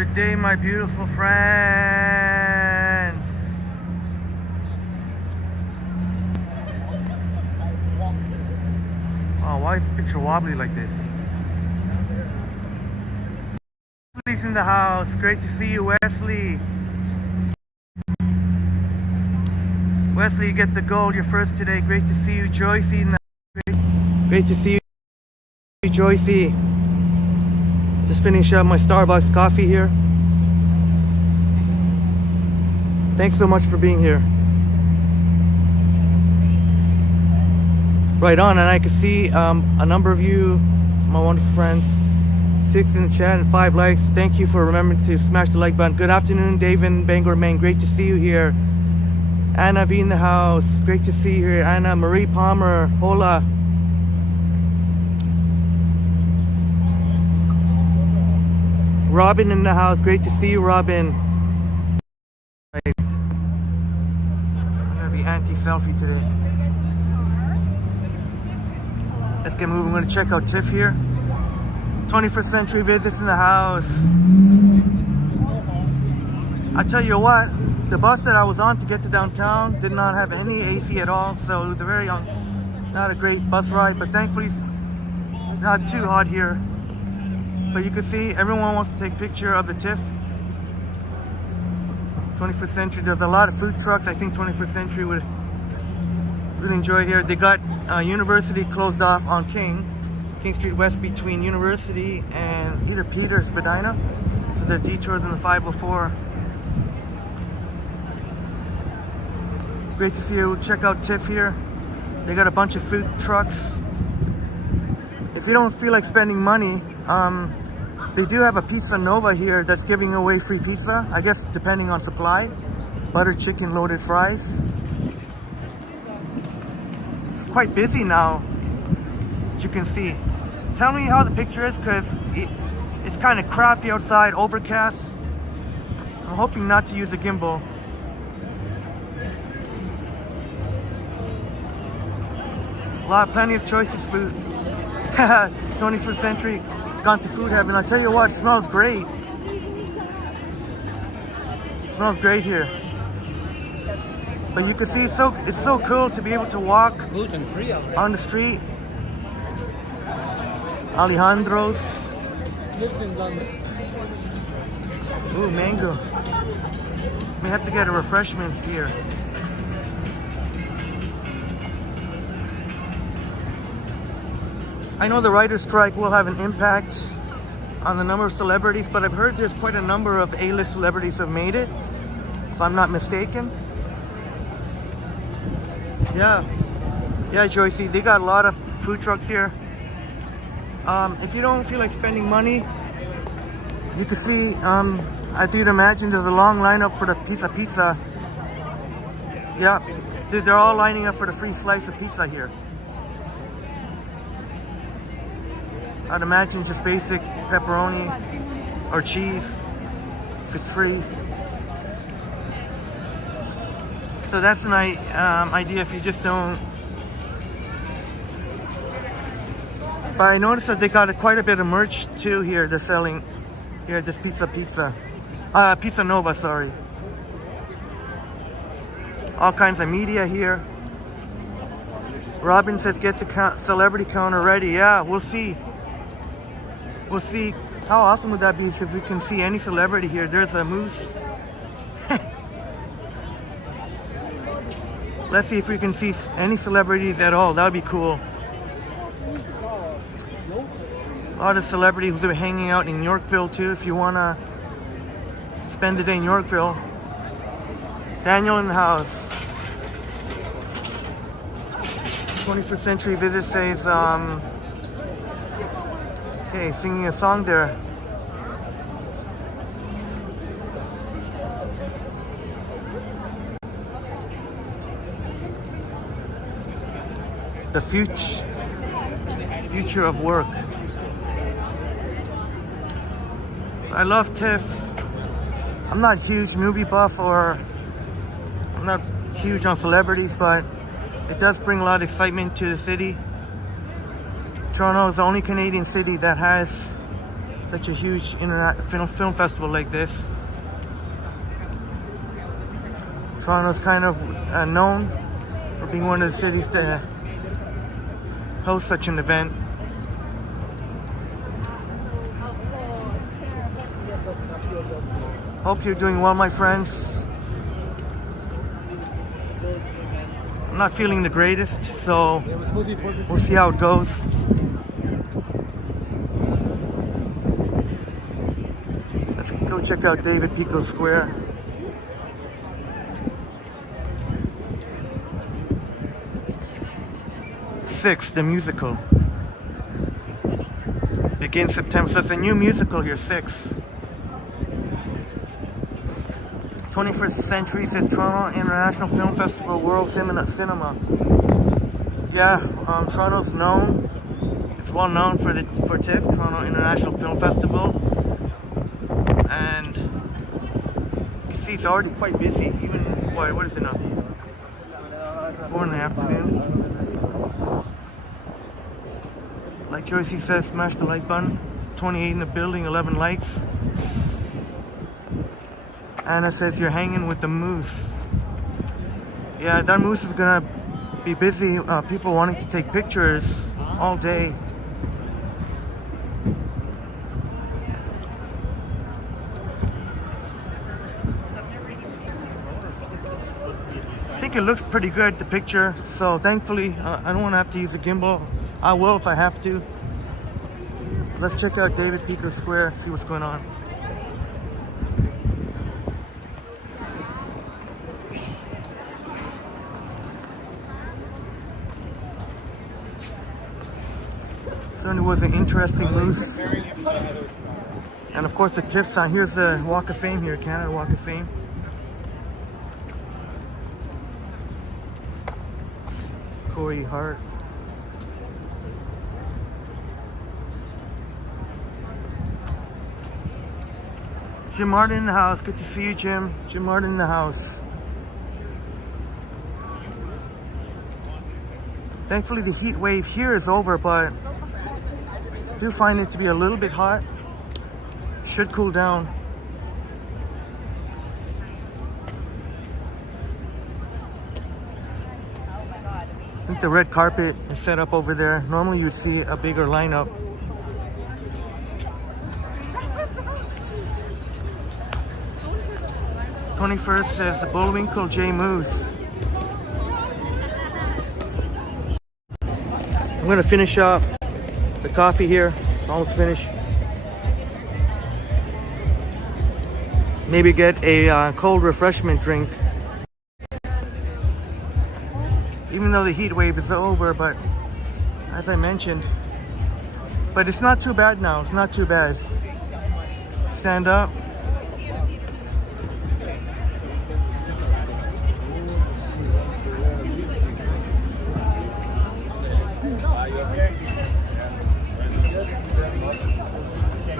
Good day, my beautiful friends. Oh, why is the picture wobbly like this? Wesley's in the house. Great to see you, Wesley. Wesley, you get the gold. You're first today. Great to see you, Joycey. In the Great to see you, Joycey. Just finish up my Starbucks coffee here. Thanks so much for being here. Right on, and I can see a number of you, my wonderful friends, 6 in the chat and 5 likes. Thank you for remembering to smash the like button. Good afternoon, David Bangor, Maine. Great to see you here. Anna V in the house. Great to see you here. Anna Marie Palmer. Hola. Robin in the house. Great to see you, Robin. Right. I'm gonna be anti-selfie today. Let's get moving. We're gonna check out Tiff here. 21st Century Visits in the house. I tell you what, the bus that I was on to get to downtown did not have any AC at all, so it was a very not a great bus ride, but thankfully it's not too hot here. But you can see everyone wants to take a picture of the Tiff. 21st Century, there's a lot of food trucks. I think 21st Century would really enjoy it here. They got University closed off on King Street West between University and either Peter or Spadina. So there's detours in the 504. Great to see you. Check out Tiff here. They got a bunch of food trucks. If you don't feel like spending money, they do have a Pizza Nova here that's giving away free pizza, I guess depending on supply. Butter chicken loaded fries. It's quite busy now, as you can see. Tell me how the picture is, because it's kind of crappy outside, overcast. I'm hoping not to use a gimbal. Plenty of choices, food. 21st Century, gone to food heaven. I tell you what, it smells great. It smells great here. But you can see it's so cool to be able to walk on the street. Alejandro's. Lives in London. Ooh, mango. We have to get a refreshment here. I know the writer's strike will have an impact on the number of celebrities, but I've heard there's quite a number of A-list celebrities have made it, if I'm not mistaken. Yeah, Joycey, they got a lot of food trucks here. If you don't feel like spending money, you can see, as you'd imagine, there's a long lineup for the pizza. Yeah, they're all lining up for the free slice of pizza here. I'd imagine just basic pepperoni or cheese if it's free. So that's an idea if you just don't. But I noticed that they got quite a bit of merch too here. They're selling here at this Pizza Nova, sorry. All kinds of media here. Robin says get the celebrity counter ready. Yeah, we'll see. We'll see. How awesome would that be if we can see any celebrity here? There's a moose. Let's see if we can see any celebrities at all. That would be cool. A lot of celebrities who are hanging out in Yorkville too, if you want to spend the day in Yorkville. Daniel in the house. 21st Century Visit says, okay, singing a song there. The future of work. I love Tiff. I'm not a huge movie buff, or I'm not huge on celebrities, but it does bring a lot of excitement to the city. Toronto is the only Canadian city that has such a huge film festival like this. Toronto's kind of known for being one of the cities to host such an event. Hope you're doing well, my friends. I'm not feeling the greatest, so we'll see how it goes. Let's go check out David Pico Square. Six, the musical. Begins September, so it's a new musical here, Six. 21st Century says Toronto International Film Festival World Cinema. Yeah, Toronto's known. It's well known for TIFF, Toronto International Film Festival, and you can see it's already quite busy. Even what is it now? 4 in the afternoon. Like Joycey says, smash the like button. 28 in the building, 11 likes. Anna says you're hanging with the moose. Yeah, that moose is gonna be busy. People wanting to take pictures all day. I think it looks pretty good, the picture. So thankfully, I don't want to have to use a gimbal. I will if I have to. Let's check out David Pico Square, see what's going on. Certainly was an interesting moose. And of course the TIFF sign. Here's the Walk of Fame here, Canada Walk of Fame. Corey Hart. Jim Martin in the house. Good to see you, Jim. Jim Martin in the house. Thankfully the heat wave here is over, but I do find it to be a little bit hot. Should cool down. I think the red carpet is set up over there. Normally you'd see a bigger lineup. #21st says the Bullwinkle J Moose. I'm gonna finish up the coffee here. It's almost finished. Maybe get a cold refreshment drink. Even though the heat wave is over, but as I mentioned, but it's not too bad now. It's not too bad. Stand up.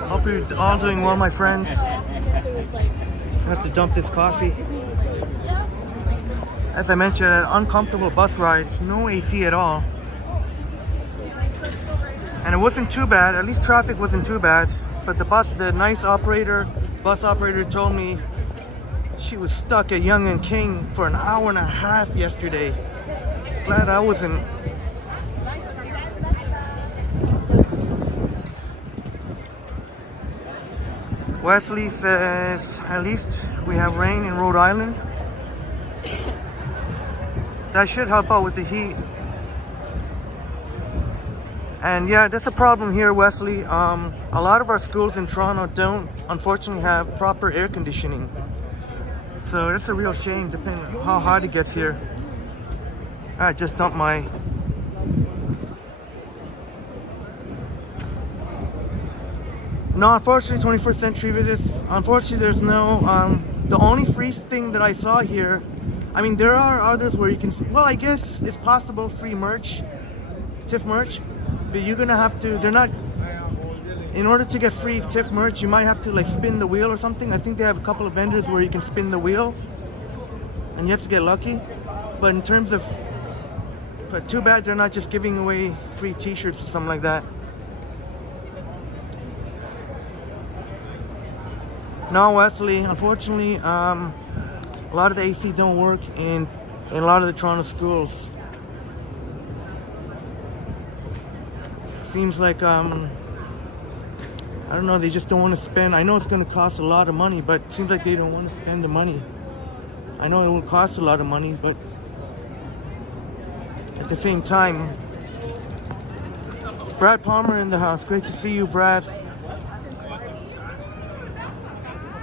Hope you're all doing well, my friends. I have to dump this coffee. As I mentioned, an uncomfortable bus ride, no AC at all. And it wasn't too bad, at least traffic wasn't too bad. But the bus operator told me she was stuck at Yonge and King for an hour and a half yesterday. Glad I wasn't. Wesley says, at least we have rain in Rhode Island. That should help out with the heat. And yeah, that's a problem here, Wesley. A lot of our schools in Toronto don't, unfortunately, have proper air conditioning. So that's a real shame, depending on how hot it gets here. I just dumped my... No, unfortunately, 21st Century visits. Unfortunately, there's no... the only free thing that I saw here, I mean, there are others where you can... Well, I guess it's possible, free merch, TIFF merch. But you're gonna have to... They're not... In order to get free TIFF merch, you might have to like spin the wheel or something. I think they have a couple of vendors where you can spin the wheel. And you have to get lucky. But in terms of... But too bad they're not just giving away free t-shirts or something like that. No, Wesley. Unfortunately, a lot of the AC don't work in a lot of the Toronto schools. Seems like I don't know. They just don't want to spend. I know it's going to cost a lot of money, but it seems like they don't want to spend the money. I know it will cost a lot of money, but at the same time, Brad Palmer in the house. Great to see you, Brad.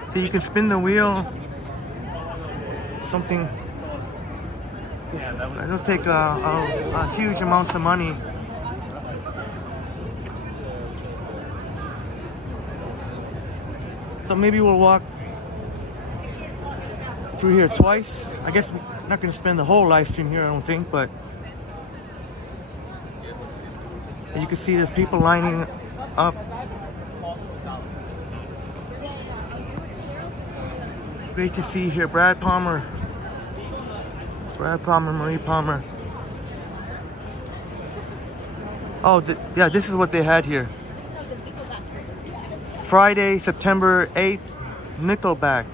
So you can spin the wheel. Something. It'll take a huge amounts of money. So maybe we'll walk through here twice. I guess we're not going to spend the whole live stream here, I don't think, but you can see there's people lining up. Great to see you here, Brad Palmer. Brad Palmer, Marie Palmer. Oh, yeah, this is what they had here. Friday, September 8th, Nickelback.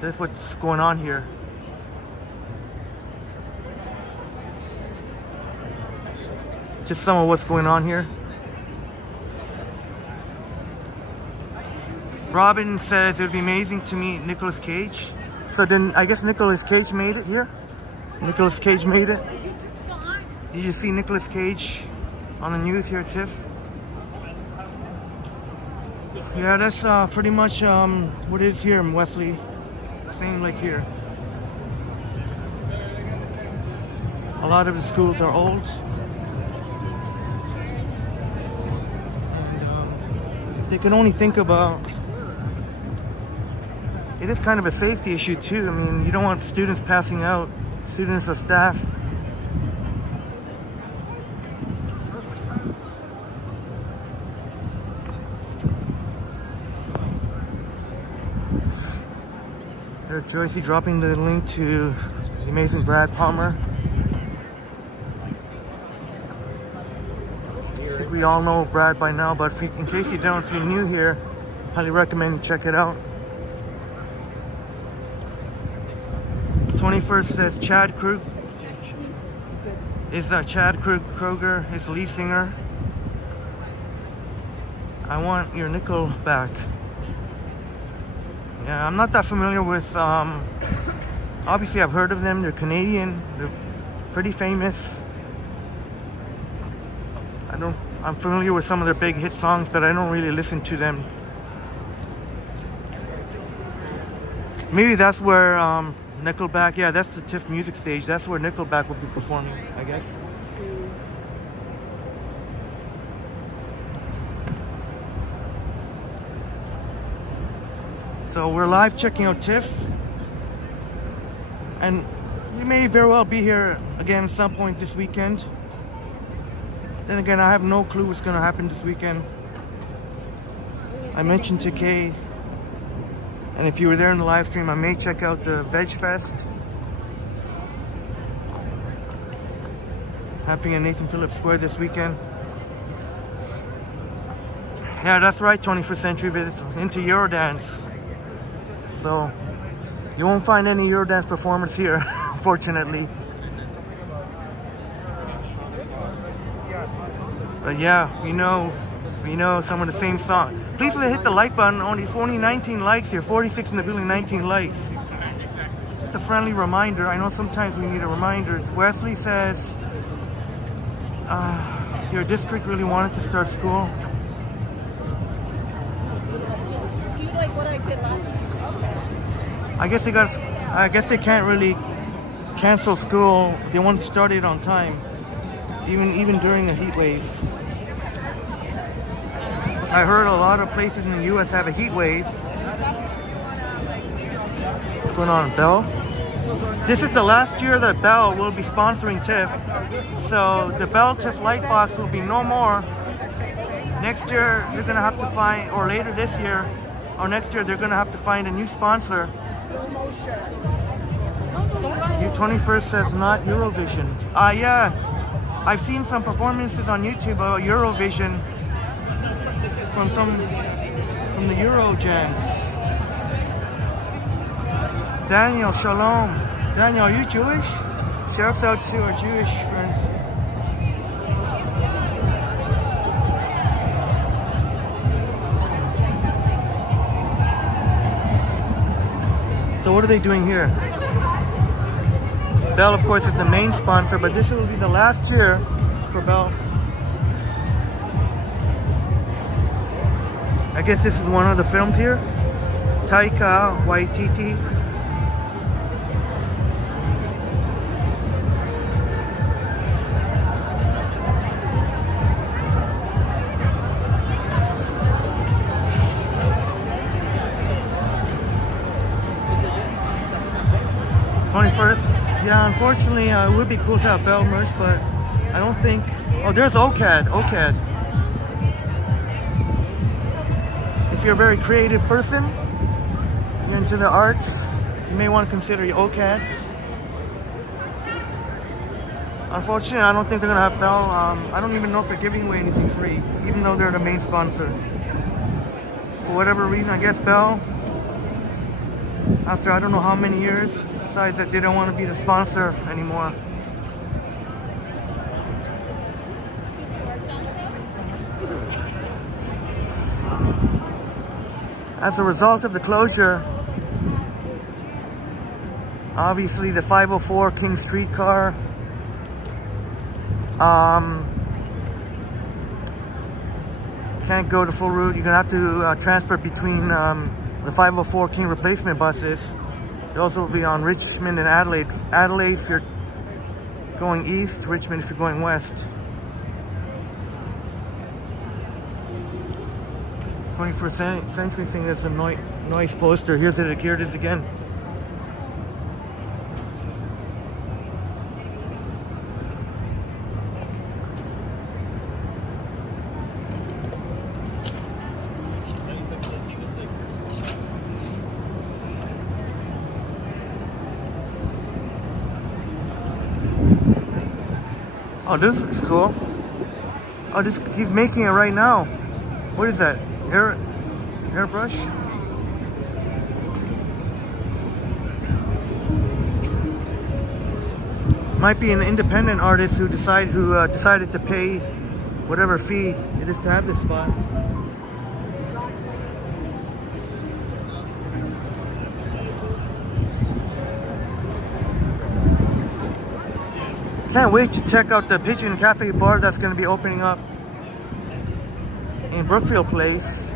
That's what's going on here. Just some of what's going on here. Robin says it would be amazing to meet Nicolas Cage. So then I guess Nicolas Cage made it here? Nicolas Cage made it? Did you see Nicolas Cage on the news here, Tiff? Yeah, that's pretty much what it is here in Wesley. Same like here. A lot of the schools are old. And they can only think about... It is kind of a safety issue too. I mean, you don't want students passing out, students or staff. There's Joycey dropping the link to the amazing Brad Palmer. I think we all know Brad by now, but in case you don't, if you're new here, highly recommend you check it out. 21st says Chad Krug is Chad Kroger, his lead singer. I want your nickel back. Yeah, I'm not that familiar with, obviously I've heard of them, they're Canadian, they're pretty famous. I'm familiar with some of their big hit songs, but I don't really listen to them. Maybe that's where Nickelback, yeah, that's the Tiff music stage, that's where Nickelback will be performing, I guess. So we're live checking out Tiff, and we may very well be here again at some point this weekend. Then again, I have no clue what's going to happen this weekend. I mentioned to Kay, and if you were there in the live stream, I may check out the Veg Fest happening in Nathan Phillips Square this weekend. Yeah, that's right, 21st Century Visits into Eurodance. So you won't find any Eurodance performers here, unfortunately. But yeah, we know some of the same songs. Please hit the like button. Only 19 likes here, 46 in the building, 19 likes. Just a friendly reminder. I know sometimes we need a reminder. Wesley says, your district really wanted to start school. Just do like what I did last year. I guess they can't really cancel school. They want to start it on time, even during a heat wave. I heard a lot of places in the U.S. have a heat wave. What's going on, Bell? This is the last year that Bell will be sponsoring Tiff. So the Bell Tiff light box will be no more. Next year, they're gonna have to find, or later this year, or next year, they're gonna have to find a new sponsor. U21st says not Eurovision. Yeah, I've seen some performances on YouTube about Eurovision from from the Euro Jams. Daniel, shalom. Daniel, are you Jewish? Shouts out to our Jewish friends. So what are they doing here? Bell, of course, is the main sponsor, but this will be the last year for Bell. I guess this is one of the films here. Taika Waititi. Yeah, unfortunately, it would be cool to have Bell merch, but I don't think. Oh, there's OCAD. OCAD. If you're a very creative person, you're into the arts, you may want to consider OCAD. Unfortunately, I don't think they're gonna have Bell. I don't even know if they're giving away anything free, even though they're the main sponsor. For whatever reason, I guess Bell, after I don't know how many years, decides that they don't want to be the sponsor anymore. As a result of the closure, obviously the 504 King streetcar can't go the full route. You're gonna have to transfer between the 504 King replacement buses. They also will be on Richmond and Adelaide. Adelaide if you're going east, Richmond if you're going west. 21st century thing, that's a noise poster. Here it is again. Oh, this is cool. Oh, he's making it right now. What is that? Airbrush? Might be an independent artist who decided to pay whatever fee it is to have this spot. Can't wait to check out the Pigeon Cafe bar that's going to be opening up in Brookfield Place.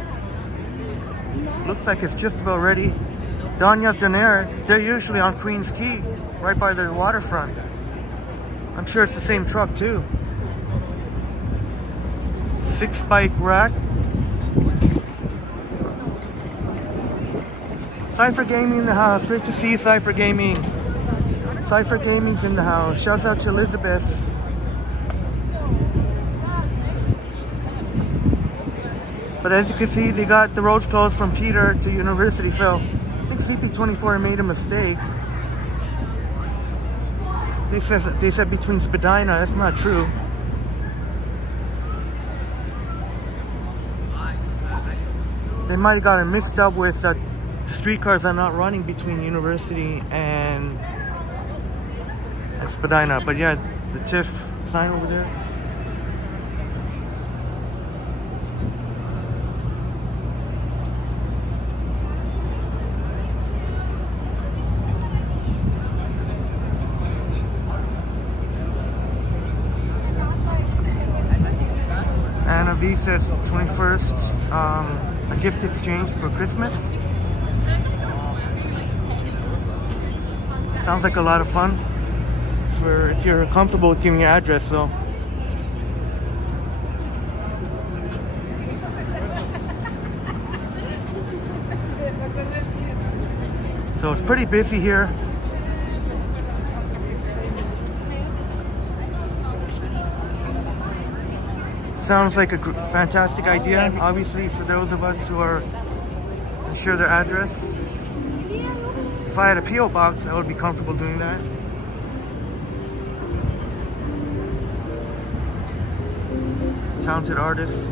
Looks like it's just about ready. Donya's Donaire, they're usually on Queens Quay, right by the waterfront. I'm sure it's the same truck too. 6-bike rack. Cypher Gaming in the house. Great to see you, Cypher Gaming. Cypher Gaming's in the house. Shouts out to Elizabeth. But as you can see, they got the roads closed from Peter to University, so I think CP24 made a mistake. They said between Spadina. That's not true. They might have gotten mixed up with the streetcars are not running between University and Spadina. But yeah, the Tiff sign over there. Anna V says 21st, a gift exchange for Christmas. Sounds like a lot of fun for if you're comfortable with giving your address, though. So it's pretty busy here. Sounds like a fantastic idea, obviously, for those of us who are unsure their address. If I had a P.O. box, I would be comfortable doing that. Talented artist.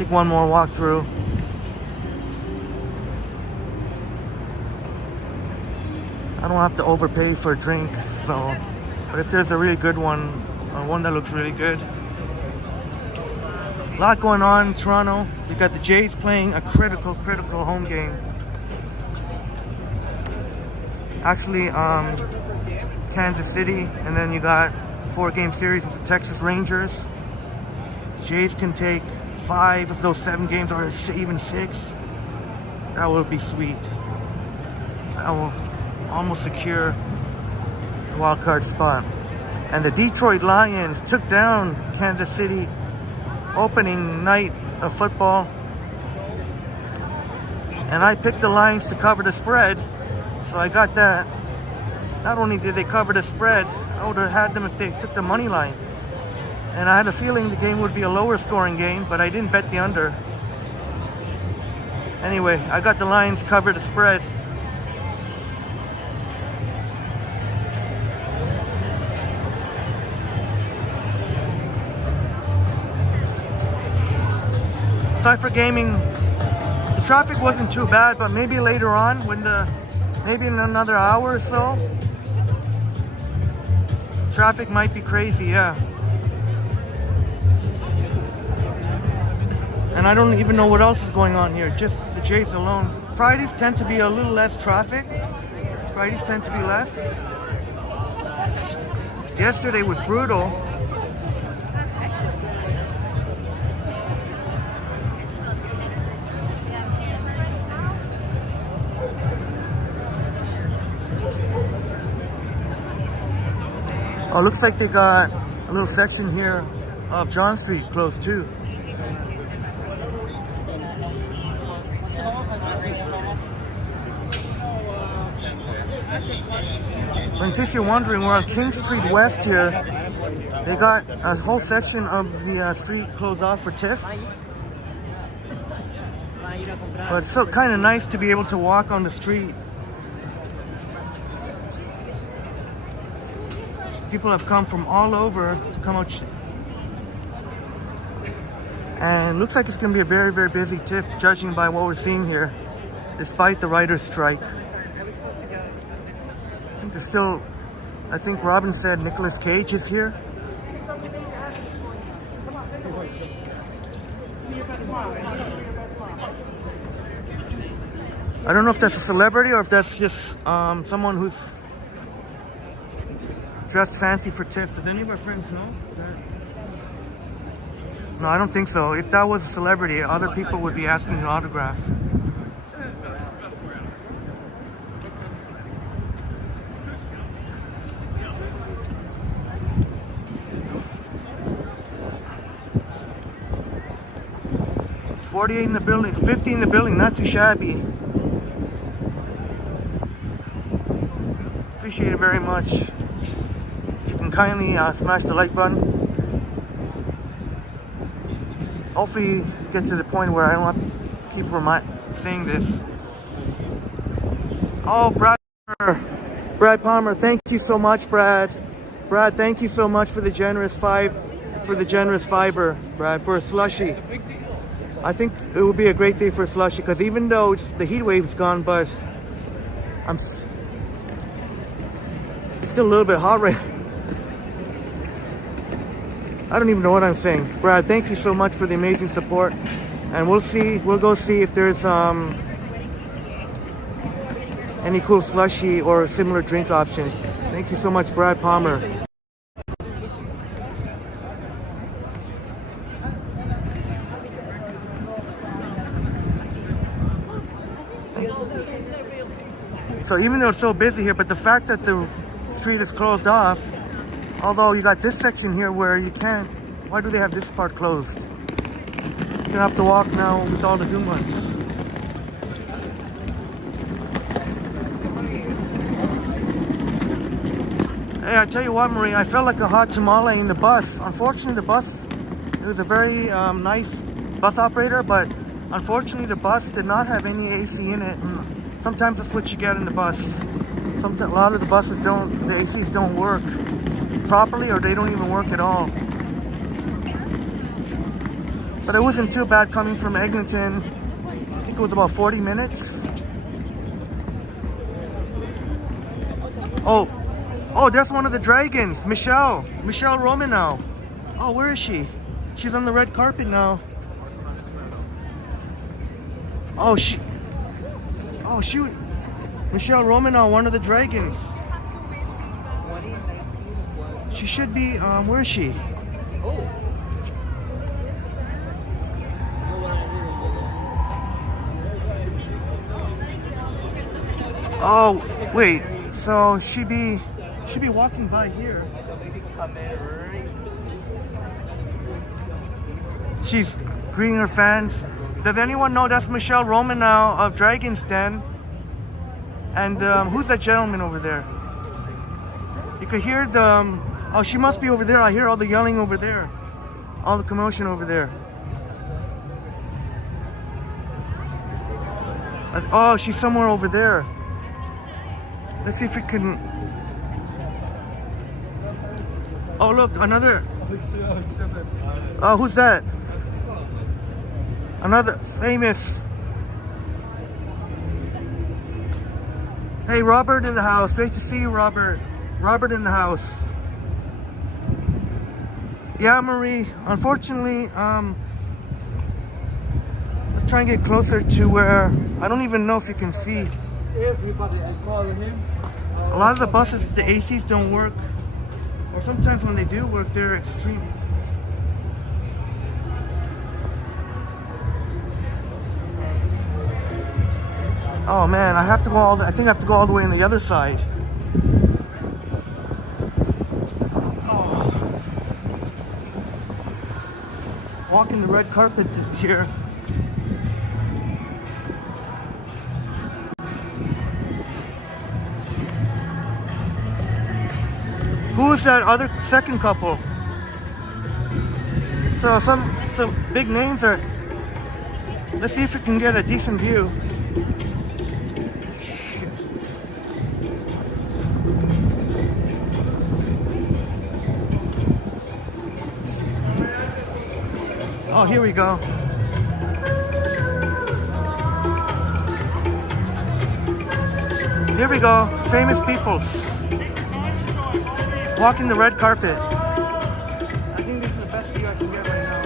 Take one more walk through. I don't have to overpay for a drink, so, but if there's a really good one, one that looks really good. A lot going on in Toronto. You got the Jays playing a critical home game. Actually, Kansas City, and then you got 4-game series with the Texas Rangers. The Jays can take 5 of those 7 games, or even 6. That would be sweet. That will almost secure the wild card spot. And the Detroit Lions took down Kansas City opening night of football, and I picked the Lions to cover the spread, so I got that. Not only did they cover the spread, I would have had them if they took the money line, and I had a feeling the game would be a lower scoring game, but I didn't bet the under. Anyway, I got the Lions cover the spread. Cypher Gaming, the traffic wasn't too bad, but maybe later on, maybe in another hour or so, traffic might be crazy, yeah. And I don't even know what else is going on here, just the Jays alone. Fridays tend to be a little less traffic. Fridays tend to be less. Yesterday was brutal. Oh, looks like they got a little section here of John Street closed too. In case you're wondering, we're on King Street West here. They got a whole section of the street closed off for Tiff. But it's still kind of nice to be able to walk on the street. People have come from all over to come out. And looks like it's going to be a very, very busy Tiff, judging by what we're seeing here, despite the writer's strike. I think there's still, I think Robin said Nicolas Cage is here. I don't know if that's a celebrity or if that's just someone who's dressed fancy for Tiff. Does any of our friends know that? No, I don't think so. If that was a celebrity, other people would be asking an autograph. $48 in the building, $50 in the building, not too shabby. Appreciate it very much. If you can kindly smash the like button. Hopefully get to the point where I don't have to keep saying this. Oh, Brad Palmer, thank you so much, Brad. Brad, thank you so much for the generous fiver, Brad, for a slushie. I think it will be a great day for a slushie, because even though the heat wave's gone, but it's still a little bit hot right. I don't even know what I'm saying. Brad, thank you so much for the amazing support. And we'll go see if there's any cool slushie or similar drink options. Thank you so much, Brad Palmer. So even though it's so busy here, but the fact that the street is closed off, although you got this section here where you can't, why do they have this part closed? You're gonna have to walk now with all the humans. Hey, I tell you what, Marie, I felt like a hot tamale in the bus. Unfortunately, it was a very nice bus operator, but unfortunately the bus did not have any AC in it. And sometimes that's what you get in the bus. A lot of the buses the ACs don't work properly, or they don't even work at all. But it wasn't too bad coming from Eglinton. I think it was about 40 minutes. Oh, there's one of the dragons. Michelle Romanow. Oh, where is she? She's on the red carpet now. Oh, she. Michelle Romanow, one of the dragons. She should be. Where is she? Oh, wait. So she'd be walking by here. She's greeting her fans. Does anyone know that's Michelle Romanow of Dragon's Den? And who's that gentleman over there? You could hear the. Oh, she must be over there. I hear all the yelling over there, all the commotion over there. Oh, she's somewhere over there. Let's see if we can. Oh, look, another. Oh, who's that? Another famous. Hey, Robert in the house. Great to see you, Robert. Robert in the house. Yeah, Marie. Unfortunately, let's try and get closer to where. I don't even know if you can see. Everybody, I call him. A lot of the buses, the ACs don't work. Or sometimes when they do work, they're extreme. Oh man, I have to go I think I have to go all the way on the other side. Oh. Walking the red carpet here. Who is that other second couple? So some big names are. Let's see if we can get a decent view. Oh, here we go. Here we go. Famous people. Walking the red carpet. I think this is the best view I can get right now.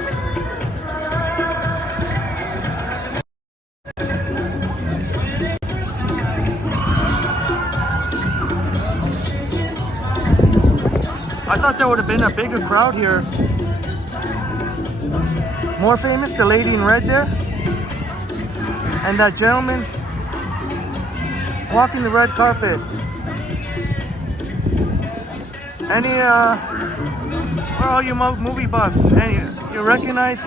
I thought there would have been a bigger crowd here. More famous, the lady in red there. And that gentleman walking the red carpet. Any, where are all you movie buffs? Any, you recognize?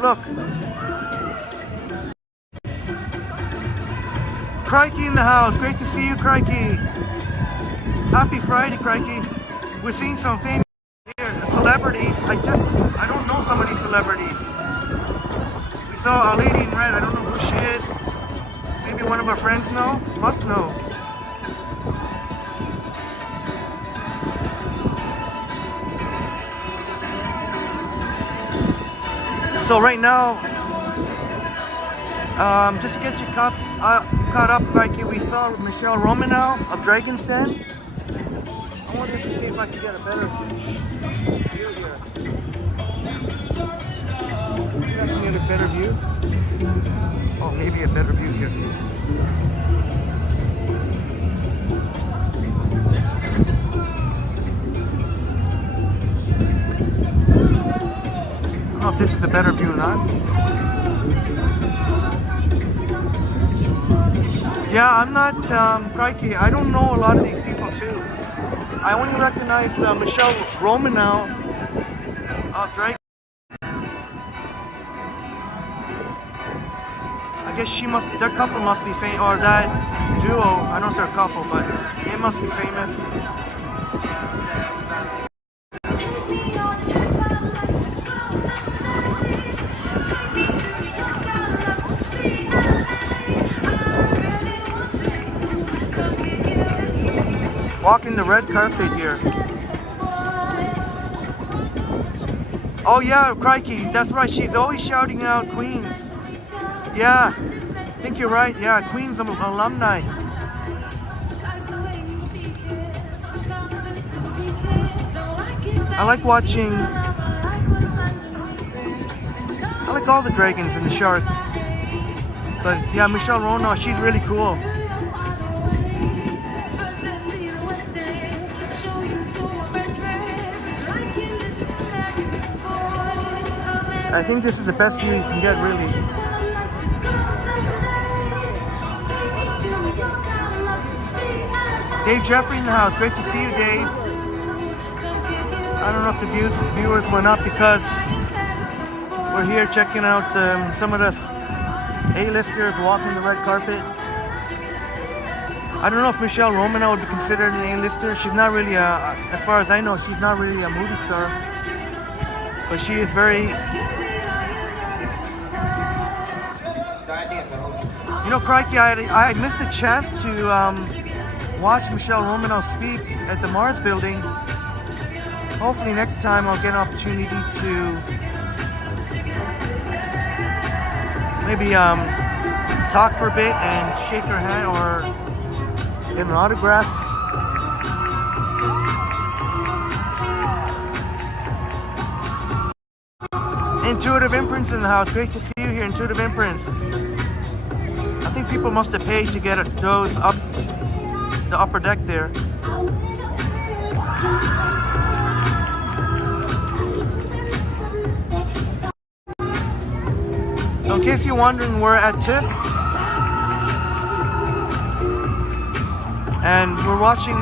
Look. Crikey in the house. Great to see you, Crikey. Happy Friday, Crikey. We're seeing some famous here, celebrities. I don't know some of these celebrities. We saw a lady in red. I don't know who she is. Maybe one of our friends know? Must know. So right now, just to get you caught up, like we saw Michelle Romanow of Dragon's Den. I wanted to see if I could get a better view here. Maybe I can get a better view. Oh, maybe a better view here. I don't know if this is a better view or not. Yeah, I'm not, crikey, I don't know a lot of these people too. I only recognize Michelle Romanow of Drake. I guess that couple must be famous, or that duo, I don't know if they're a couple, but they must be famous. Walking the red carpet here. Oh yeah, crikey, that's right. She's always shouting out Queens. Yeah, I think you're right. Yeah, Queens alumni. I like watching. I like all the dragons and the sharks. But yeah, Michelle Rono, she's really cool. I think this is the best view you can get, really. Dave Jeffrey in the house. Great to see you, Dave. I don't know if the viewers went up because we're here checking out some of the A-listers walking the red carpet. I don't know if Michelle Romanow would be considered an A-lister. She's not really as far as I know, she's not really a movie star. But she is very... You know, crikey, I missed a chance to watch Michelle Romanow speak at the Mars building. Hopefully next time I'll get an opportunity to maybe talk for a bit and shake her hand or get an autograph. Intuitive Imprints in the house. Great to see you here, Intuitive Imprints. I think people must have paid to get those up the upper deck there. So in case you're wondering, we're at Tiff. And we're watching,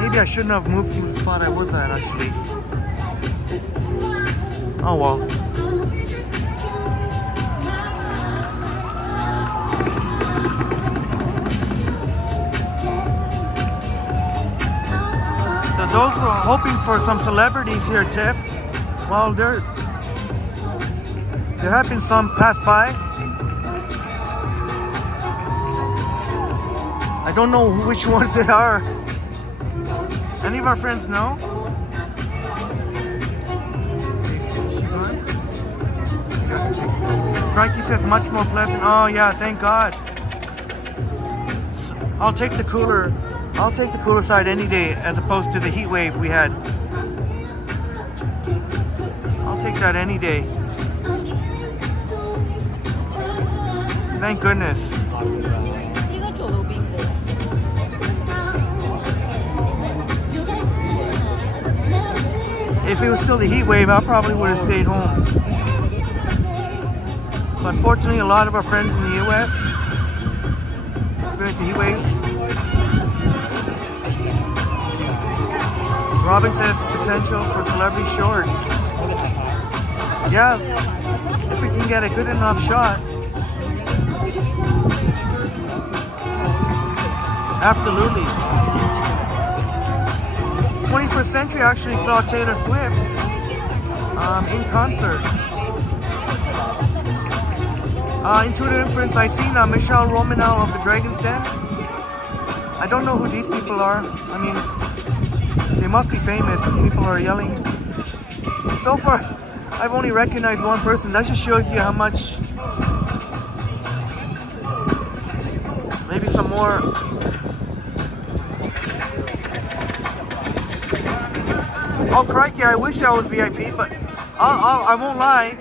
maybe I shouldn't have moved from the spot I was at, actually. Oh well. So those who are hoping for some celebrities here at Tiff, well, there have been some pass by. I don't know which ones they are. Any of our friends know? Frankie says much more pleasant. Oh yeah, thank God. I'll take the cooler side any day as opposed to the heat wave we had. I'll take that any day. Thank goodness. If it was still the heat wave, I probably would have stayed home. But unfortunately, a lot of our friends in the US experienced the heat wave. Robin says potential for celebrity shorts. Yeah, if we can get a good enough shot. Absolutely. 21st Century actually saw Taylor Swift in concert. Intuitive Imprints, I seen Michelle Romanow of the Dragon's Den. I don't know who these people are. I mean, they must be famous. People are yelling. So far, I've only recognized one person. That just shows you how much. Maybe some more. Oh crikey, I wish I was VIP, but I won't lie.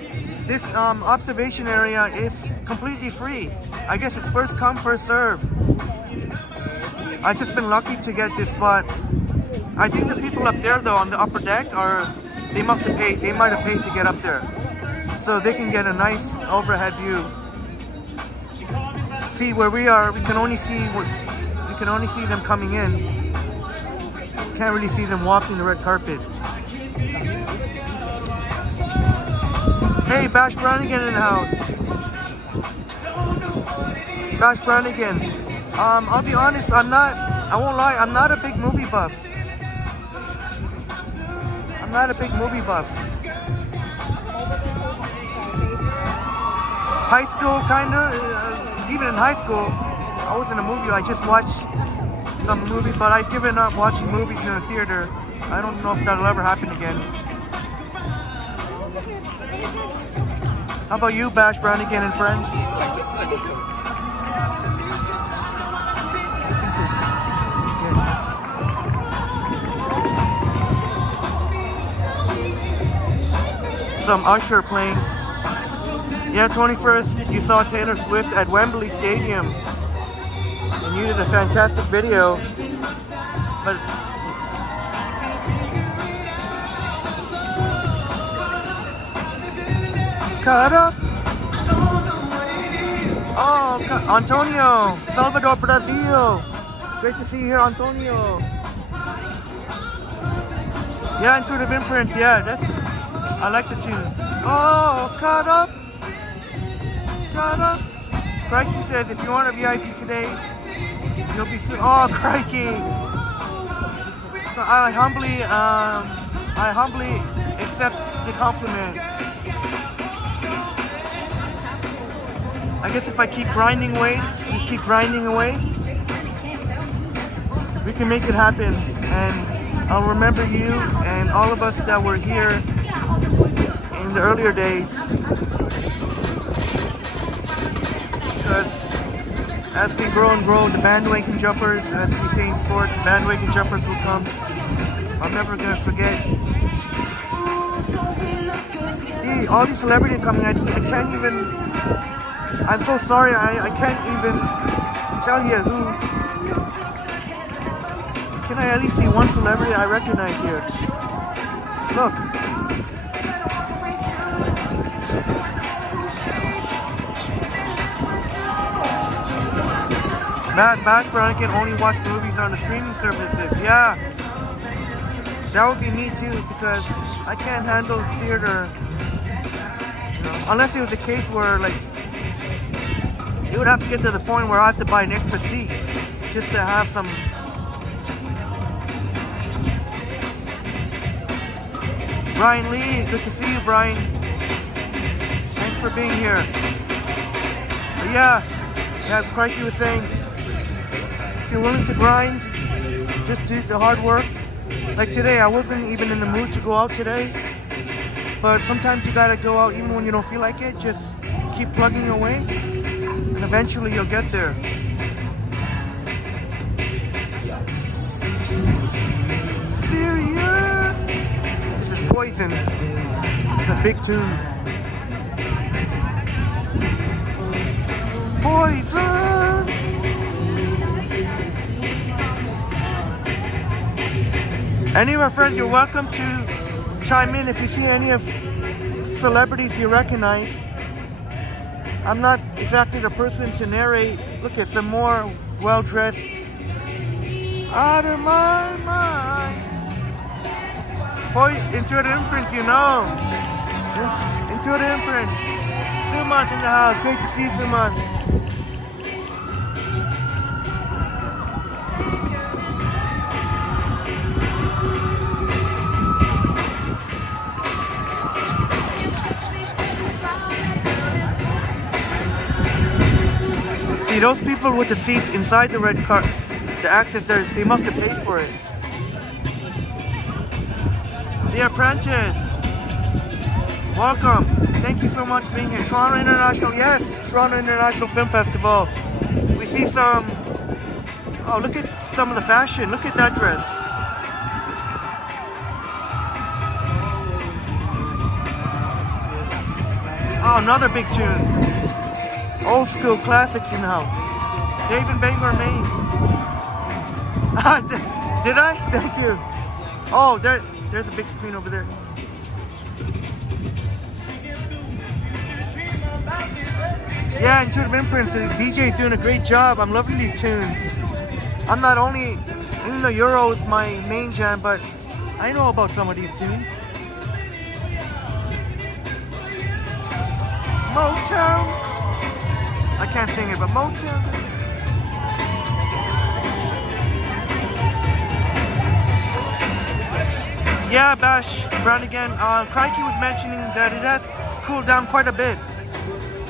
This observation area is completely free. I guess it's first come, first serve. I've just been lucky to get this spot. I think the people up there though on the upper deck they must have paid, they might have paid to get up there. So they can get a nice overhead view. See where we are, we can only see them coming in. Can't really see them walking the red carpet. Hey, Bash Brannigan in the house. Bash Brannigan. I'll be honest, I won't lie, I'm not a big movie buff. I'm not a big movie buff. High school, kinda. Even in high school, I was in a movie. I just watched some movies, but I've given up watching movies in the theater. I don't know if that'll ever happen again. How about you, Bash Brannigan and friends? Some Usher playing. Yeah, 21st, you saw Taylor Swift at Wembley Stadium. And you did a fantastic video. But cut up. Oh, Antonio, Salvador, Brazil. Great to see you here, Antonio. Yeah, Intuitive Imprints. Yeah, I like the tune. Oh, cut up. Cut up. Crikey says, if you want a VIP today, you'll be soon. Oh, crikey. So I humbly accept the compliment. I guess if I keep grinding away, we can make it happen. And I'll remember you and all of us that were here in the earlier days. Because as we grow and grow, the bandwagon jumpers, as we say in sports, the bandwagon jumpers will come. I'm never gonna forget. All these celebrities coming, I can't even. I'm so sorry, I can't even tell you who. Can I at least see one celebrity I recognize here? Look. Matt Bash Brannigan only watch movies on the streaming services. Yeah. That would be me too, because I can't handle theater. You know, unless it was a case where like it would have to get to the point where I have to buy an extra seat just to have some. Brian Lee, good to see you, Brian. Thanks for being here. But yeah, Crikey was saying, if you're willing to grind, just do the hard work. Like today, I wasn't even in the mood to go out today. But sometimes you gotta go out even when you don't feel like it. Just keep plugging away, and eventually you'll get there. Serious? This is Poison. It's a big tune. Poison! Any of our friends, you're welcome to chime in if you see any of celebrities you recognize. I'm not exactly the person to narrate. Look at some more well-dressed. Out of my mind. Intuitive Imprints, you know. Intuitive Imprints. Suman's in the house. Great to see you, Suman. See, those people with the seats inside the red car, the access there, they must have paid for it. The Apprentice, welcome. Thank you so much for being here. Toronto International, yes, Toronto International Film Festival. We see some, oh, look at some of the fashion. Look at that dress. Oh, another big tune. Old school classics, you know. David Bangor, Maine. Did I? Thank you. Oh, there's a big screen over there. Yeah, Intuitive Imprints, the DJ's doing a great job. I'm loving these tunes. I'm not only, even though Euro is my main jam, but I know about some of these tunes. Motown. I can't sing it, but Motown. Yeah, Bash Brannigan. Crikey was mentioning that it has cooled down quite a bit.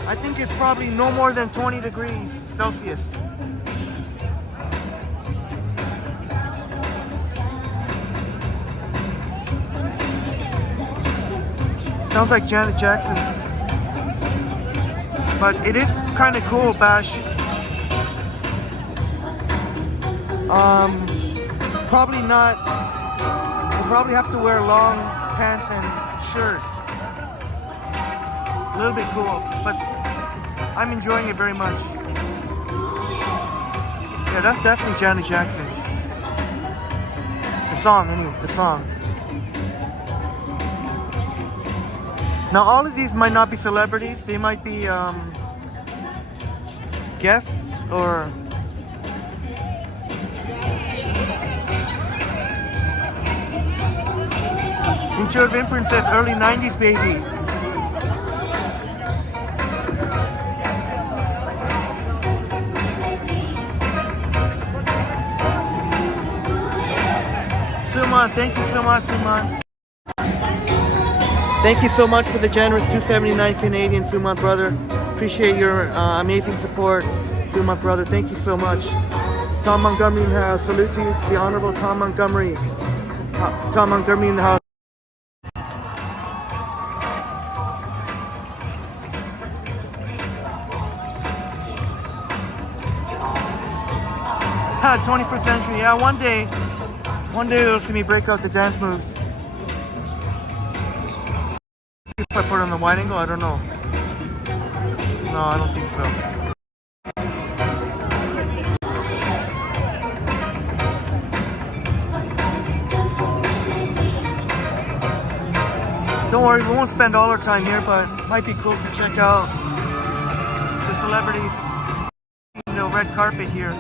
I think it's probably no more than 20 degrees Celsius. Sounds like Janet Jackson. But it is kind of cool, Bash. Probably not. You'll probably have to wear long pants and shirt. A little bit cool, but I'm enjoying it very much. Yeah, that's definitely Janet Jackson. The song, anyway, the song. Now, all of these might not be celebrities. They might be guests or... Intuitive Imprint says early 90s, baby. Suman, thank you so much, Suman. Thank you so much for the generous 279 Canadian, Suman brother. Appreciate your amazing support, Suman brother. Thank you so much. Tom Montgomery in the house. Salute to you, the Honorable Tom Montgomery. Tom Montgomery in the house. 21st century, yeah, one day you'll see me break out the dance moves. If I put it on the wide angle, I don't know. No, I don't think so. Don't worry, we won't spend all our time here, but it might be cool to check out the celebrities, the red carpet here.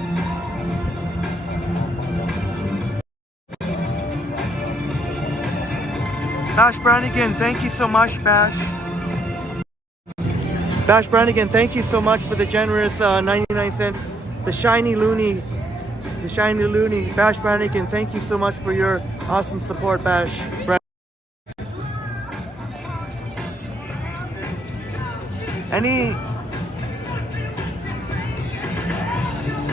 Bash Brannigan, thank you so much, Bash. Bash Brannigan, thank you so much for the generous 99 cents. The shiny loony. Bash Brannigan, thank you so much for your awesome support, Bash.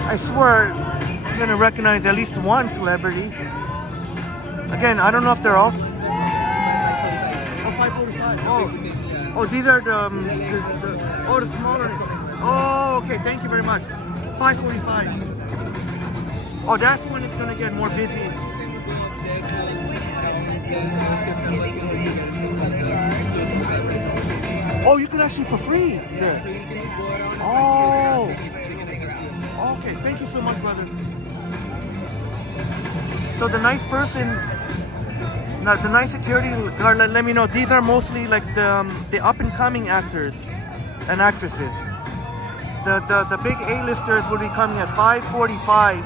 I swear, I'm gonna recognize at least one celebrity. Again, I don't know if they're all... 545. Oh, these are the smaller. Oh, okay. Thank you very much. 545. Oh, that's when it's gonna get more busy. Oh, you can actually for free there. Oh. Okay. Thank you so much, brother. So the nice person. Now, the nice security guard let me know these are mostly like the up-and-coming actors and actresses. The big A-listers will be coming at 5:45.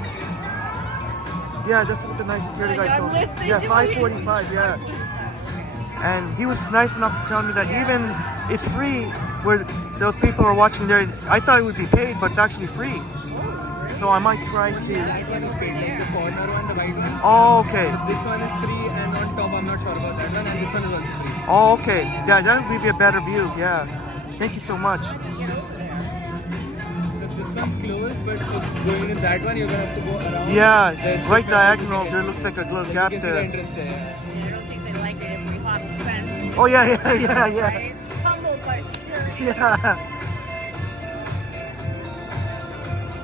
Yeah, that's what the nice security guy told me. Yeah, 5:45. Yeah, and he was nice enough to tell me that even it's free where those people are watching there. I thought it would be paid, but it's actually free. So I might try to. Oh, okay. This one is free, and on top, I'm not sure about that one, and this one is also free. Oh, okay. Yeah, that would be a better view. Yeah. Thank you so much. So this one's closed, but going in that one, you're gonna have to go around. Yeah, it's right diagonal. There looks like a little gap You can see the there. entrance there. I don't think they like it if we hop the fence. Oh yeah. Right? Humbled by security. Yeah.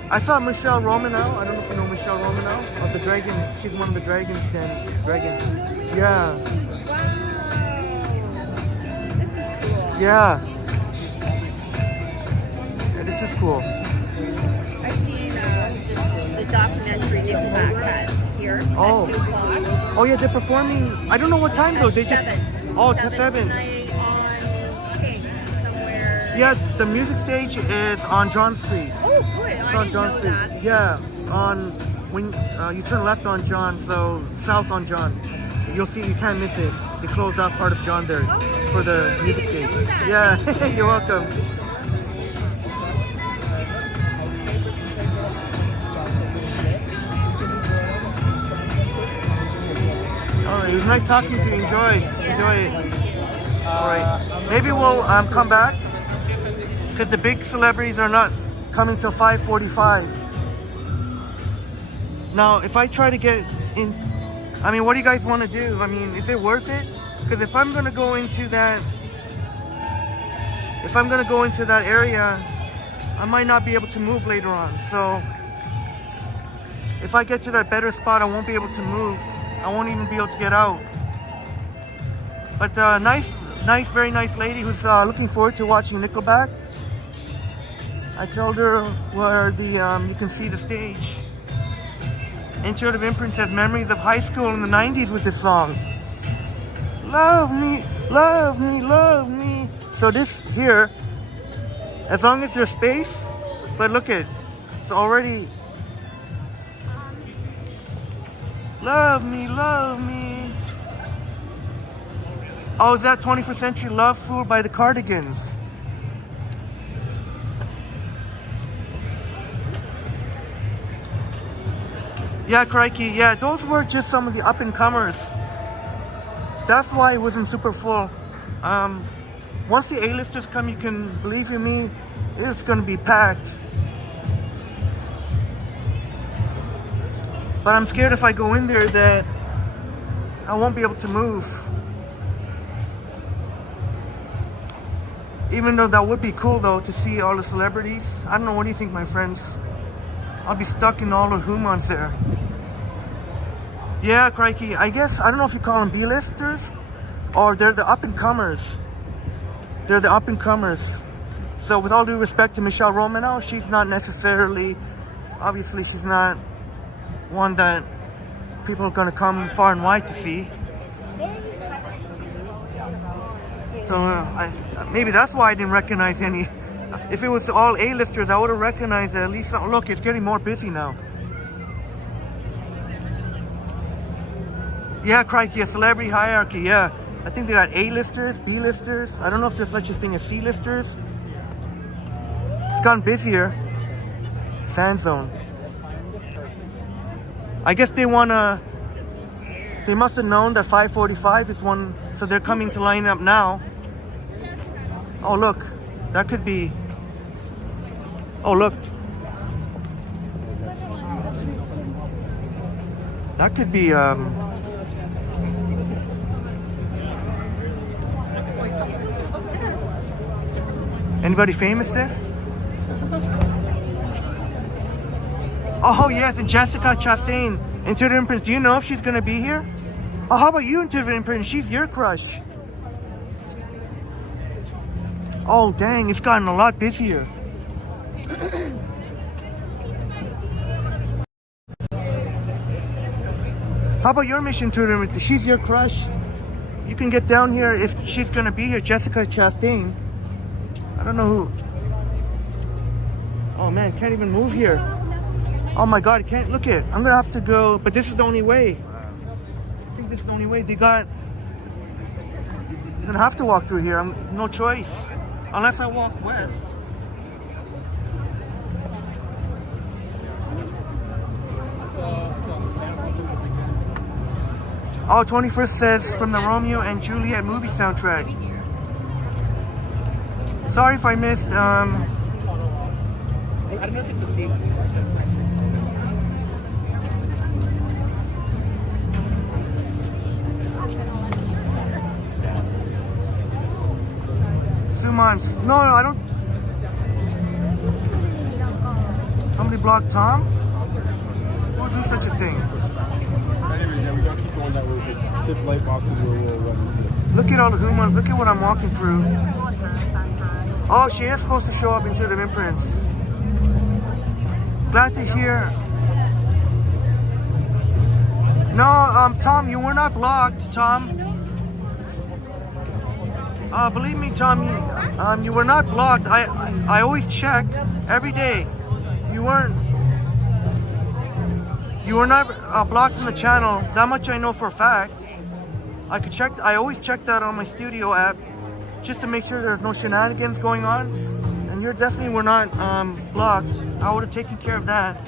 I saw Michelle Romanow. I don't know if you know Michelle Romanow of the Dragons. She's one of the Dragons. Dragons. Yeah. Wow. This is cool. Yeah. This is cool. I've seen the documentary Nickelback had here Oh. at 2 o'clock. Oh yeah, they're performing. I don't know what time though. They just. 7. Oh, 7 7. tonight on King somewhere. Yeah, the music stage is on John Street. Oh, good. It's I on didn't John know Street. that. Yeah, on when you turn left on John, so south on John. You'll see, you can't miss it. They closed out part of John there for the music stage. Yeah, you're welcome. Alright, it was nice talking to you. Enjoy it. Alright, maybe we'll come back because the big celebrities are not coming till 5:45. Now, if I try to get in, I mean, what do you guys want to do? I mean, is it worth it? Because if I'm gonna go into that if I'm gonna go into that area, I might not be able to move later on. So if I get to that better spot, I won't be able to move. I won't even be able to get out. But nice, very nice lady who's looking forward to watching Nickelback. I told her where the you can see the stage. Intuitive Imprints has memories of high school in the 90s with this song. Love me, love me, love me. So this here, as long as there's space, but look at, it's already. Love me, love me. Oh, is that 21st Century Love Fool by the Cardigans? Yeah, crikey. Yeah, those were just some of the up-and-comers. That's why it wasn't super full. Once the A-listers come, you can, believe you me, it's gonna be packed. But I'm scared if I go in there that I won't be able to move. Even though that would be cool though, to see all the celebrities. I don't know, what do you think, my friends? I'll be stuck in all the humans there. Yeah, crikey. I guess, I don't know if you call them B-listers or they're the up-and-comers. They're the up-and-comers. So with all due respect to Michelle Romanow, she's not necessarily, obviously she's not one that people are going to come far and wide to see. So maybe that's why I didn't recognize any. If it was all A-listers, I would have recognized at least some. Look, it's getting more busy now. Yeah, crikey, a celebrity hierarchy, yeah. I think they got A-listers, B-listers. I don't know if there's such a thing as C-listers. It's gotten busier. Fan zone. I guess they must have known that 5:45 is one, so they're coming to line up now. Oh, look, that could be, oh, look. That could be, anybody famous there? Oh yes, and Jessica Chastain, Intuitive Imprints. Do you know if she's gonna be here? Oh, how about you, Intuitive Imprints? She's your crush. Oh dang, it's gotten a lot busier. How about your mission, Intuitive Imprints? She's your crush. You can get down here if she's gonna be here. Jessica Chastain. I don't know who. Oh man, can't even move here. Oh my god, I can't look it. I'm gonna have to go, but this is the only way. I think this is the only way. I'm gonna have to walk through here. No choice. Unless I walk west. Oh, 21st says from the Romeo and Juliet movie soundtrack. Sorry if I missed, I don't know if it's a sequel. Months. No, I don't. Somebody blocked Tom? Who would do such a thing? Anyways, yeah, we gotta keep going that way because Tiff light boxes where we'll run into. Look at all the humans. Look at what I'm walking through. Oh, she is supposed to show up into the Imprints. Glad to hear. No, Tom, you were not blocked, Tom. Believe me, Tom, you were not blocked. I always check every day. You were not blocked from the channel. That much I know for a fact. I always check that on my studio app just to make sure there's no shenanigans going on. And you definitely were not blocked. I would have taken care of that.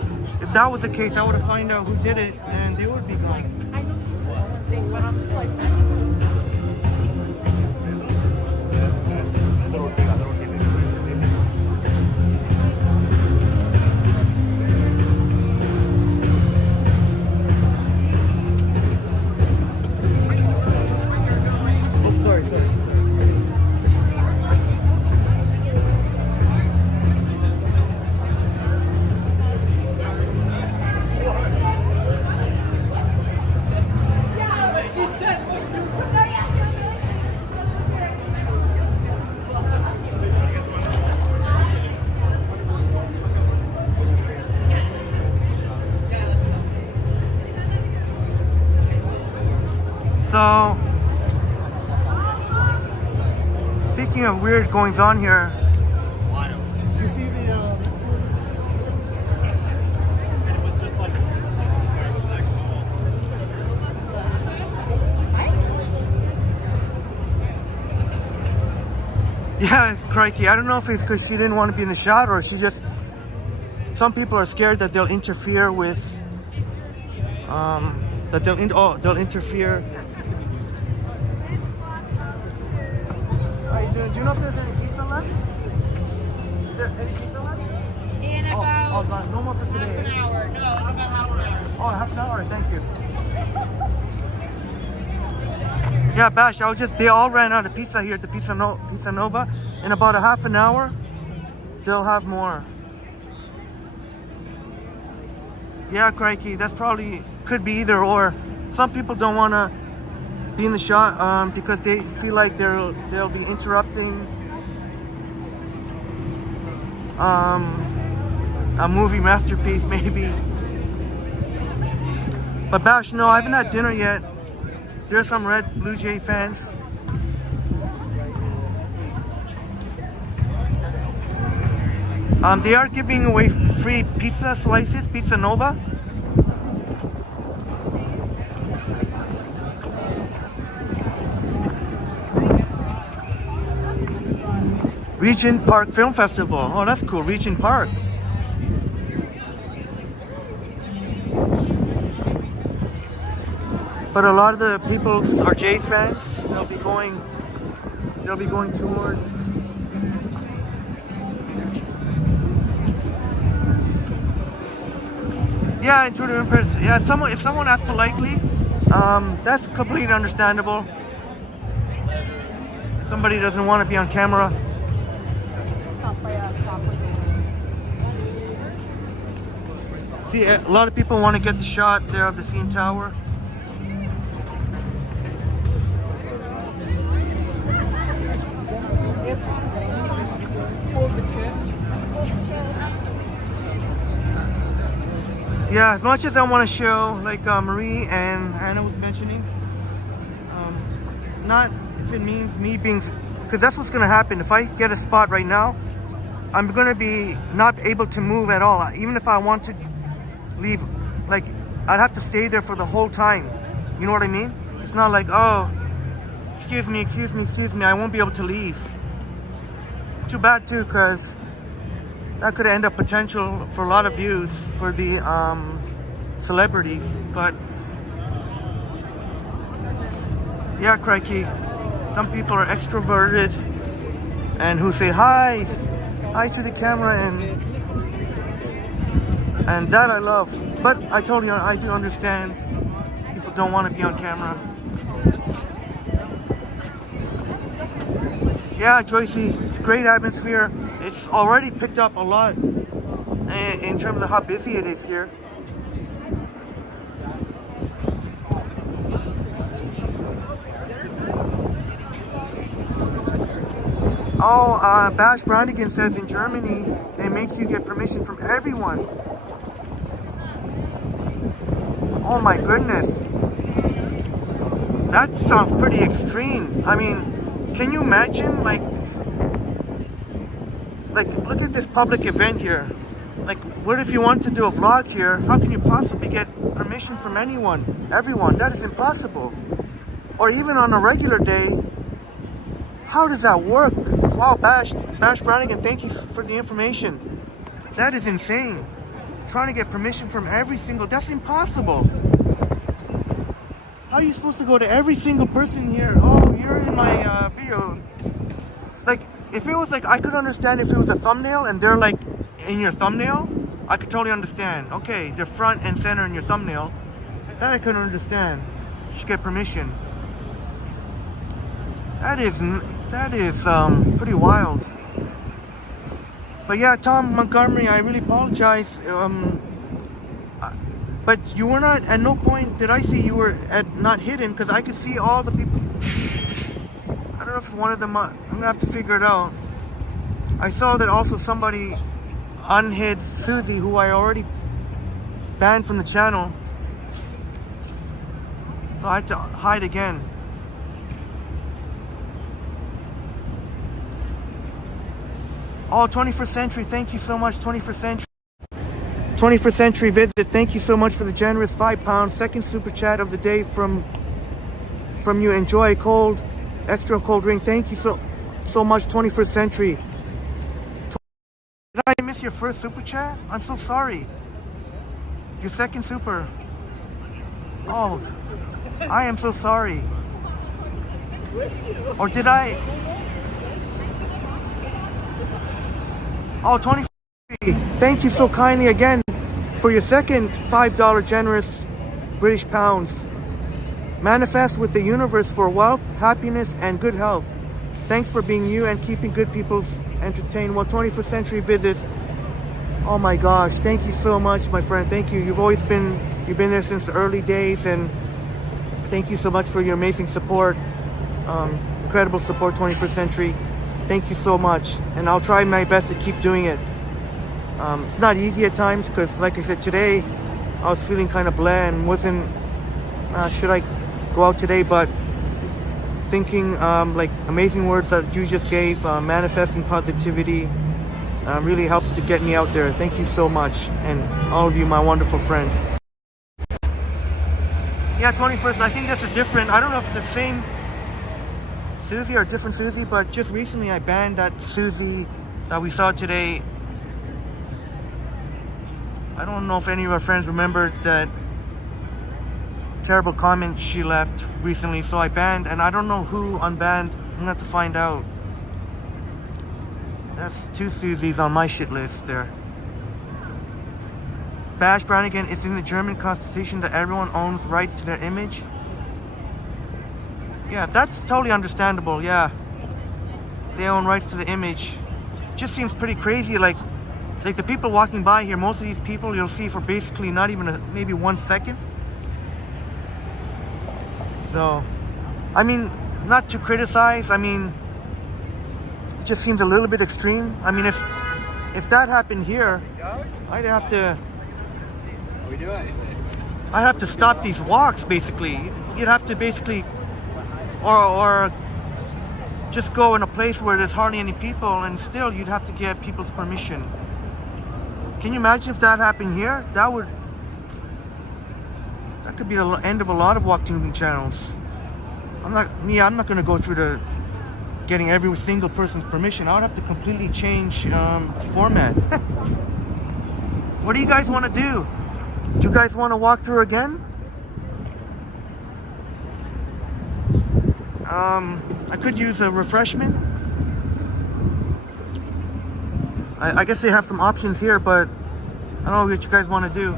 If that was the case, I would have found out who did it and they would be gone. So, speaking of weird goings on here, Did you see the? yeah, crikey, I don't know if it's because she didn't want to be in the shot or she just, some people are scared that they'll interfere with, they'll interfere. Do you know if there's any pizza left? Is there any pizza left? In about No more for today. half an hour. No, it's about half an hour. Oh, half an hour, thank you. Yeah, Bash, they all ran out of pizza here at the Pizza Nova. In about a half an hour, they'll have more. Yeah, crikey, that's probably, could be either or. Some people don't want to be in the shot because they feel like they'll be interrupting a movie masterpiece, maybe. But Bash, no, I haven't had dinner yet. There's some Red Blue Jay fans. They are giving away free pizza slices, Pizza Nova. Regent Park Film Festival. Oh, that's cool, Regent Park. But a lot of the people are Jays fans. They'll be going towards. Yeah, into the impress. Yeah, if someone asks politely, that's completely understandable. If somebody doesn't want to be on camera. See, a lot of people want to get the shot there of the CN Tower. Yeah, as much as I want to show, like Marie and Anna was mentioning, not if it means me being, because that's what's going to happen. If I get a spot right now, I'm going to be not able to move at all. Even if I want to leave, like, I'd have to stay there for the whole time. You know what I mean? It's not like, oh, excuse me, I won't be able to leave. Too bad too, because that could end up potential for a lot of views for the celebrities. But yeah, crikey, some people are extroverted and who say hi to the camera, and that I love. But I told you, I do understand people don't want to be on camera. Yeah, Joycey, it's a great atmosphere. It's already picked up a lot in terms of how busy it is here. Oh, Bash Brannigan says in Germany, it makes you get permission from everyone. Oh my goodness. That sounds pretty extreme. I mean, can you imagine, like look at this public event here. Like, what if you want to do a vlog here? How can you possibly get permission from everyone? That is impossible. Or even on a regular day, how does that work? Wow, Bash Brannigan, thank you for the information. That is insane. Trying to get permission from that's impossible. How are you supposed to go to every single person here? Oh, you're in my video. Like, if it was like, I could understand if it was a thumbnail and they're like in your thumbnail, I could totally understand. Okay, they're front and center in your thumbnail. That I couldn't understand. You should get permission. That is pretty wild. But yeah, Tom Montgomery, I really apologize. But you were not, at no point did I see you were not hidden, because I could see all the people. I don't know if one of them, I'm gonna have to figure it out. I saw that also somebody unhid Susie, who I already banned from the channel. So I had to hide again. Oh, 21st Century, thank you so much, 21st Century. 21st Century Visit, thank you so much for the generous £5. Second super chat of the day from you. Enjoy a cold, extra cold drink. Thank you so much, 21st Century. Did I miss your first super chat? I'm so sorry. Your second super. Oh, I am so sorry. Or did I? Oh, 23. Thank you so kindly again for your second $5 generous British pounds. Manifest with the universe for wealth, happiness, and good health. Thanks for being you and keeping good people entertained. Well, 21st Century Visits. Oh my gosh, thank you so much, my friend. Thank you. You've been there since the early days, and thank you so much for your amazing support. Incredible support, 21st Century. Thank you so much, and I'll try my best to keep doing it. It's not easy at times because, like I said, today I was feeling kind of bland and wasn't should I go out today, but thinking like amazing words that you just gave, manifesting positivity, really helps to get me out there. Thank you so much, and all of you, my wonderful friends. Yeah, 21st, I think that's a different, I don't know if it's the same Susie or different Susie, but just recently I banned that Susie that we saw today. I don't know if any of our friends remembered that terrible comment she left recently, so I banned, and I don't know who unbanned. I'm gonna have to find out. That's two Susies on my shit list there. Bash Brannigan, it's in the German constitution that everyone owns rights to their image. Yeah, that's totally understandable. Yeah, they own rights to the image. Just seems pretty crazy. Like the people walking by here, most of these people you'll see for basically not even maybe 1 second. So, I mean, not to criticize. I mean, it just seems a little bit extreme. I mean, if that happened here, I'd have to stop these walks. Basically, you'd have to basically. Or just go in a place where there's hardly any people, and still you'd have to get people's permission. Can you imagine if that happened here? That could be the end of a lot of walk tubing channels. I'm not going to go through the getting every single person's permission. I would have to completely change the format. What do you guys want to do? Do you guys want to walk through again? I could use a refreshment. I guess they have some options here, but I don't know what you guys want to do.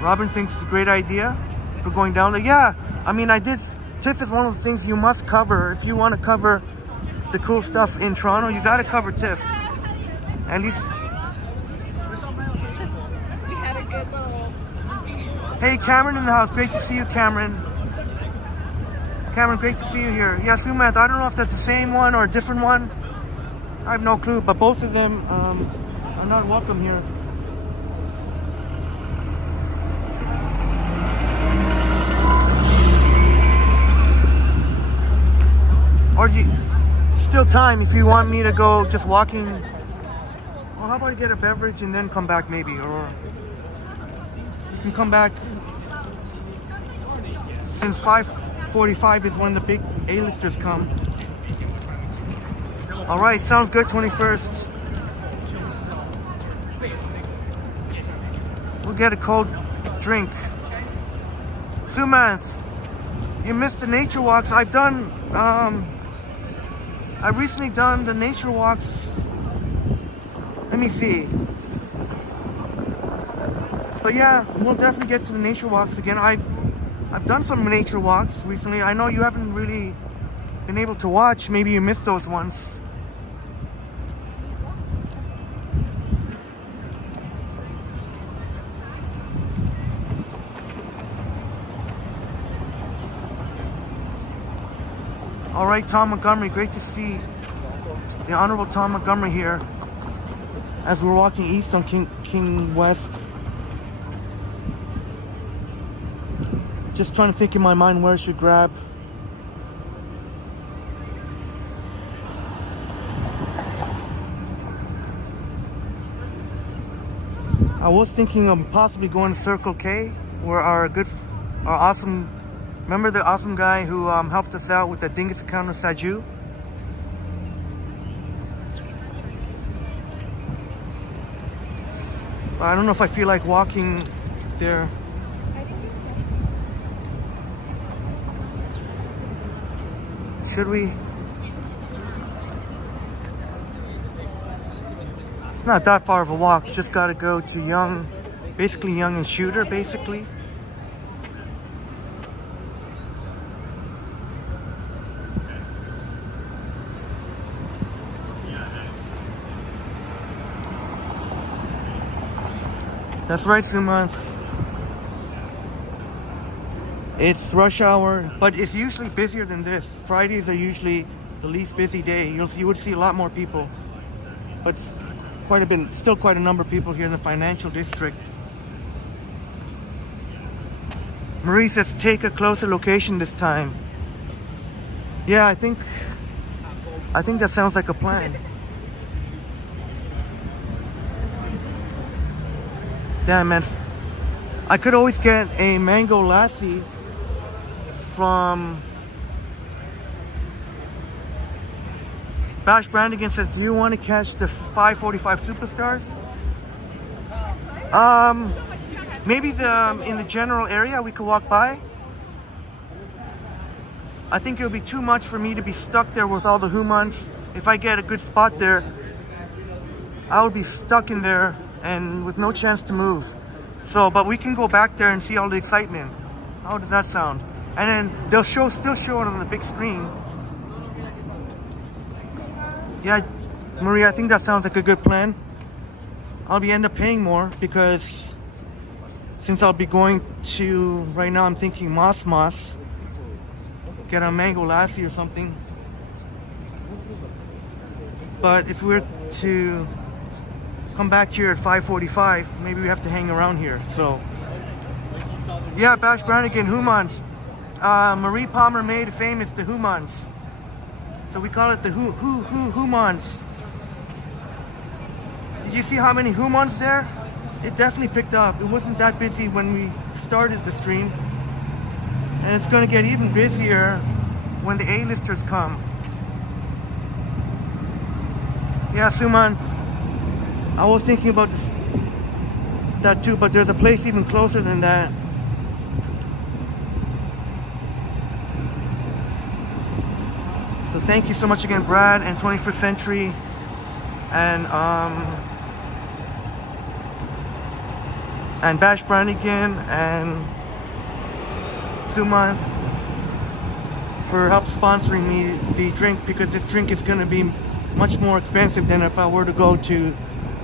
Robin thinks it's a great idea for going down there. Yeah, I mean, Tiff is one of the things you must cover. If you want to cover the cool stuff in Toronto, you got to cover Tiff. At least. Hey, Cameron in the house. Great to see you, Cameron. Cameron, great to see you here. Yeah, Sumath, I don't know if that's the same one or a different one. I have no clue, but both of them are not welcome here. Or still time if you want me to go just walking. Well, how about I get a beverage and then come back maybe, or you can come back since 5:45 is when the big A-listers come. All right, sounds good. 21st. We'll get a cold drink. Sumath, you missed the nature walks. I've recently done the nature walks. Let me see. But yeah, we'll definitely get to the nature walks again. I've done some nature walks recently. I know you haven't really been able to watch. Maybe you missed those ones. All right, Tom Montgomery, great to see the Honorable Tom Montgomery here as we're walking east on King West. Just trying to think in my mind where I should grab. I was thinking of possibly going to Circle K, where our awesome, remember the awesome guy who helped us out with the dingus account of Saju? But I don't know if I feel like walking there. Should we? It's not that far of a walk. Just got to go to Young, basically Young and Shooter, basically. That's right, Sumant. It's rush hour, but it's usually busier than this. Fridays are usually the least busy day. You would see a lot more people, but still quite a number of people here in the financial district. Marie says take a closer location this time. Yeah, I think that sounds like a plan. Yeah, man. I could always get a mango lassi from Bash Brandigan says, do you want to catch the 545 superstars? Maybe in the general area we could walk by. I think it would be too much for me to be stuck there with all the humans. If I get a good spot there, I would be stuck in there and with no chance to move. So, but we can go back there and see all the excitement. How does that sound? And then they'll still show it on the big screen. Yeah, Maria, I think that sounds like a good plan. I'll end up paying more because since I'll be going to, right now I'm thinking Mas, get a mango lassi or something. But if we were to come back here at 5:45, maybe we have to hang around here. So, yeah, Bash Brannigan, humans. Marie Palmer made famous the humans. So we call it the humans. Did you see how many humans there? It definitely picked up. It wasn't that busy when we started the stream. And it's gonna get even busier when the A-listers come. Yeah, Suman, I was thinking about that too, but there's a place even closer than that. So thank you so much again, Brad and 21st Century, and Bash Brannigan and Suman for help sponsoring me the drink, because this drink is going to be much more expensive than if I were to go to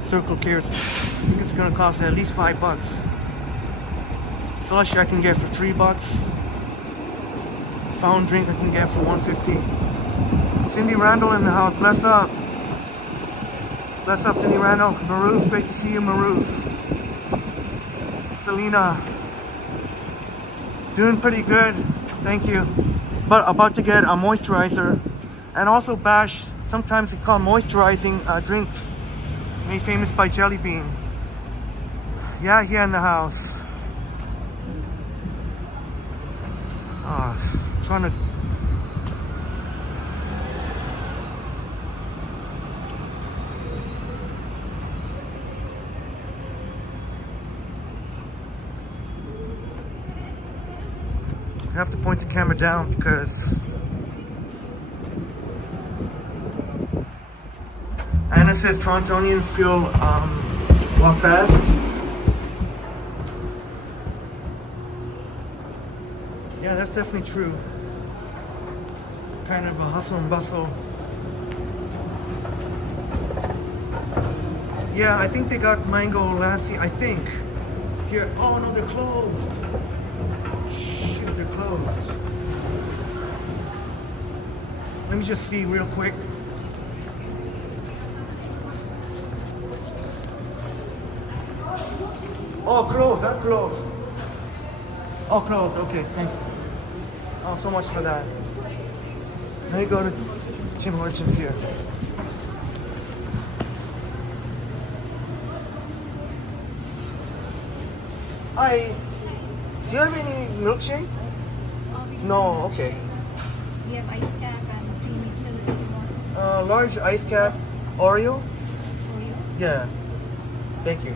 Circle K. I think it's going to cost at least $5. Slush I can get for $3. Fountain drink I can get for $1.50. Cindy Randall in the house. Bless up. Bless up, Cindy Randall. Maroof, great to see you, Maroof. Selena. Doing pretty good. Thank you. But about to get a moisturizer. And also Bash, sometimes we call moisturizing drinks. Made famous by Jelly Bean. Yeah, here in the house. Trying to. I have to point the camera down because Anna says Torontonians feel walk fast. Yeah, that's definitely true. Kind of a hustle and bustle. Yeah, I think they got mango lassi. I think here. Oh no, they're closed. Shoot, they're closed. Let me just see real quick. Oh, closed. That's closed. Oh, closed. Okay, thank you. Oh, so much for that. Let me go to Tim Hortons here. Hi. Do you have any milkshake? No, okay. We have ice cap and creamy chili if you want. Large ice cap, Oreo? Oreo. Yeah. Thank you.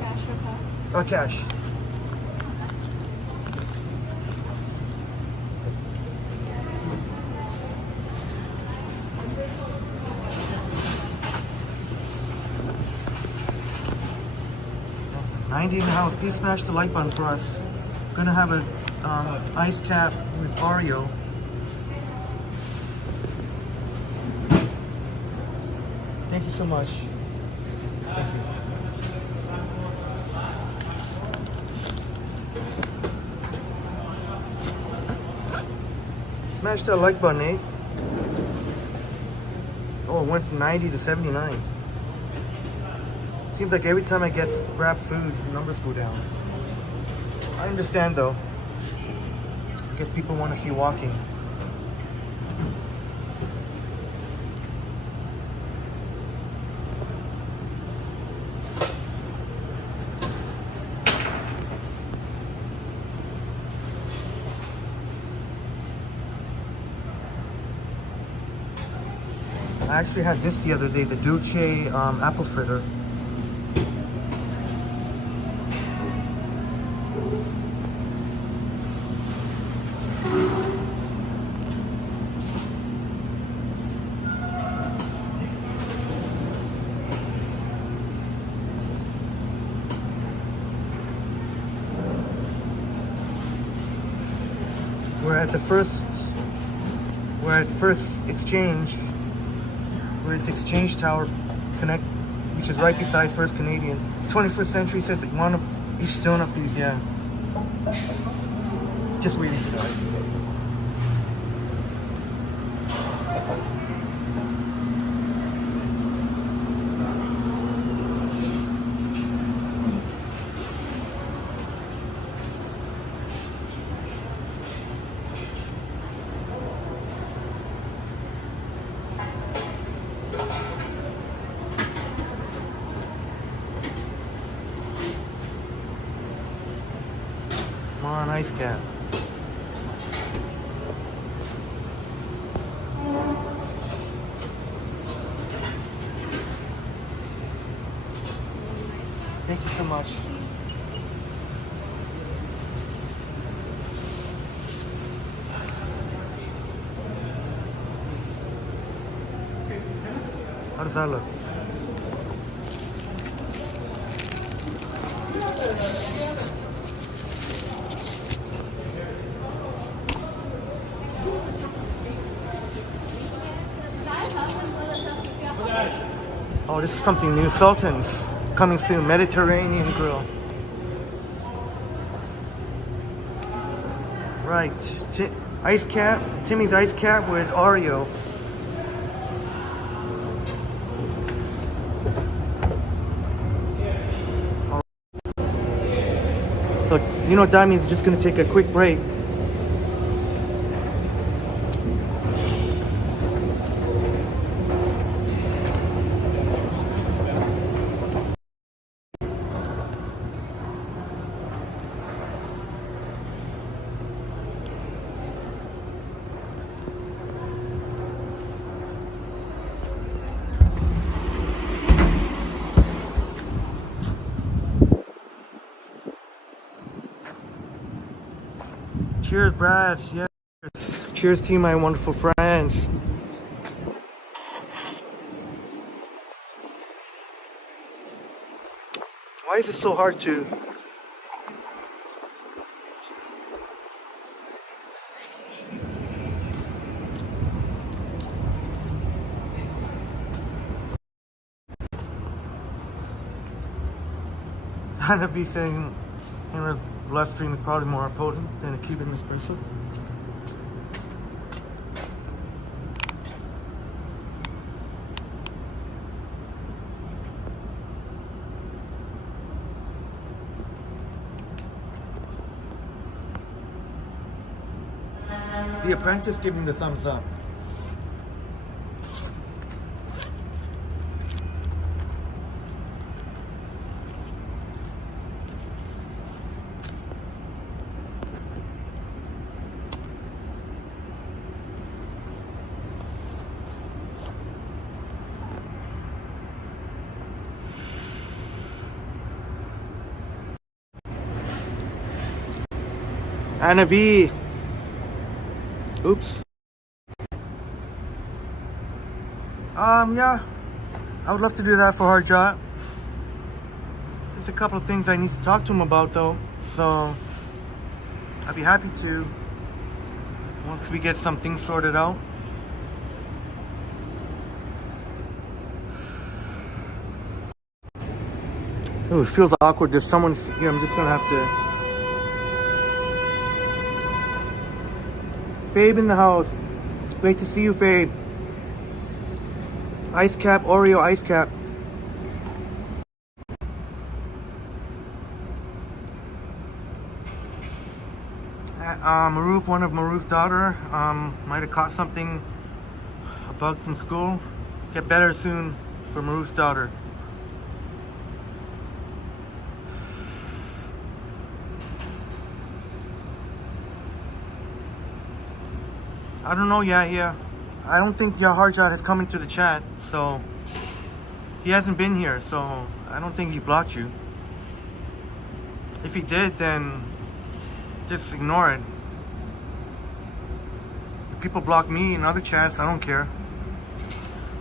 Cash or card? Oh, cash. $90 in the house. Please smash the like button for us. Gonna have a ice cap with Oreo. Thank you so much. Thank you. Smash that like button, eh? Oh, it went from 90 to 79. Seems like every time I get grab food, the numbers go down. I understand though. I guess people want to see walking. I actually had this the other day, the Duce apple fritter. We're at first exchange. We're at the Exchange Tower Connect, which is right beside First Canadian. 21st Century says that one of each donut, please. Yeah. Just waiting for guys. Come on, ice cap. Thank you so much. How does that look? Oh, this is something new. Sultan's coming soon. Mediterranean grill. Right. Ice cap. Timmy's ice cap with Oreo. Oh. So, you know what that means? It's just going to take a quick break. Cheers, Brad. Yes. Cheers to you, my wonderful friends. Why is it so hard to... Hanabi saying in a blood stream is probably more potent than a Cuban espresso. The Apprentice giving the thumbs up. Anna V. Oops. Yeah. I would love to do that for Harjot. There's a couple of things I need to talk to him about though. So I'd be happy to once we get some things sorted out. Oh, it feels awkward. There's someone here. I'm just gonna have to. Fabe in the house. Great to see you, Fabe. Ice cap, Oreo ice cap. Maruf, one of Maruf's daughter, might have caught something, a bug from school. Get better soon for Maruf's daughter. I don't know, yeah. I don't think Harjot has come into the chat, so he hasn't been here, so I don't think he blocked you. If he did, then just ignore it. If people block me in other chats, I don't care.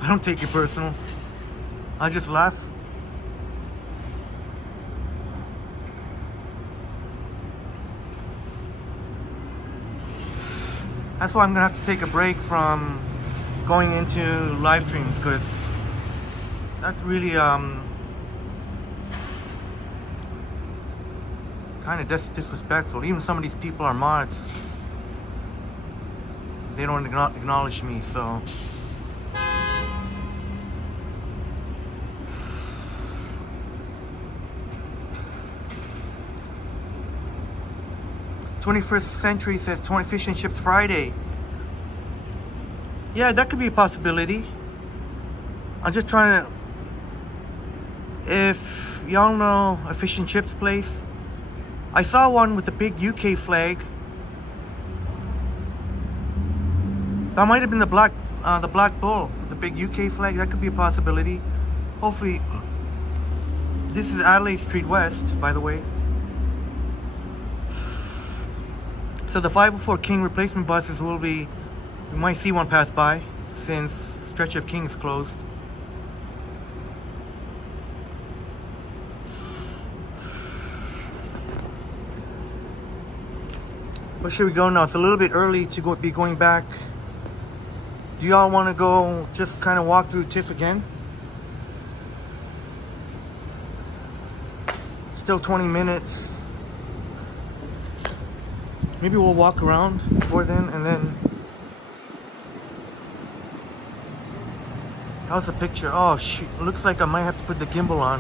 I don't take it personal. I just laugh. That's why I'm gonna have to take a break from going into live streams, because that's really kind of disrespectful. Even some of these people are mods. They don't acknowledge me, so. "21st Century says 20 fish and chips Friday." Yeah, that could be a possibility. I'm just trying to. If y'all know a fish and chips place, I saw one with a big UK flag. That might have been the Black Bull with the big UK flag. That could be a possibility. Hopefully, this is Adelaide Street West, by the way. So the 504 King replacement buses will be, you might see one pass by since Stretch of King is closed. Where should we go now? It's a little bit early to be going back. Do y'all want to go just kind of walk through Tiff again? Still 20 minutes. Maybe we'll walk around before then, and then. How's the picture? Oh shoot, looks like I might have to put the gimbal on.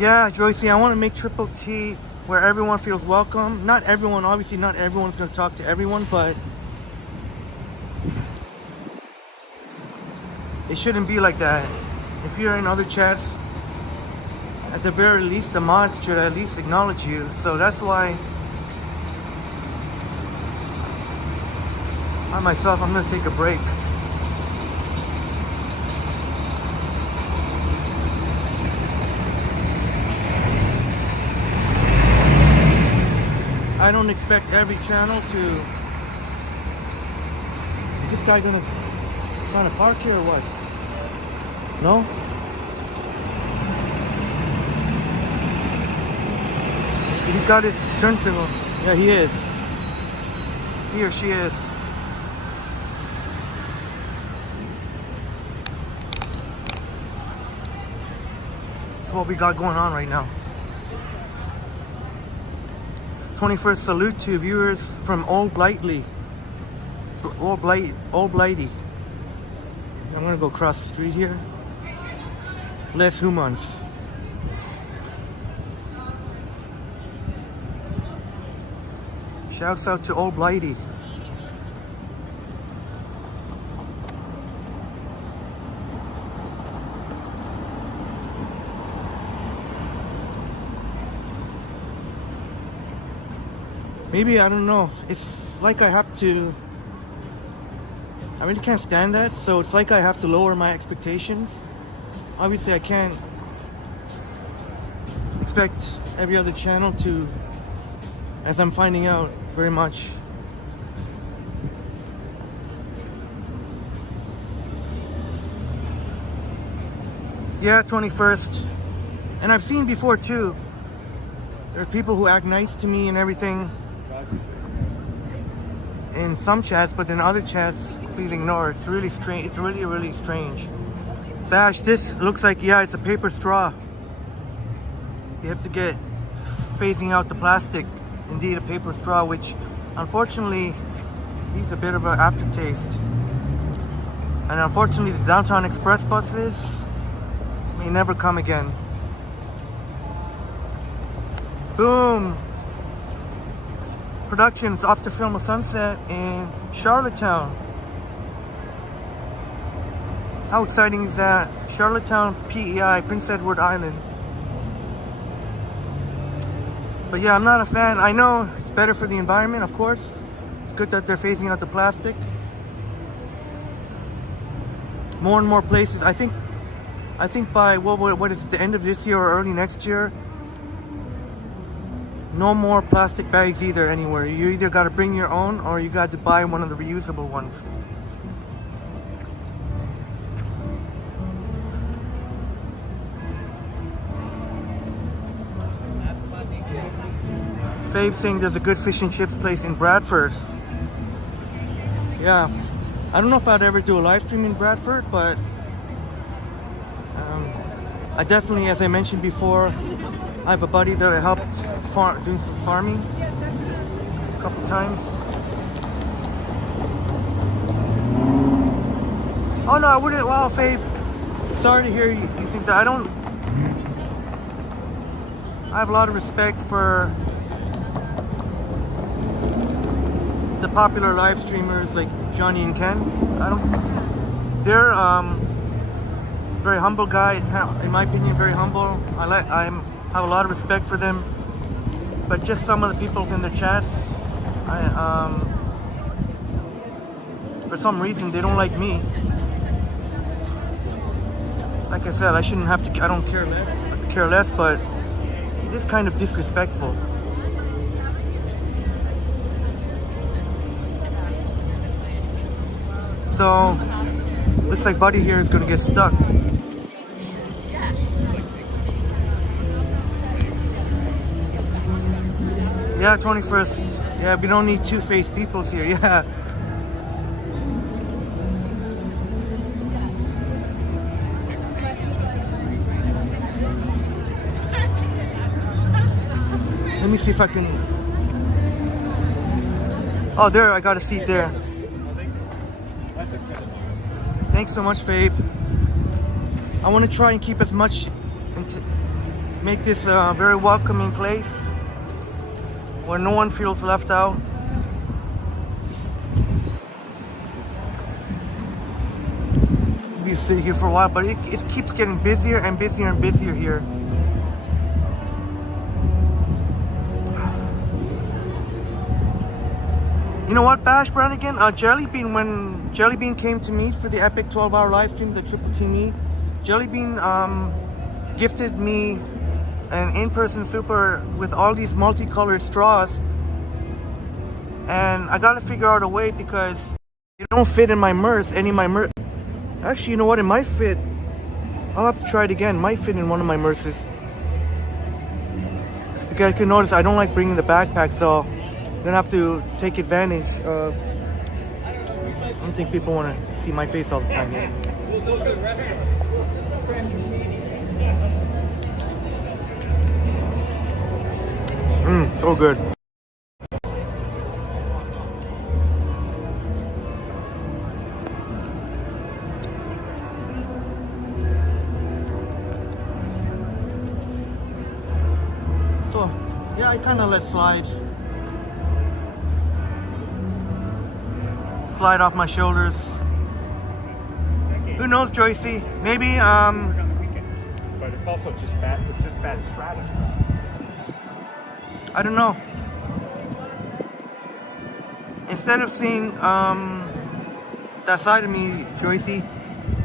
Yeah, Joycey, I want to make Triple T where everyone feels welcome. Not everyone, obviously not everyone's going to talk to everyone, but it shouldn't be like that. If you're in other chats, at the very least, the mods should at least acknowledge you. So that's why I myself, I'm going to take a break. I don't expect every channel to. Is this guy gonna trying to park here or what? No? He's got his turn signal. Yeah, he is. He or she is. That's what we got going on right now. 21st salute to viewers from Old Blighty. I'm gonna go across the street here. Les Humans. Shouts out to old Blighty. Maybe, I don't know. It's like I really can't stand that. So it's like I have to lower my expectations. Obviously, I can't expect every other channel to, as I'm finding out very much. Yeah, 21st. And I've seen before too. There are people who act nice to me and everything in some chats, but in other chats completely ignore. It's really strange. It's really, really strange. Bash, this looks like, yeah, it's a paper straw. You have to get phasing out the plastic. Indeed, a paper straw, which unfortunately leaves a bit of an aftertaste. And unfortunately, the downtown express buses may never come again. Boom! Productions off to film a sunset in Charlottetown. How exciting is that? Charlottetown, PEI, Prince Edward Island. But yeah, I'm not a fan. I know it's better for the environment, of course. It's good that they're phasing out the plastic. More and more places. I think by what is it, the end of this year or early next year, no more plastic bags either anywhere. You either got to bring your own or you got to buy one of the reusable ones. Fabe saying there's a good fish and chips place in Bradford. Yeah, I don't know if I'd ever do a live stream in Bradford, but I definitely, as I mentioned before, I have a buddy that I helped doing some farming a couple times. Oh no, I wouldn't. Wow, Fabe. Sorry to hear you think that. I have a lot of respect for the popular live streamers like Johnny and Ken. They're very humble guy, in my opinion, very humble. I have a lot of respect for them, but just some of the people in the chats, for some reason they don't like me. Like I said, I shouldn't have to. I don't care less. I could care less, but it is kind of disrespectful. So looks like Buddy here is gonna get stuck. Yeah, 21st. Yeah, we don't need two-faced peoples here. Yeah. Let me see if I can. Oh, there, I got a seat there. Thanks so much, Fabe. I want to try and keep as much and make this a very welcoming place where no one feels left out. We sit here for a while, but it keeps getting busier and busier and busier here. You know what, Bash Brannigan? Jellybean, when Jellybean came to meet for the epic 12-hour live stream, the Triple T meet, Jellybean gifted me an in-person super with all these multicolored straws, and I gotta figure out a way because it don't fit in my Merce. Actually, you know what? It might fit. I'll have to try it again. It might fit in one of my Merces. You guys can notice I don't like bringing the backpack, so I'm gonna have to take advantage of. I don't think people want to see my face all the time yet. So good. So, yeah, I kind of let slide. slide off my shoulders. Who knows, Joycey? Maybe On the weekends, but it's also just bad. It's just bad strategy. I don't know. Instead of seeing that side of me, Joycey,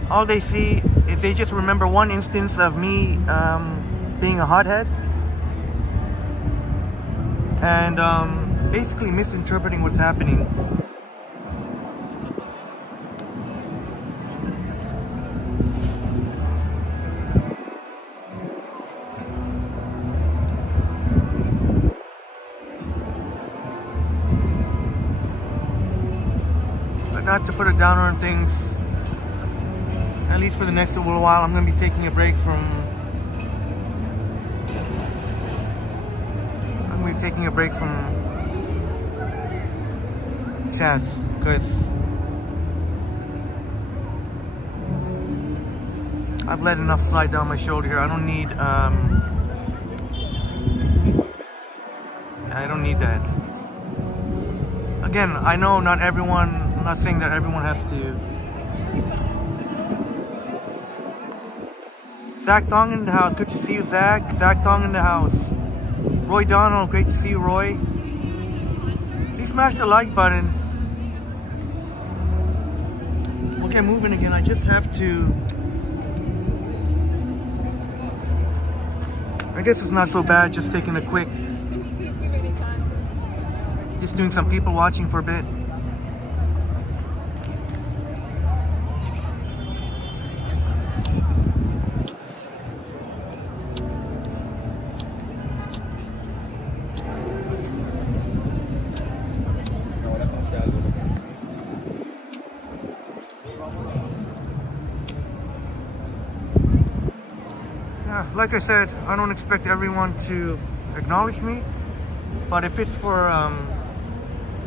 all they see is they just remember one instance of me being a hothead and basically misinterpreting what's happening. Not to put a downer on things, at least for the next little while, I'm going to be taking a break from chats because I've let enough slide down my shoulder here. I don't need that. Again, I know not everyone, I'm not saying that everyone has to. Zach Thong in the house. Good to see you, Zach. Zach Thong in the house. Roy Donald. Great to see you, Roy. Please smash the like button. Okay, moving again. I just have to. I guess it's not so bad just taking a quick. Just doing some people watching for a bit. Yeah, like I said, I don't expect everyone to acknowledge me, but if it's for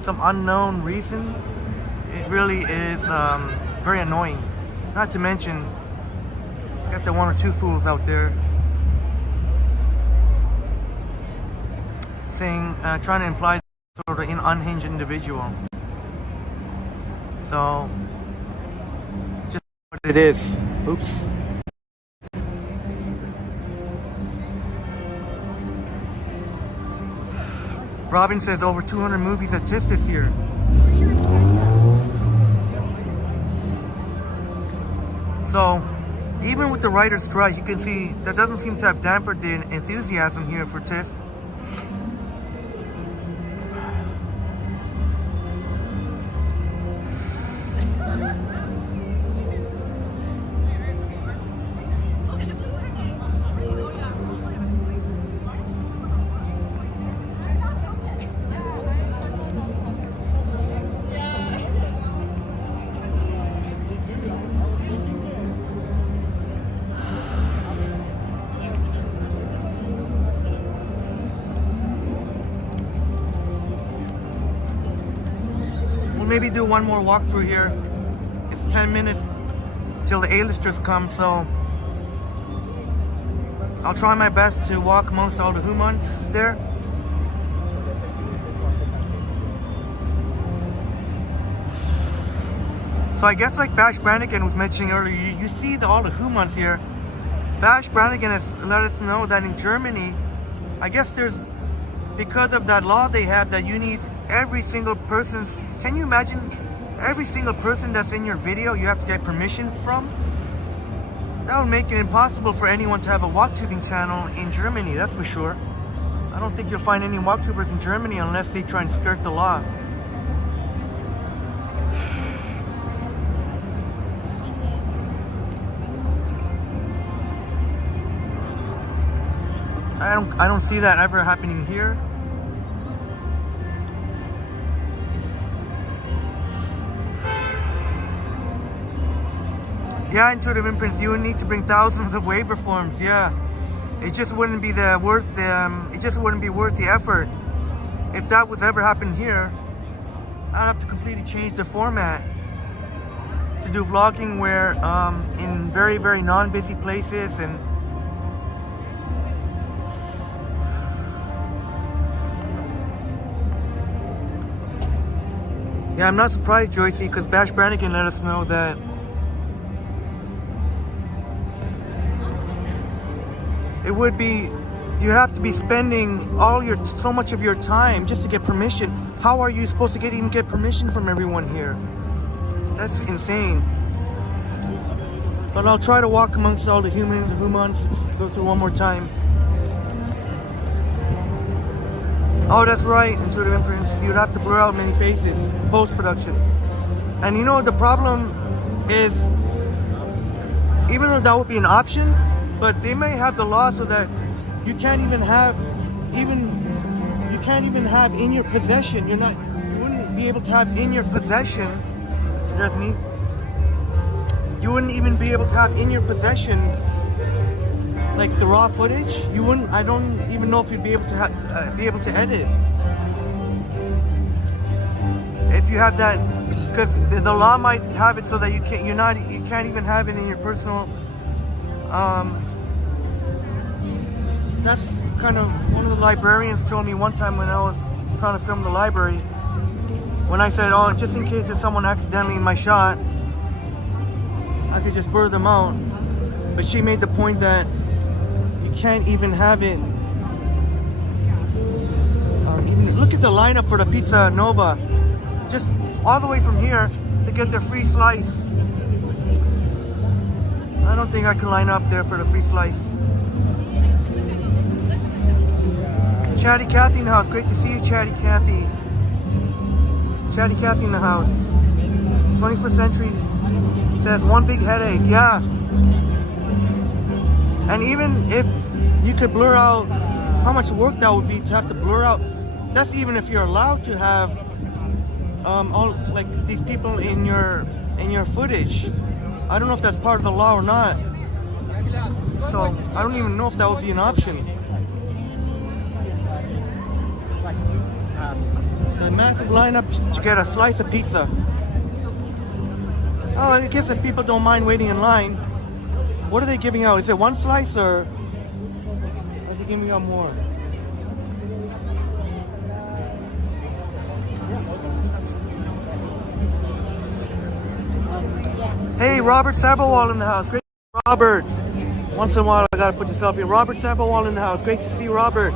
some unknown reason, it really is very annoying. Not to mention, got the one or two fools out there saying, trying to imply sort of an unhinged individual. So, just what it is. Oops. Robin says over 200 movies at Tiff this year. So, even with the writer's strike, you can see that doesn't seem to have dampened the enthusiasm here for Tiff. Maybe do one more walkthrough here. It's 10 minutes till the A-listers come, so I'll try my best to walk amongst all the humans there. So I guess like Bash Brannigan was mentioning earlier, you see all the humans here. Bash Brannigan has let us know that in Germany, I guess there's, because of that law they have that you need every single person's. Can you imagine every single person that's in your video you have to get permission from? That would make it impossible for anyone to have a walktubing channel in Germany, that's for sure. I don't think you'll find any walktubers in Germany unless they try and skirt the law. I don't see that ever happening here. Yeah, intuitive imprints, you would need to bring thousands of waiver forms. Yeah, it just wouldn't be worth the effort. If that was ever happen here, I'd have to completely change the format to do vlogging where in very, very non-busy places. And Yeah, I'm not surprised, Joycey, because Bash Brannigan let us know that it would be, you have to be spending so much of your time just to get permission. How are you supposed to even get permission from everyone here? That's insane. But I'll try to walk amongst all the humans, go through one more time. Oh, that's right, intuitive imprints. You'd have to blur out many faces, post-production. And you know, the problem is, even though that would be an option, but they may have the law so that you can't even have in your possession, you wouldn't be able to have in your possession, that's me, you wouldn't even be able to have in your possession like the raw footage. You wouldn't. I don't even know if you'd be able to edit if you have that, because the law might have it so that you can't even have it in your personal. That's kind of one of the librarians told me one time when I was trying to film the library. When I said, "Oh, just in case there's someone accidentally in my shot, I could just blur them out," but she made the point that can't even have it. Look at the lineup for the Pizza Nova. Just all the way from here to get their free slice. I don't think I can line up there for the free slice. Chatty Cathy in the house. Great to see you, Chatty Cathy. Chatty Cathy in the house. 21st Century says one big headache. Yeah. And even if you could blur out, how much work that would be to have to blur out. That's even if you're allowed to have all like these people in your footage. I don't know if that's part of the law or not. So I don't even know if that would be an option. A massive lineup to get a slice of pizza. Oh, I guess if people don't mind waiting in line. What are they giving out? Is it one slice or are they giving out more? Hey, Robert Sabowal in the house. Great, Robert. Once in a while, I gotta put yourself in. Robert Sabowal in the house. Great to see you, Robert.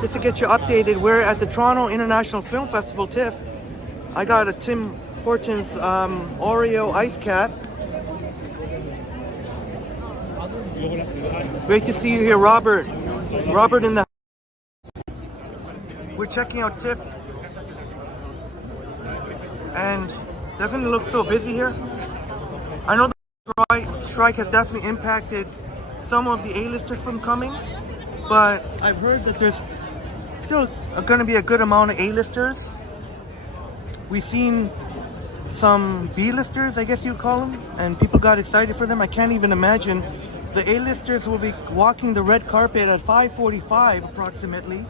Just to get you updated, we're at the Toronto International Film Festival, Tiff. I got a Tim Hortons Oreo ice cap. Great to see you here, Robert. Robert in the. We're checking out Tiff, and doesn't it look so busy here? I know the strike has definitely impacted some of the A-listers from coming, but I've heard that there's still going to be a good amount of A-listers. We've seen some B-listers, I guess you call them, and people got excited for them. I can't even imagine. The A-listers will be walking the red carpet at 5:45 approximately.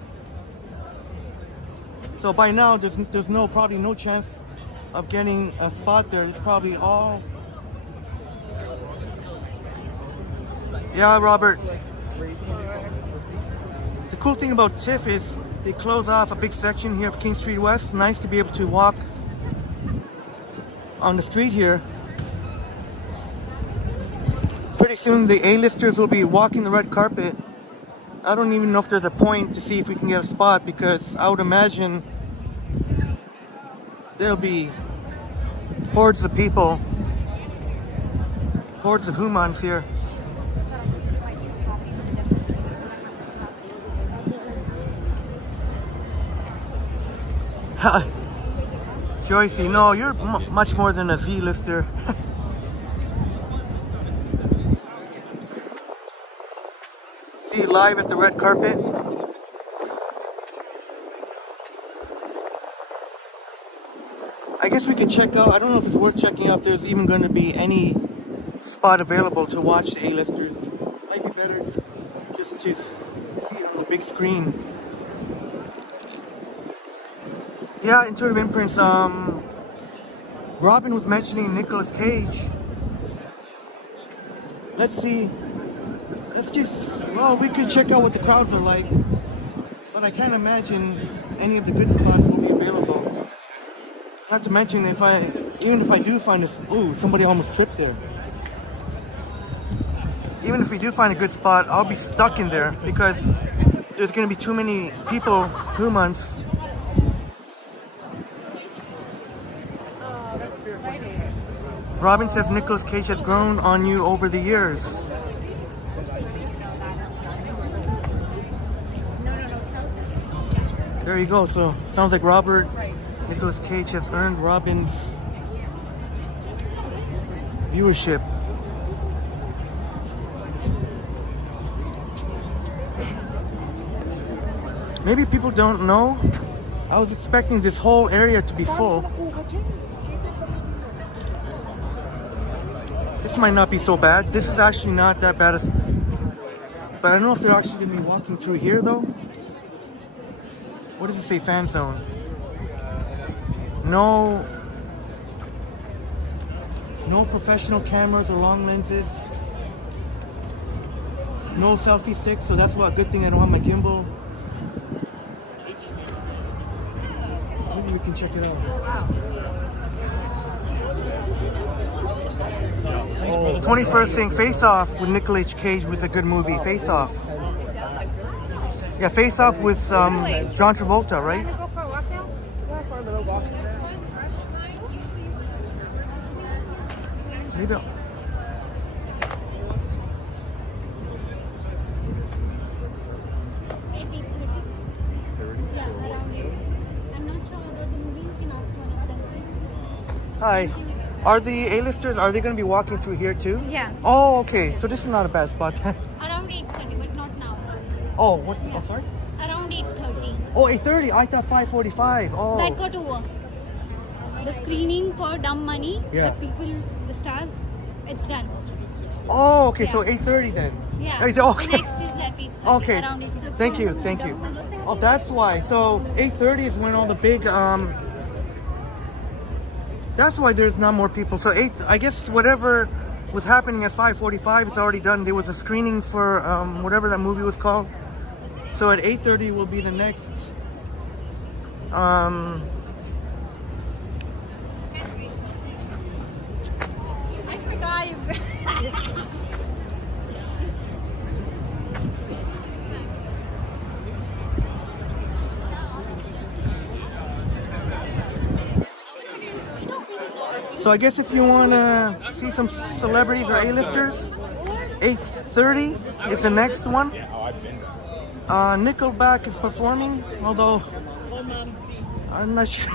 So by now, there's probably no chance of getting a spot there. It's probably all. Yeah, Robert. The cool thing about TIFF is they close off a big section here of King Street West. Nice to be able to walk on the street here. Pretty soon the A-listers will be walking the red carpet. I don't even know if there's a point to see if we can get a spot, because I would imagine there'll be hordes of people, hordes of humans here. Joycey, no, you're much more than a V-lister. See you live at the red carpet. I guess we could check out, I don't know if it's worth checking out if there's even going to be any spot available to watch the A-listers. Might be better just to see it on the big screen. Yeah, Intuitive Imprints, Robin was mentioning Nicolas Cage. Let's see. Well, we could check out what the crowds are like, but I can't imagine any of the good spots will be available. Not to mention, even if I do find this, ooh, somebody almost tripped there. Even if we do find a good spot, I'll be stuck in there because there's going to be too many people, humans. Robin says Nicolas Cage has grown on you over the years. There you go. So sounds like Nicolas Cage has earned Robin's viewership. Maybe people don't know. I was expecting this whole area to be full. This might not be so bad. This is actually not that bad. But I don't know if they're actually going to be walking through here though. What does it say? Fan zone. No professional cameras or long lenses. No selfie sticks, so that's a good thing I don't have my gimbal. Maybe we can check it out. Oh, 21st thing, Face Off with Nicolas Cage was a good movie. Face Off. Yeah, Face Off with John Travolta, right? Go for a walk now? Maybe. Yeah, around it. I'm not sure about the movie. You can ask one of them, please. Hi. Are the A-listers, are they going to be walking through here too? Yeah. Oh, okay. So this is not a bad spot then. Around 8:30, but not now. Oh, what? Oh, sorry? Around 8:30. Oh, 8:30. I thought 5:45. Oh. That got over. The screening for Dumb Money, Yeah. the people, the stars, it's done. Oh, okay. Yeah. So 8:30 then. Yeah. Okay. The next is at 8:30. Okay. Around 8:30. Thank you. Thank you. Oh, that's why. So 8:30 is when all the big that's why there's not more people. So I guess whatever was happening at 5:45 it's already done. There was a screening for whatever that movie was called. So at 8:30 will be the next I forgot you. So I guess if you want to see some celebrities or A-listers, 8:30 is the next one. Nickelback is performing, although I'm not sure.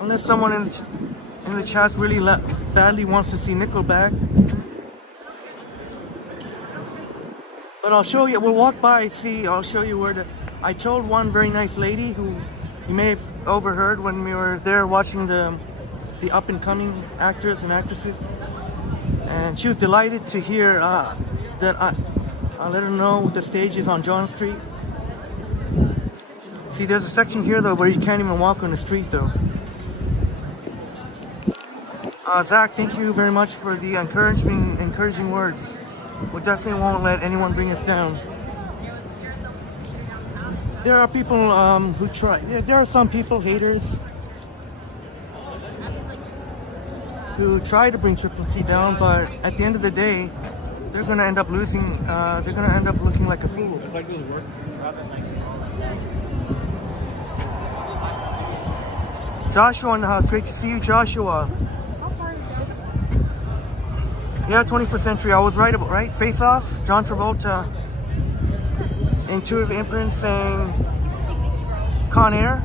Unless someone in the chat really badly wants to see Nickelback. But I'll show you, we'll walk by, I'll show you where I told one very nice lady who you may have overheard when we were there watching the up and coming actors and actresses. And she was delighted to hear that I let her know the stage is on John Street. See, there's a section here though where you can't even walk on the street though. Zach, thank you very much for the encouraging words. We definitely won't let anyone bring us down. There are people who try. There are some people, haters, who try to bring Triple T down, but at the end of the day, they're gonna end up losing. They're gonna end up looking like a fool. Joshua in the house. Great to see you, Joshua. Yeah, 21st Century. I was right. Face Off. John Travolta. Intuitive Imprint saying Con Air.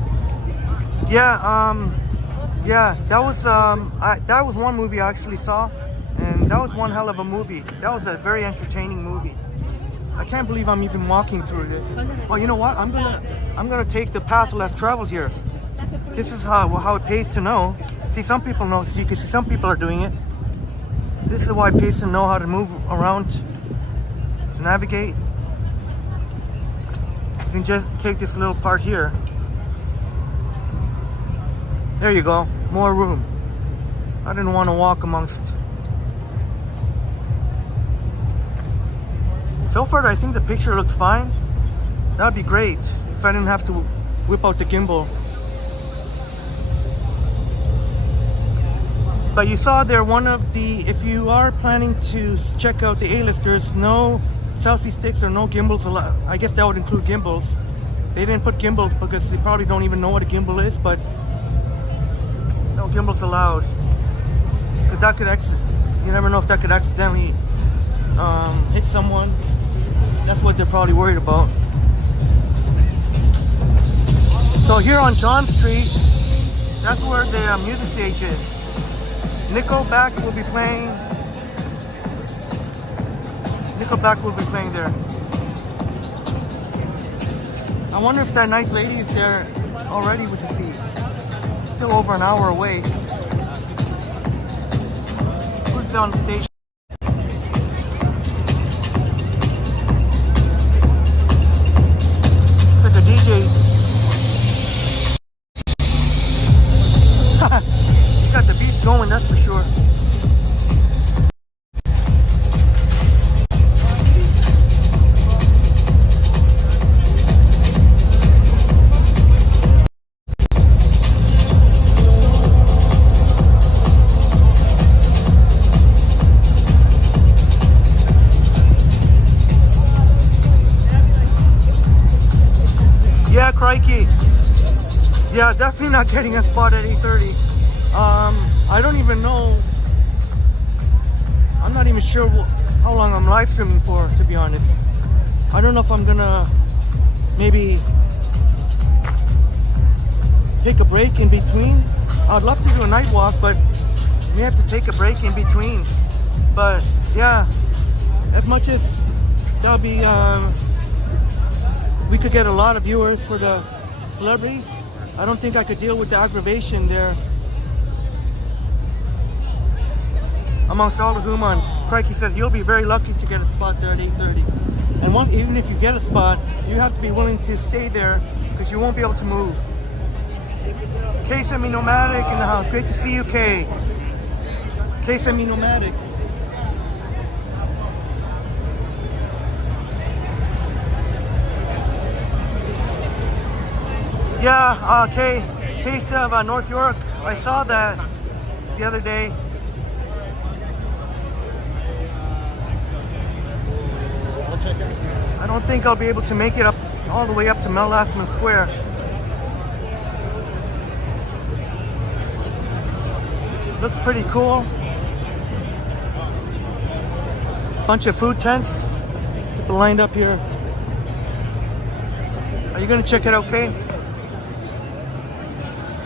Yeah. Yeah. That was one movie I actually saw, and that was one hell of a movie. That was a very entertaining movie. I can't believe I'm even walking through this. Well, you know what? I'm gonna take the path less traveled here. This is how it pays to know. See, some people know. See, you can see some people are doing it. This is why it pays to know how to move around, to navigate. You can just take this little part here. There you go. More room. I didn't want to walk amongst. So far, I think the picture looks fine. That'd be great if I didn't have to whip out the gimbal. But you saw there one of the, if you are planning to check out the A-listers, no selfie sticks or no gimbals allowed. I guess that would include gimbals. They didn't put gimbals because they probably don't even know what a gimbal is, but no gimbals allowed. Because that could you never know if that could accidentally hit someone. That's what they're probably worried about. So here on John Street, that's where the music stage is. Nickelback will be playing. Nickelback will be playing there. I wonder if that nice lady is there already with the seat. Still over an hour away. Who's down the station? It's like a DJ. You got the beats going, that's for sure. Yeah, crikey. Yeah, definitely not getting a spot at 8:30. I don't even know. I'm not even sure how long I'm live streaming for, to be honest. I don't know if I'm gonna maybe take a break in between. I'd love to do a night walk, but we have to take a break in between. But yeah, as much as that'll be, we could get a lot of viewers for the celebrities. I don't think I could deal with the aggravation there amongst all the humans. Crikey says you'll be very lucky to get a spot there at 8:30. And even if you get a spot, you have to be willing to stay there because you won't be able to move. K Semi-Nomadic in the house. Great to see you, K. K Semi-Nomadic. Yeah, K. Taste of North York. I saw that the other day. I don't think I'll be able to make it up all the way up to Mel Lastman Square. Looks pretty cool. Bunch of food tents. People lined up here. Are you gonna check it out, Kay?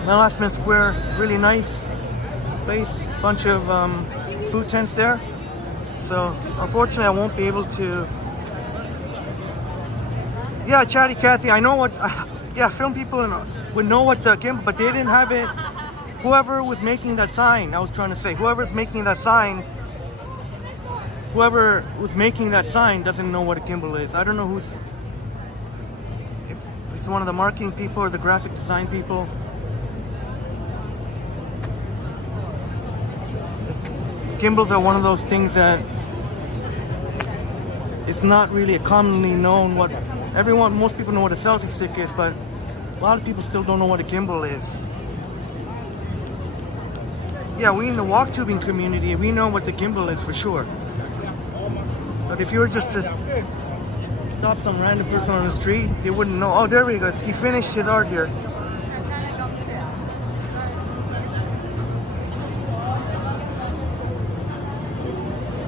Mel Lastman Square, really nice place. Bunch of food tents there. So unfortunately, I won't be able to. Yeah, Chatty Cathy, I know what. Yeah, film people would know what the gimbal, but they didn't have it. Whoever was making that sign, I was trying to say, whoever's making that sign, whoever was making that sign doesn't know what a gimbal is. I don't know if it's one of the marketing people or the graphic design people. Gimbals are one of those things that it's not really commonly known what most people know what a selfie stick is, but a lot of people still don't know what a gimbal is. Yeah, we in the walk tubing community, we know what the gimbal is for sure. But if you were just to stop some random person on the street, they wouldn't know. Oh, there he goes. He finished his art here.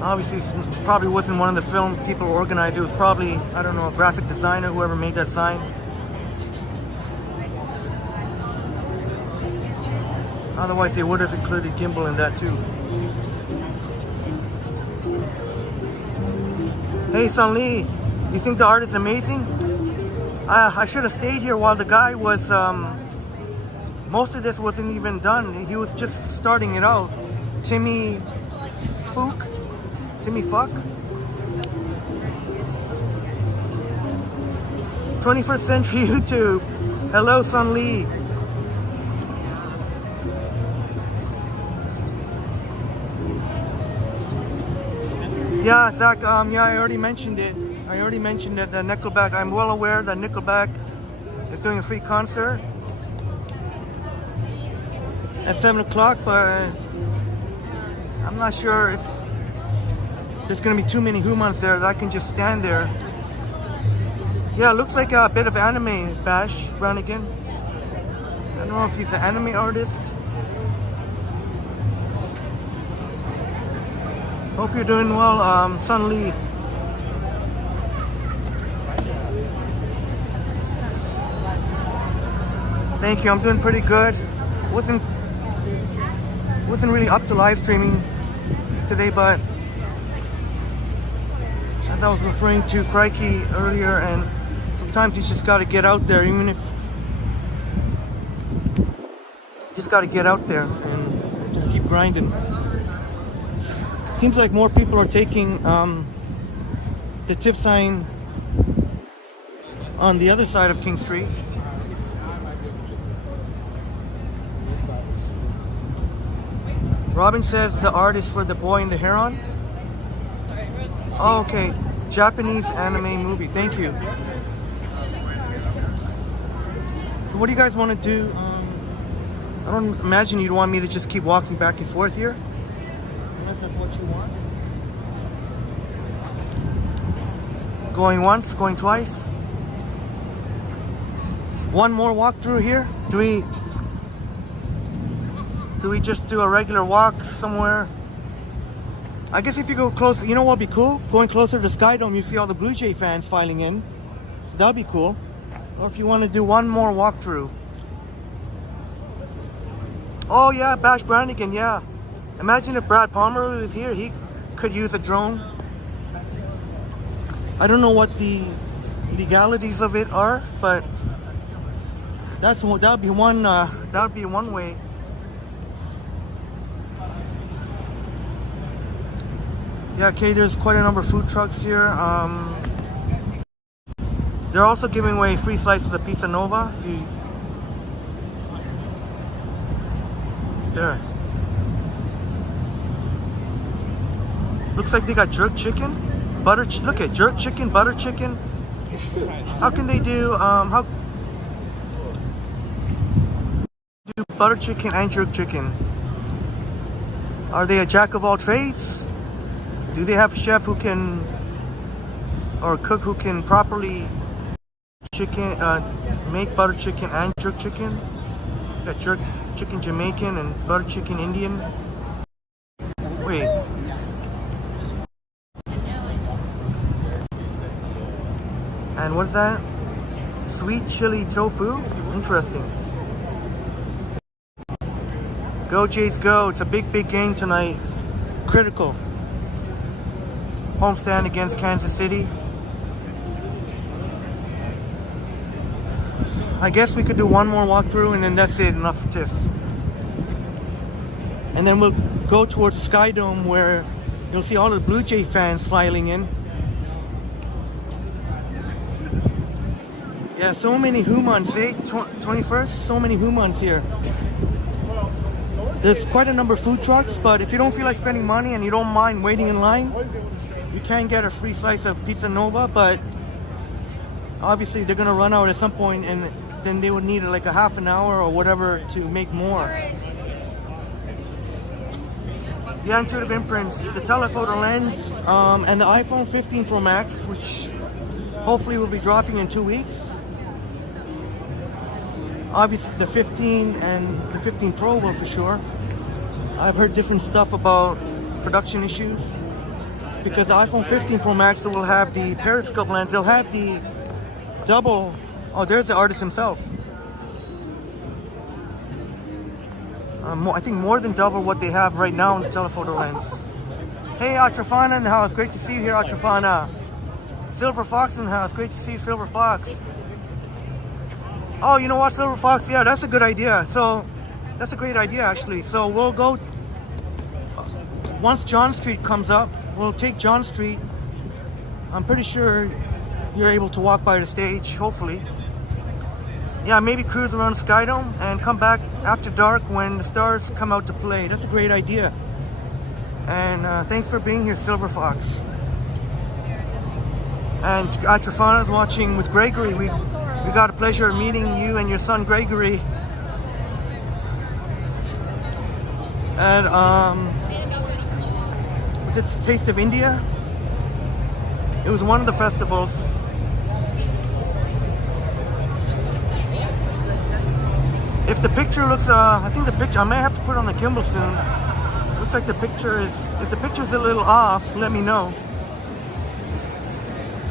Obviously, it probably wasn't one of the film people who organized it. It was probably, I don't know, a graphic designer, whoever made that sign. Otherwise, they would have included gimbal in that too. Hey, Sun Lee, you think the art is amazing? I should have stayed here while the guy was, most of this wasn't even done. He was just starting it out. Timmy Fuck? 21st Century YouTube. Hello, Sun Lee. Yeah, Zach, yeah, I already mentioned it. I already mentioned that Nickelback, I'm well aware that Nickelback is doing a free concert at 7 o'clock, but I'm not sure if there's gonna be too many humans there that I can just stand there. Yeah, it looks like a bit of anime, Bash Brannigan. I don't know if he's an anime artist. Hope you're doing well, Sun Lee. Thank you, I'm doing pretty good. Wasn't really up to live streaming today, but as I was referring to Crikey earlier, and sometimes you just gotta get out there, even if you just gotta get out there and just keep grinding. Seems like more people are taking the Tiff sign on the other side of King Street. Robin says the art is for The Boy and the Heron. Oh, okay. Japanese anime movie. Thank you. So what do you guys want to do? I don't imagine you'd want me to just keep walking back and forth here. Unless that's what you want. Going once, going twice. One more walk through here. Do we just do a regular walk somewhere? I guess if you go close, you know what'd be cool? Going closer to Sky Dome, you see all the Blue Jay fans filing in. So that'd be cool. Or if you want to do one more walkthrough. Oh yeah, Bash Brannigan, yeah. Imagine if Brad Palmer was here, he could use a drone. I don't know what the legalities of it are, but that'd be one way. Yeah, okay, there's quite a number of food trucks here. They're also giving away free slices of Pizza Nova. There. Looks like they got jerk chicken, look at jerk chicken, butter chicken. How can they do butter chicken and jerk chicken? Are they a jack of all trades? Do they have a chef who can, or a cook who can properly make butter chicken and jerk chicken? Got jerk chicken Jamaican and butter chicken Indian. Wait. And what is that? Sweet chili tofu? Interesting. Go Jays go. It's a big game tonight. Critical. Homestand against Kansas City. I guess we could do one more walkthrough and then that's it, enough for Tiff. And then we'll go towards the Sky Dome where you'll see all the Blue Jay fans filing in. Yeah, so many humans, eh? 21st, so many humans here. There's quite a number of food trucks, but if you don't feel like spending money and you don't mind waiting in line, you can get a free slice of Pizza Nova, but obviously they're gonna run out at some point and then they would need like a half an hour or whatever to make more. Yeah, Intuitive Imprints, the telephoto lens, and the iPhone 15 Pro Max, which hopefully will be dropping in 2 weeks. Obviously the 15 and the 15 Pro will for sure. I've heard different stuff about production issues because the iPhone 15 Pro Max will have the periscope lens. They'll have the double. Oh, there's the artist himself. I think more than double what they have right now in the telephoto lens. Hey, Atrafana in the house. Great to see you here, Atrafana. Silver Fox in the house. Great to see you, Silver Fox. Oh, you know what, Silver Fox? Yeah, that's a good idea. So, that's a great idea, actually. So, we'll go, once John Street comes up, we'll take John Street. I'm pretty sure you're able to walk by the stage, hopefully. Yeah, maybe cruise around Sky Dome and come back after dark when the stars come out to play. That's a great idea. And thanks for being here, Silver Fox. And Atrafana is watching with Gregory. We got a pleasure of meeting you and your son Gregory at Is it Taste of India? It was one of the festivals. If the picture looks, I think the picture, I may have to put it on the gimbal soon. Looks like the picture is, if the picture's a little off, let me know.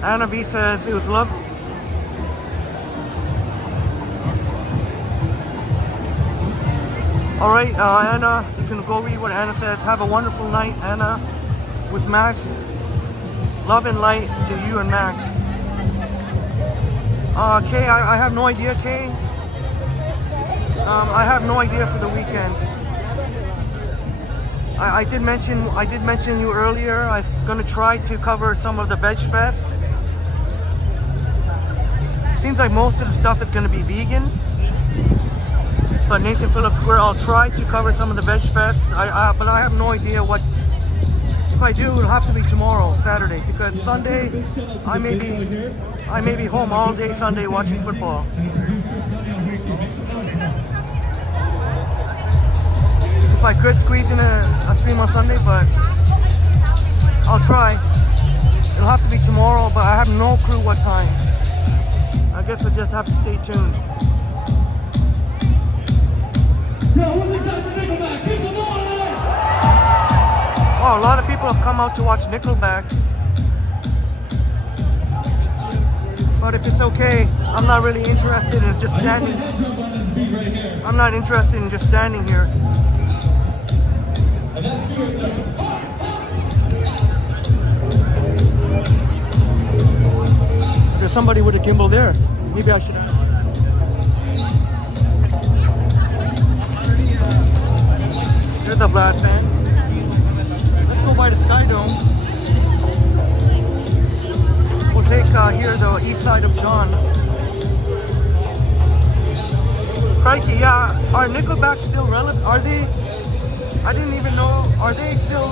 Anna V says it was love. Alright, Anna, you can go read what Anna says. Have a wonderful night, Anna, with Max. Love and light to you and Max. Kay, I have no idea, Kay. I have no idea for the weekend. I did mention you earlier. I was gonna try to cover some of the Veg Fest. Seems like most of the stuff is gonna be vegan. But Nathan Phillips Square, I'll try to cover some of the Veg Fest. But I have no idea what. If I do, it'll have to be tomorrow, Saturday, because Sunday I may be home all day Sunday watching football. If I could squeeze in a stream on Sunday, but I'll try. It'll have to be tomorrow, but I have no clue what time. I guess we'll just have to stay tuned. Oh, a lot of people have come out to watch Nickelback. But if it's okay, I'm not really interested in just standing. I'm not interested in just standing here. There's somebody with a gimbal there. Maybe I should. There's a Vlad fan. Let's go by the Sky Dome. We'll take here the east side of John. Crikey, yeah. Are Nickelback still relevant? Are they? I didn't even know. Are they still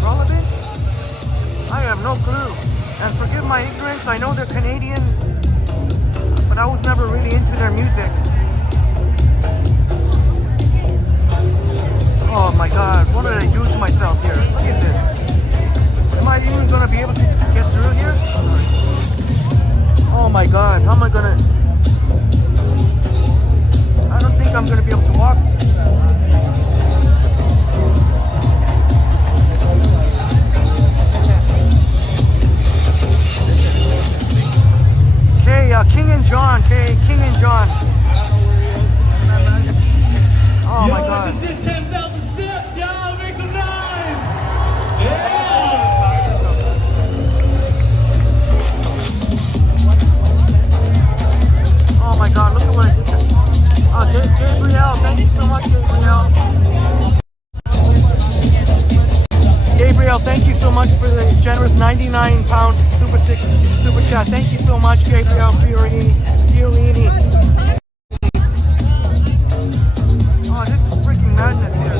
relevant? I have no clue. And forgive my ignorance. I know they're Canadian, but I was never really into their music. Oh my God, what did I do to myself here? Look at this. Am I even gonna be able to get through here? Oh my God, how am I gonna? I don't think I'm gonna be able to walk. Okay, King and John, okay, King and John. Oh my God. Just did 10,000 steps, y'all. Make some noise. Yeah. Oh my God, look at what I did. Gabrielle, thank you so much, Gabrielle. Gabrielle, thank you so much for the generous 99-pound super chat. Thank you so much, Gabrielle Fiorini. Oh, this is freaking madness here.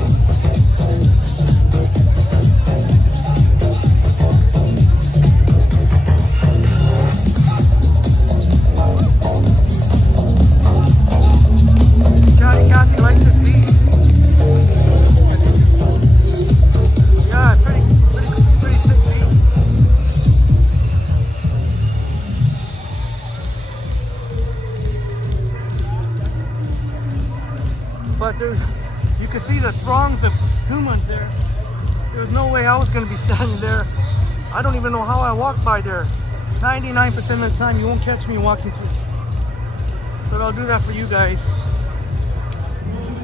Kathy likes this beat. Yeah, pretty sick beat. But you can see the throngs of humans there. There's no way I was going to be standing there. I don't even know how I walked by there. 99% of the time you won't catch me walking through. But I'll do that for you guys.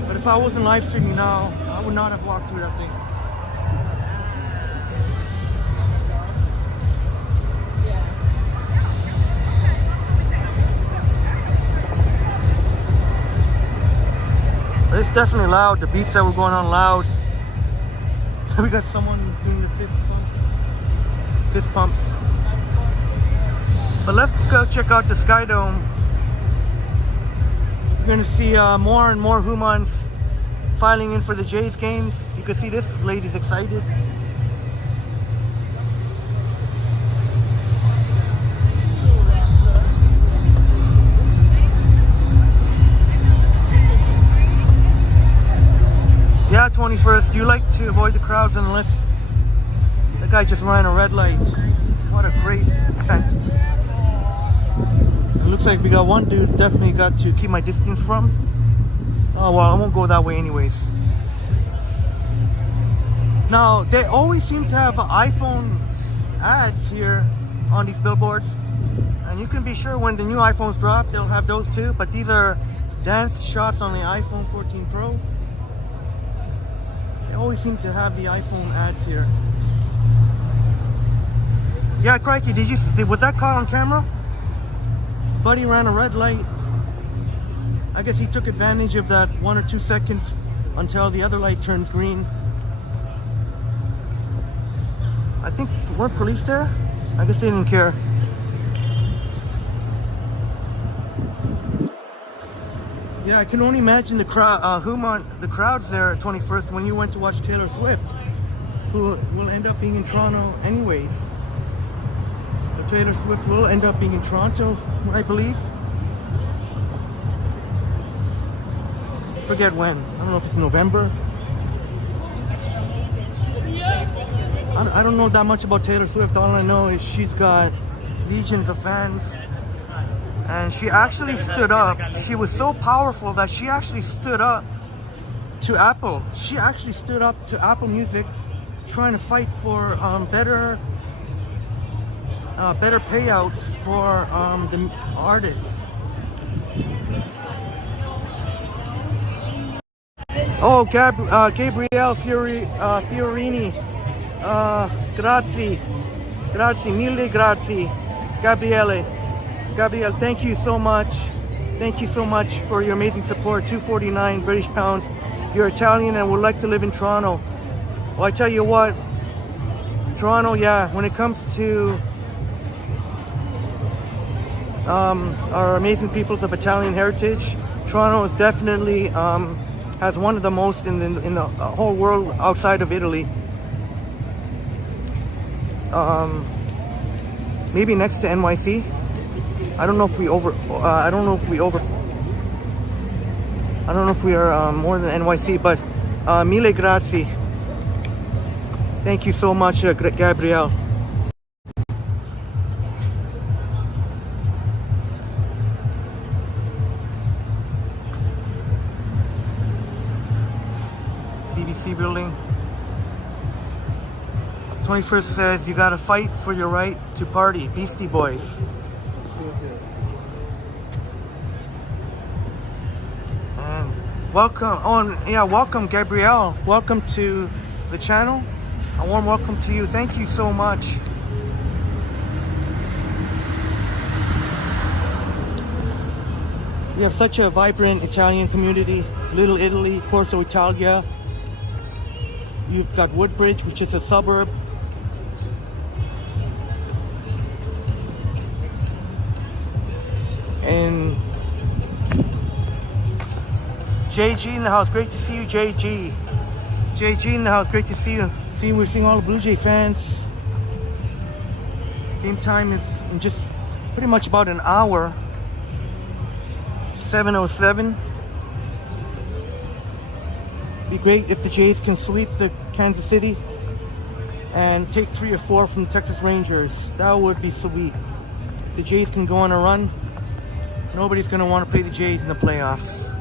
But if I wasn't live streaming now, I would not have walked through that thing. But it's definitely loud. The beats that were going on loud. We got someone doing the fist pumps. But let's go check out the Sky Dome. You're gonna see more and more humans filing in for the Jays games. You can see this lady's excited. Yeah, 21st. You like to avoid the crowds unless guy just ran a red light. What a great effect. It looks like we got one dude definitely got to keep my distance from. Oh well, I won't go that way anyways. Now, they always seem to have iPhone ads here on these billboards. And you can be sure when the new iPhones drop, they'll have those too. But these are dance shots on the iPhone 14 Pro. They always seem to have the iPhone ads here. Yeah, crikey, was that caught on camera? Buddy ran a red light. I guess he took advantage of that 1 or 2 seconds until the other light turns green. I think, weren't police there? I guess they didn't care. Yeah, I can only imagine the crowd, the crowds there at 21st when you went to watch Taylor Swift, who will end up being in Toronto anyways. So Taylor Swift will end up being in Toronto, I believe. Forget when. I don't know if it's November. I don't know that much about Taylor Swift. All I know is she's got legions of fans. And she actually stood up. She was so powerful that she actually stood up to Apple. She actually stood up to Apple Music, trying to fight for better payouts for the artists. Oh, Gabrielle Fiorini. Grazie, mille grazie, Gabrielle, thank you so much. Thank you so much for your amazing support. 249 British pounds. You're Italian and would like to live in Toronto. Well, I tell you what, Toronto, yeah, when it comes to our amazing peoples of Italian heritage, Toronto is definitely has one of the most in the whole world outside of Italy. Maybe next to NYC. I don't know if we are more than NYC, but mille grazie. Thank you so much, Gabrielle. CBC building. 21st says you gotta fight for your right to party. Beastie Boys. And welcome, welcome Gabrielle. Welcome to the channel. A warm welcome to you. Thank you so much. We have such a vibrant Italian community. Little Italy, Corso Italia. You've got Woodbridge, which is a suburb. And JG in the house, great to see you, JG. JG in the house, great to see you. See, we're seeing all the Blue Jay fans. Game time is in just pretty much about an hour. 7:07. Be great if the Jays can sweep the Kansas City and take 3 or 4 from the Texas Rangers. That would be sweet. If the Jays can go on a run, nobody's going to want to play the Jays in the playoffs.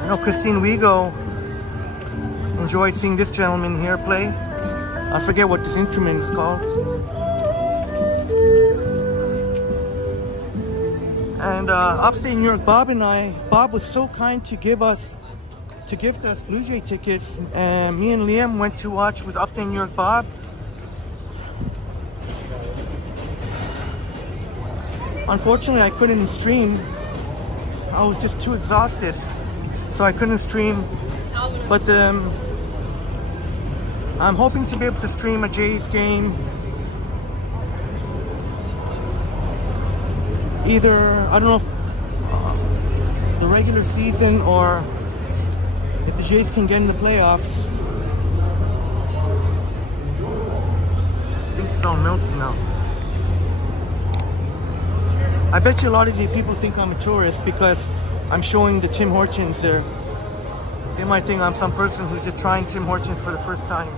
I know Christine Wigo enjoyed seeing this gentleman here play. I forget what this instrument is called. And upstate New York, Bob was so kind to gift us Blue Jay tickets. And me and Liam went to watch with upstate New York Bob. Unfortunately, I couldn't stream. I was just too exhausted, so I couldn't stream. But I'm hoping to be able to stream a Jays game. Either, I don't know if the regular season or if the Jays can get in the playoffs. I think it's all melted now. I bet you a lot of the people think I'm a tourist because I'm showing the Tim Hortons there. They might think I'm some person who's just trying Tim Hortons for the first time.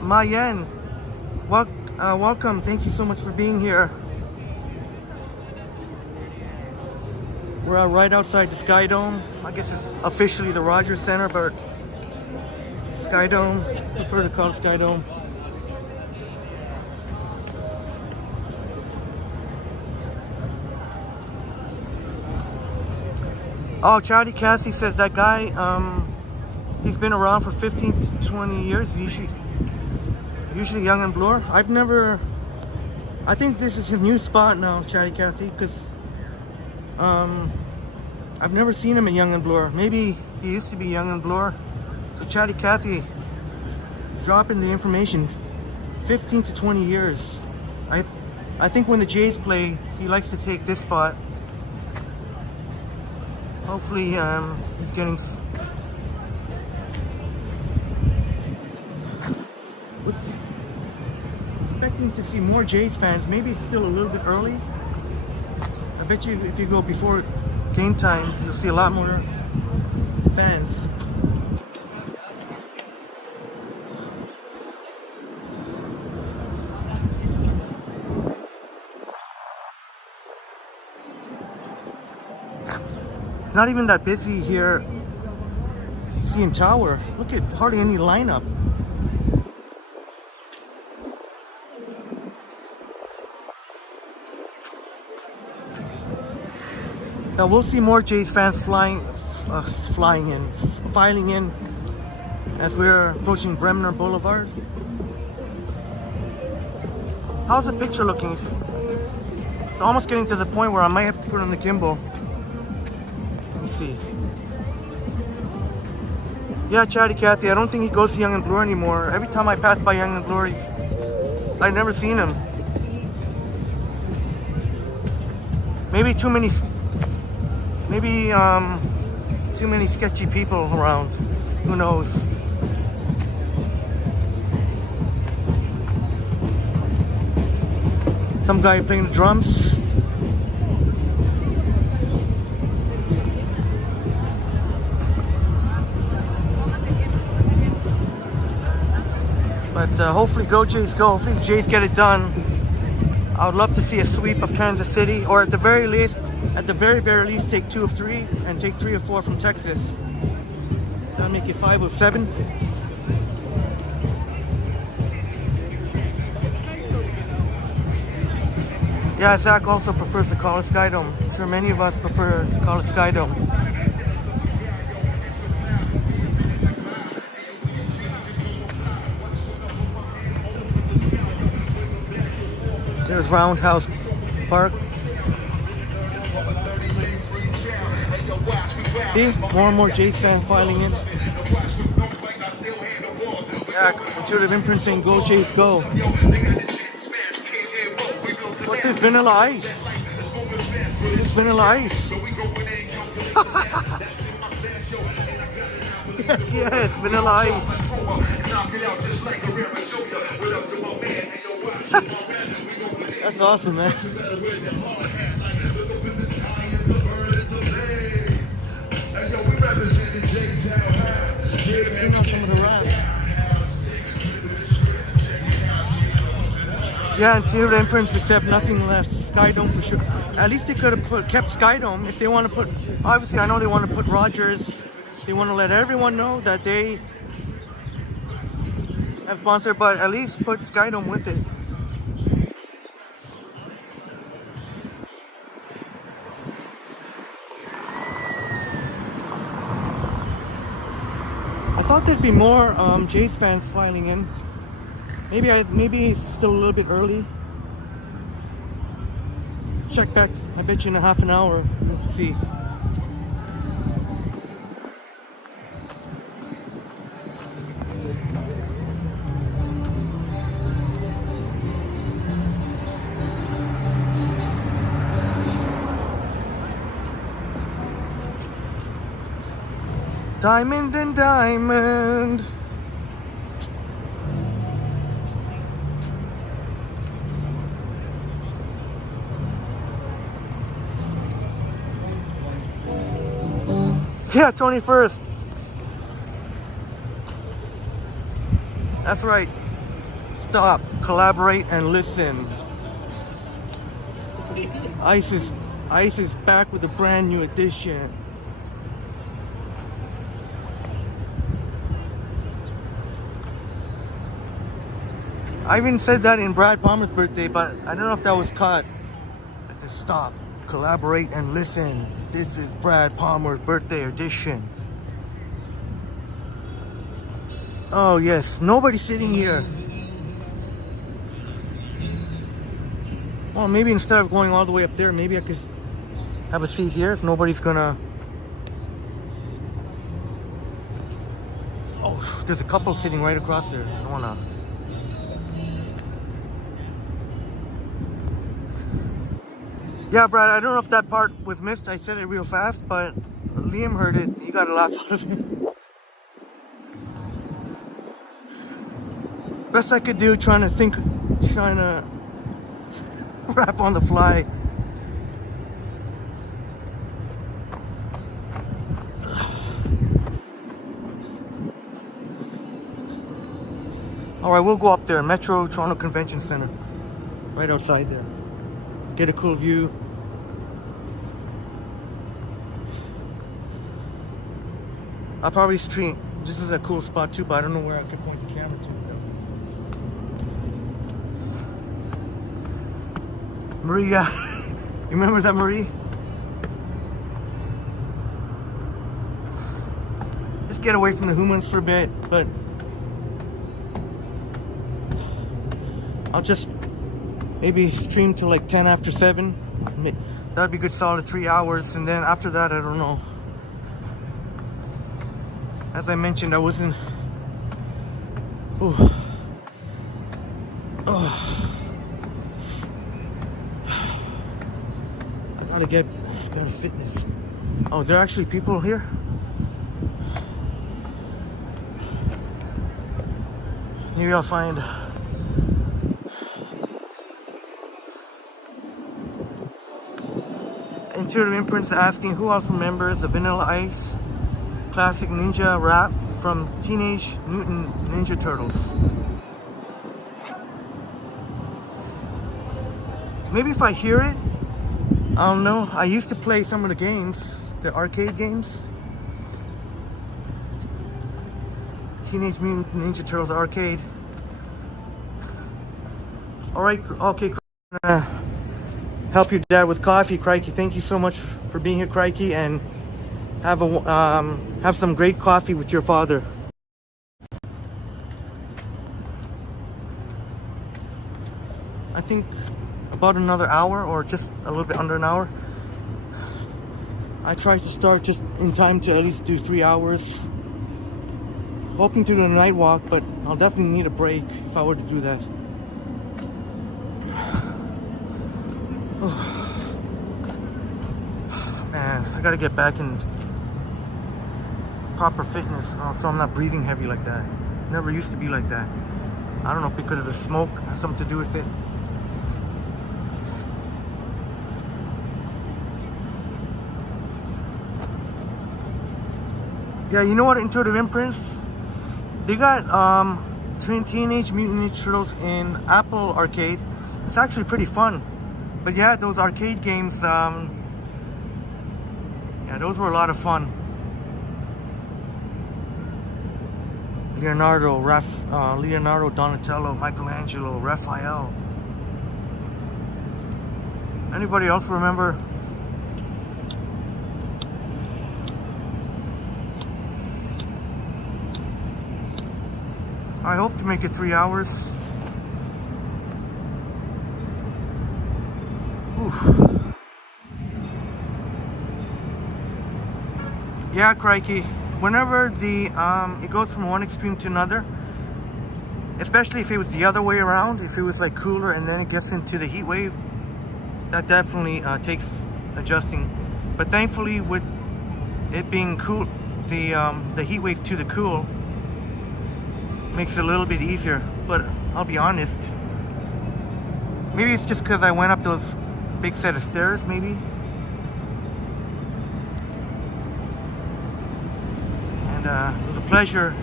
Ma Yen, welcome. Thank you so much for being here. We're right outside the Sky Dome. I guess it's officially the Rogers Center, but Sky Dome, prefer to call it Sky Dome. Oh, Chowdy Cassie says that guy, he's been around for 15 to 20 years, usually Young and Bloor. I think this is his new spot now, Chatty Cathy, because I've never seen him in Young and Bloor. Maybe he used to be Young and Bloor. So Chatty Cathy, dropping the information, 15 to 20 years. I think when the Jays play, he likes to take this spot. Hopefully he's getting... Was expecting to see more Jays fans. Maybe it's still a little bit early. I bet you if you go before game time, you'll see a lot more fans. It's not even that busy here. CN Tower. Look at hardly any lineup. Now we'll see more Jays fans filing in as we're approaching Bremner Boulevard. How's the picture looking? It's almost getting to the point where I might have to put on the gimbal. Let me see. Yeah, Chatty Cathy, I don't think he goes to Young and Bloor anymore. Every time I pass by Young and Bloor, I've never seen him. Maybe too many sketchy people around. Who knows? Some guy playing the drums. But hopefully go Jays go. Hopefully the Jays get it done. I would love to see a sweep of Kansas City, or at the very least, take 2 of 3 and take 3 of 4 from Texas. That'll make it 5 of 7. Yeah, Zach also prefers to call it Sky Dome. I'm sure many of us prefer to call it Sky Dome. There's Roundhouse Park. See, more and more Jays fans filing in. Yeah, Intuitive Imprint saying go Jays go. What's this, Vanilla Ice? This Vanilla Ice. Yes, Vanilla Ice. That's awesome, man. Yeah, Intuitive Imprints except nothing left. Sky Dome for sure. At least they could have kept Sky Dome if they want to put. Obviously, I know they want to put Rogers. They want to let everyone know that they have sponsored, but at least put Sky Dome with it. I thought there'd be more Jays fans filing in. Maybe it's still a little bit early. Check back, I bet you in a half an hour. Let's see. Diamond and diamond. Yeah, 21st. That's right. Stop, collaborate, and listen. Ice is back with a brand new edition. I even said that in Brad Palmer's birthday, but I don't know if that was caught. I said, stop, collaborate, and listen. This is Brad Palmer's birthday edition. Oh yes, nobody's sitting here. Well, maybe instead of going all the way up there, maybe I could have a seat here if nobody's gonna... Oh, there's a couple sitting right across there. I don't wanna... Yeah, Brad, I don't know if that part was missed. I said it real fast, but Liam heard it. He got a laugh out of it. Best I could do, trying to rap on the fly. All right, we'll go up there. Metro Toronto Convention Center. Right outside there. Get a cool view. I'll probably stream. This is a cool spot too, but I don't know where I could point the camera to. Marie, yeah. You remember that, Marie? Just get away from the humans for a bit, but I'll just maybe stream till like 10 after 7. That'd be a good solid 3 hours, and then after that, I don't know. As I mentioned, I wasn't... Ooh. Oh. I gotta get fitness. Oh, is there actually people here? Maybe I'll find... Intuitive Imprints asking who else remembers the Vanilla Ice classic ninja rap from Teenage Mutant Ninja Turtles. Maybe if I hear it, I don't know. I used to play some of the games, the arcade games. Teenage Mutant Ninja Turtles arcade. Alright, okay, help your dad with coffee, Crikey. Thank you so much for being here, Crikey, and have some great coffee with your father. I think about another hour, or just a little bit under an hour. I try to start just in time to at least do 3 hours. Hoping to do a night walk, but I'll definitely need a break if I were to do that. Man, I gotta get back in proper fitness so I'm not breathing heavy like that. Never used to be like that. I don't know if because of the smoke has something to do with it. Yeah, you know what, Intuitive Imprints? They got Teenage Mutant Ninja Turtles in Apple Arcade. It's actually pretty fun. But yeah, those arcade games, yeah, those were a lot of fun. Leonardo, Donatello, Michelangelo, Raphael. Anybody else remember? I hope to make it 3 hours. Oof. Yeah, Crikey. Whenever the it goes from one extreme to another, especially if it was the other way around, if it was like cooler and then it gets into the heat wave, that definitely takes adjusting. But thankfully, with it being the heat wave to the cool makes it a little bit easier. But I'll be honest, maybe it's just because I went up those big set of stairs, maybe. And it was a pleasure.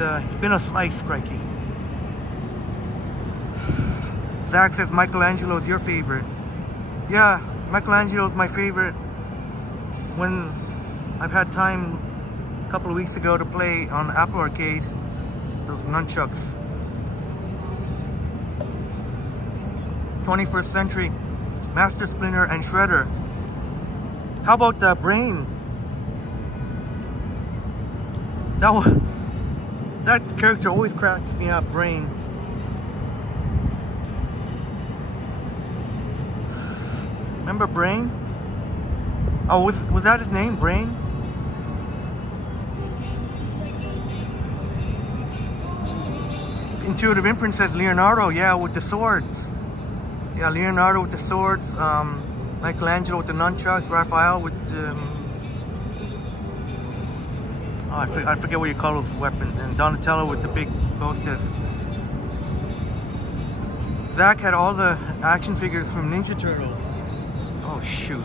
It's been a slice, crikey. Zach says Michelangelo's your favorite. Yeah, Michelangelo's my favorite. When I've had time a couple of weeks ago to play on Apple Arcade, those nunchucks. 21st Century, Master Splinter and Shredder. How about the Brain? That character always cracks me up, Brain. Remember Brain? Oh, was that his name, Brain? Intuitive Imprint says Leonardo, yeah, with the swords. Yeah, Leonardo with the swords, Michelangelo with the nunchucks, Raphael with I forget what you call those weapons, and Donatello with the big bow staff. Zach had all the action figures from Ninja Turtles. Oh shoot.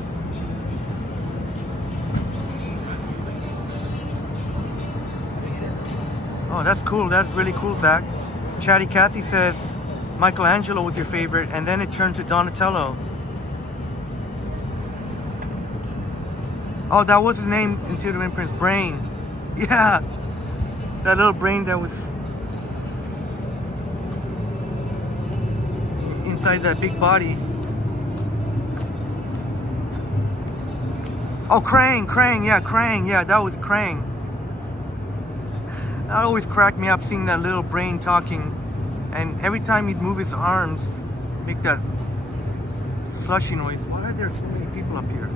Oh, that's cool. That's really cool, Zach. Chatty Cathy says Michelangelo was your favorite, and then it turned to Donatello. Oh, that was his name, Intuitive Imprint's Brain. Yeah, that little brain that was inside that big body. Oh, Krang, yeah, Krang, yeah, that was Krang. That always cracked me up, seeing that little brain talking, and every time he'd move his arms, make that slushy noise. Why are there so many people up here?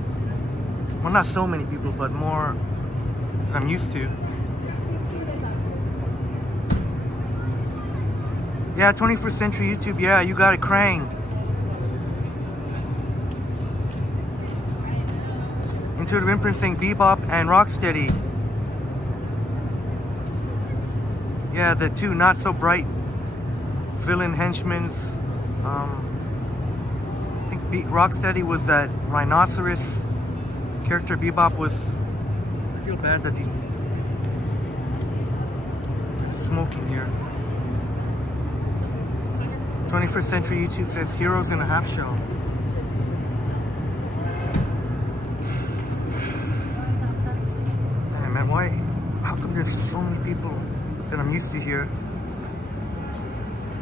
Well, not so many people, but more than I'm used to. Yeah, 21st Century YouTube, yeah, you got it, Krang. Intuitive Imprint saying Bebop and Rocksteady. Yeah, the two not so bright villain henchmen's. I think Rocksteady was that rhinoceros character. Bebop was. I feel bad that he's smoking here. 21st Century YouTube says Heroes in a Half Shell. Damn man, why? How come there's so many people that I'm used to here?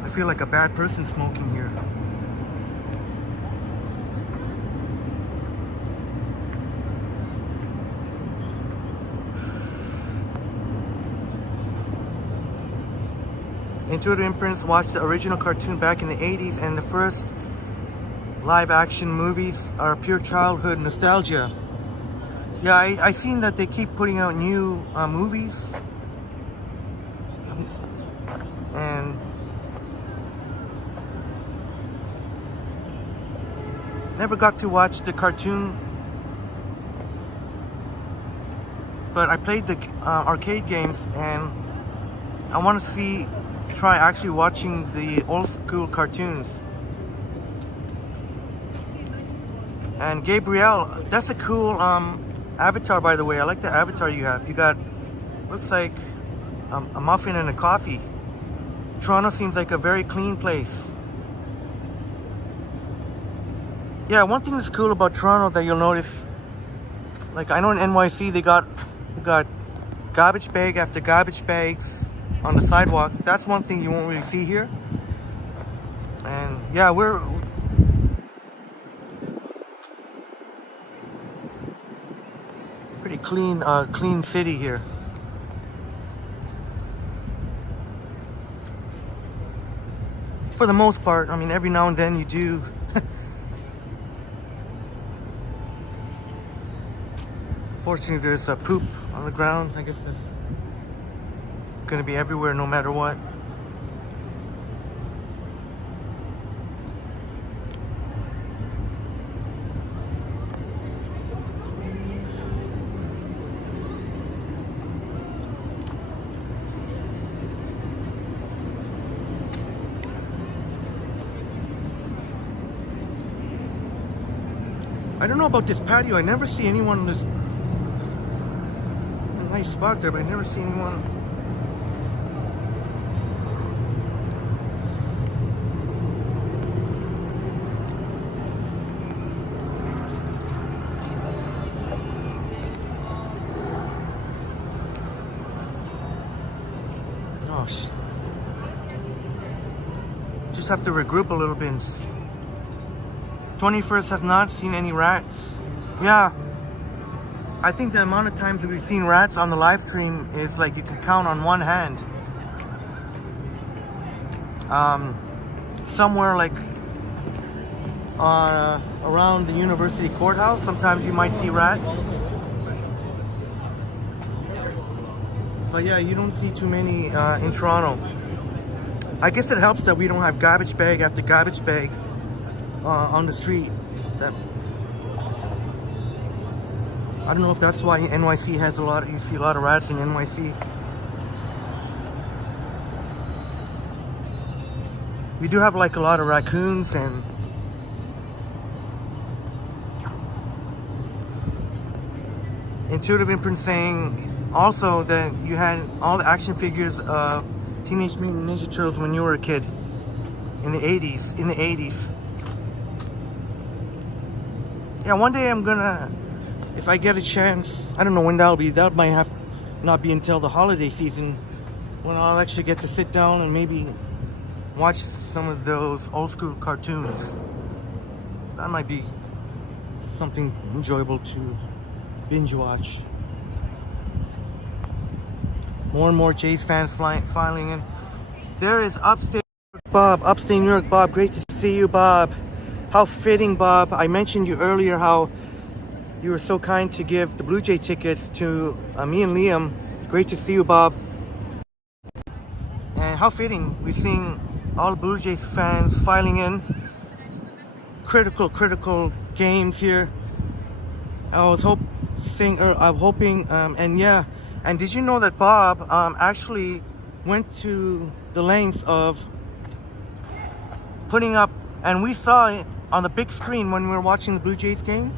I feel like a bad person smoking here. Intuitive Imprints watched the original cartoon back in the 80s, and the first live action movies are pure childhood nostalgia. Yeah, I seen that they keep putting out new movies, and never got to watch the cartoon, but I played the arcade games, and I want to try actually watching the old school cartoons. And Gabrielle, that's a cool avatar, by the way. I like the avatar you have. You got, looks like a muffin and a coffee. Toronto seems like a very clean place. Yeah, one thing that's cool about Toronto that you'll notice, like I know in NYC we got garbage bag after garbage bags on the sidewalk. That's one thing you won't really see here. And yeah, we're pretty clean city here. For the most part. I mean, every now and then you do fortunately there's a poop on the ground. I guess it's gonna be everywhere no matter what. I don't know about this patio. I never see anyone in this nice spot there, but I never see anyone. Oh, just have to regroup a little bit. 21st has not seen any rats. Yeah, I think the amount of times that we've seen rats on the live stream is like you can count on one hand. Somewhere like around the university courthouse, sometimes you might see rats. But yeah, you don't see too many in Toronto. I guess it helps that we don't have garbage bag after garbage bag on the street. That I don't know if that's why NYC has a lot. You see a lot of rats in NYC. We do have like a lot of raccoons and Intuitive Imprint saying also that you had all the action figures of Teenage Mutant Ninja Turtles when you were a kid in the 80s. Yeah, one day I'm gonna, if I get a chance, I don't know when that'll be. That might have not be until the holiday season when I'll actually get to sit down and maybe watch some of those old school cartoons. That might be something enjoyable to binge watch. More and more Jays fans filing in. There is upstate New York Bob. Great to see you, Bob. How fitting, Bob. I mentioned you earlier how you were so kind to give the Blue Jay tickets to me and Liam. Great to see you, Bob. And how fitting. We're seeing all the Blue Jays fans filing in. Critical games here. I'm hoping, and yeah. And did you know that Bob actually went to the lengths of putting up, and we saw it on the big screen when we were watching the Blue Jays game,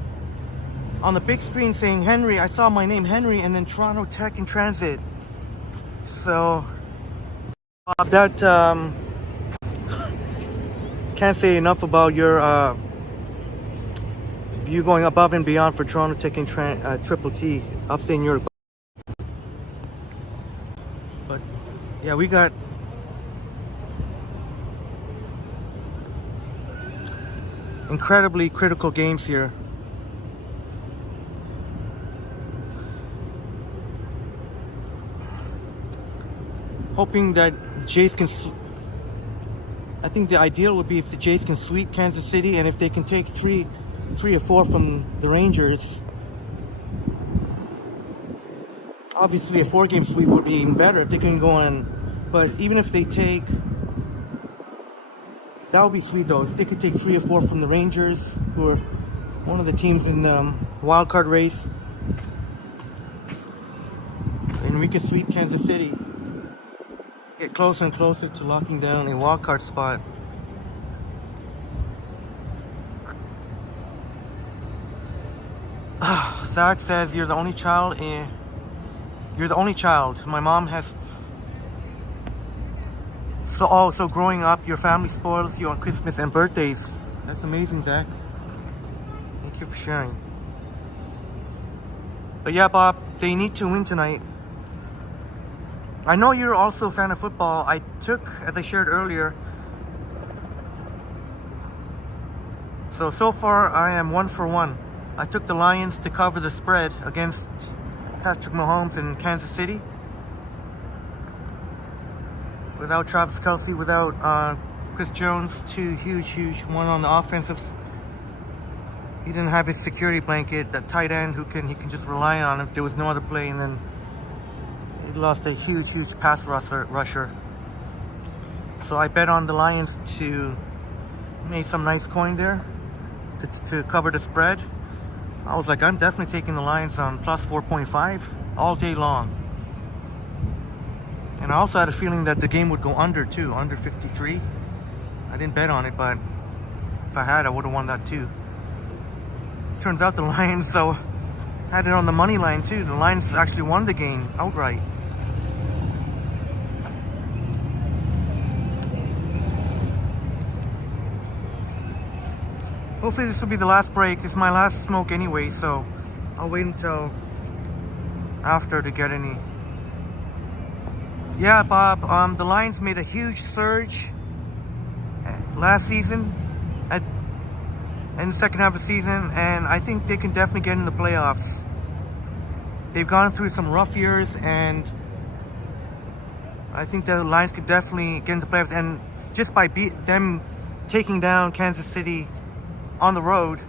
on the big screen saying Henry, I saw my name Henry, and then Toronto Tech in transit. So Bob, that can't say enough about your you going above and beyond for Toronto Tech in Triple T, upstate New York. But yeah, we got incredibly critical games here. Hoping that Jays can. I think the ideal would be if the Jays can sweep Kansas City, and if they can take three or four from the Rangers. Obviously, a 4-game sweep would be even better if they can go on. But even if they take, that would be sweet though. If they could take 3 or 4 from the Rangers, who are one of the teams in the wild card race, and we could sweep Kansas City, get closer and closer to locking down a wild card spot. Zach says you're the only child. You're the only child. My mom has. So growing up, your family spoils you on Christmas and birthdays. That's amazing, Zach. Thank you for sharing. But yeah, Bob, they need to win tonight. I know you're also a fan of football. I took, as I shared earlier. So far, I am 1 for 1. I took the Lions to cover the spread against Patrick Mahomes in Kansas City. Without Travis Kelce, without Chris Jones, 2 huge, one on the offensive. He didn't have his security blanket, that tight end he can just rely on if there was no other play, and then he lost a huge pass rusher. So I bet on the Lions to make some nice coin there to cover the spread. I was like, I'm definitely taking the Lions on plus 4.5 all day long. And I also had a feeling that the game would go under too, under 53. I didn't bet on it, but if I had, I would have won that too. Turns out the Lions, so had it on the money line too. The Lions actually won the game outright. Hopefully this will be the last break. This is my last smoke anyway, so I'll wait until after to get any. Yeah, Bob, the Lions made a huge surge last season in the second half of the season, and I think they can definitely get in the playoffs. They've gone through some rough years, and I think the Lions could definitely get into the playoffs. And just by them taking down Kansas City on the road,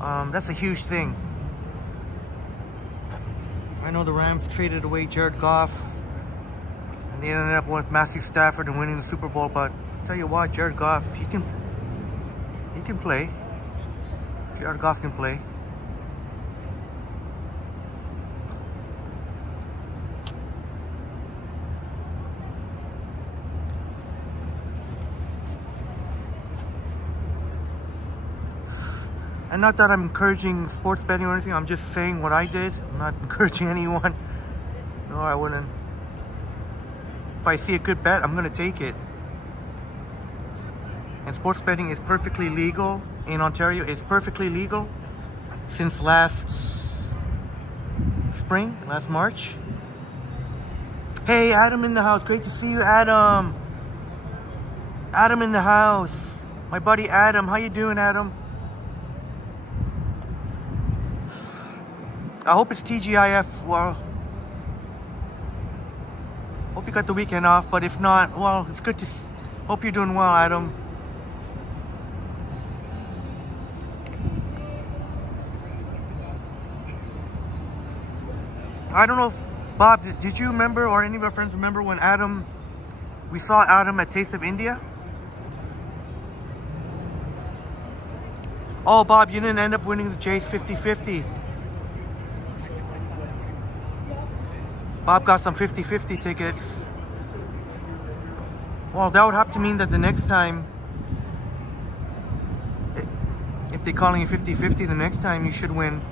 that's a huge thing. I know the Rams traded away Jared Goff, and they ended up with Matthew Stafford and winning the Super Bowl. But I'll tell you what, Jared Goff, he can play. Jared Goff can play. And not that I'm encouraging sports betting or anything, I'm just saying what I did. I'm not encouraging anyone. No, I wouldn't. If I see a good bet, I'm gonna take it. And sports betting is perfectly legal in Ontario. It's perfectly legal since last spring, last March. Hey, Adam in the house. Great to see you, Adam. Adam in the house. My buddy Adam. How you doing, Adam? I hope it's TGIF. Well, hope you got the weekend off, but if not, well, it's good to hope you're doing well, Adam. I don't know if, Bob, did you remember, or any of our friends remember when we saw Adam at Taste of India? Oh, Bob, you didn't end up winning the Jays 50-50. Bob got some 50-50 tickets. Well, that would have to mean that the next time, if they're calling it 50-50, the next time you should win.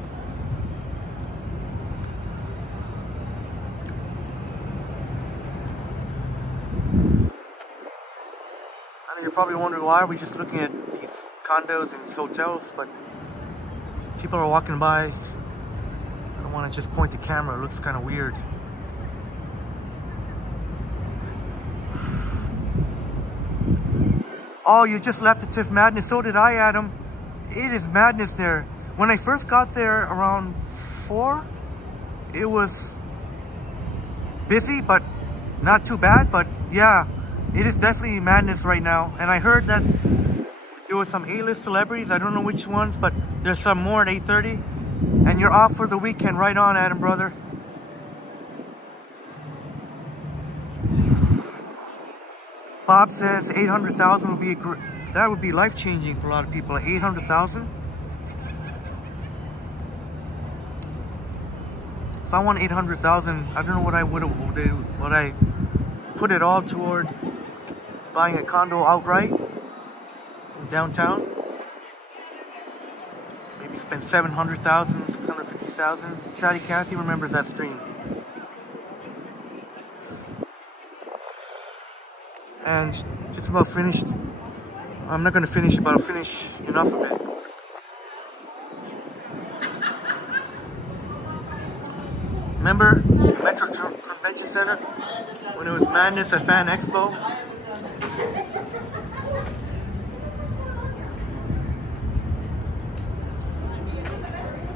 I know you're probably wondering why we're just looking at these condos and these hotels, but people are walking by. I don't want to just point the camera, it looks kind of weird. Oh, you just left the Tiff Madness. So did I, Adam. It is madness there. When I first got there around 4, it was busy, but not too bad. But yeah, it is definitely madness right now. And I heard that there was some A-list celebrities. I don't know which ones, but there's some more at 8:30. And you're off for the weekend. Right on, Adam, brother. Bob says 800,000 would be that would be life-changing for a lot of people. 800,000. If I won 800,000, I don't know what I would I put it all towards buying a condo outright in downtown. Maybe spend 700,000, 650,000. Chatty Cathy remembers that stream. And just about finished. I'm not going to finish it, but I'll finish enough of it. Remember Metro Convention Center when it was madness at Fan Expo?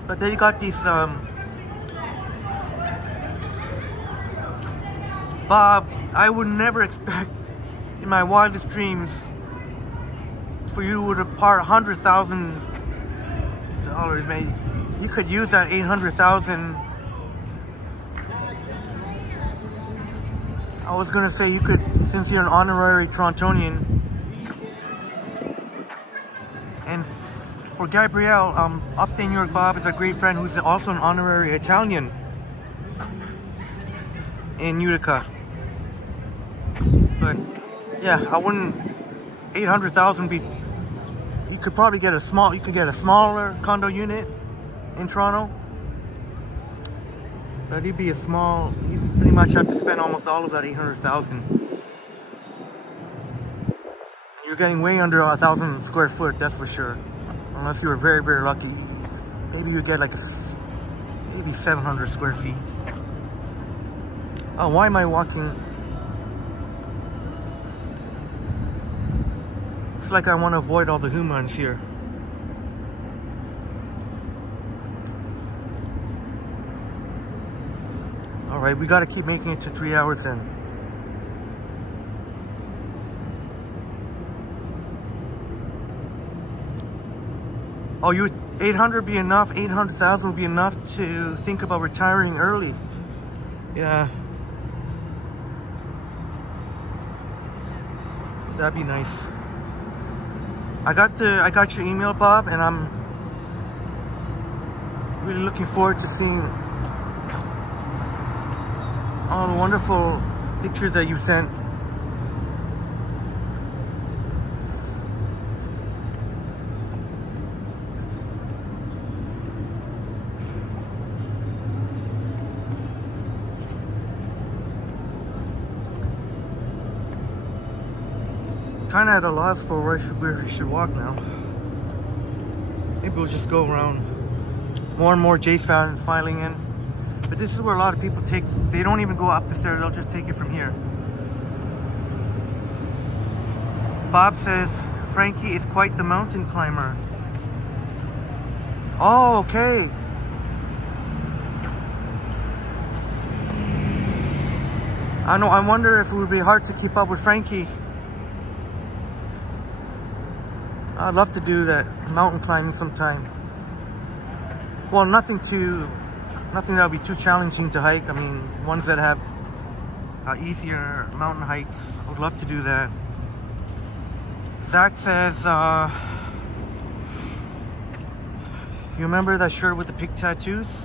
But then you got these Bob, I would never expect in my wildest dreams for you to part $100,000, man. You could use that 800,000. I was gonna say you could, since you're an honorary Torontonian, and for Gabrielle, upstate New York Bob is a great friend who's also an honorary Italian in Utica. But yeah, I wouldn't. 800,000 be you could probably get a smaller condo unit in Toronto. But it'd be a small, you pretty much have to spend almost all of that 800,000. You're getting way under 1,000 square foot, that's for sure. Unless you were very, very lucky. Maybe you get like maybe 700 square feet. Oh, why am I walking? It's like I want to avoid all the humans here. Alright, we gotta keep making it to 3 hours then. Oh, 800 be enough? 800,000 would be enough to think about retiring early. Yeah. That'd be nice. I got your email, Bob, and I'm really looking forward to seeing all the wonderful pictures that you sent. Kind of at a loss for where we should walk now. Maybe we'll just go around. More and more J's filing in. But this is where a lot of people they don't even go up the stairs, they'll just take it from here. Bob says, Frankie is quite the mountain climber. Oh, okay. I know, I wonder if it would be hard to keep up with Frankie. I'd love to do that mountain climbing sometime. Well, nothing that would be too challenging to hike. I mean, ones that have easier mountain hikes. I would love to do that. Zach says, you remember that shirt with the pig tattoos?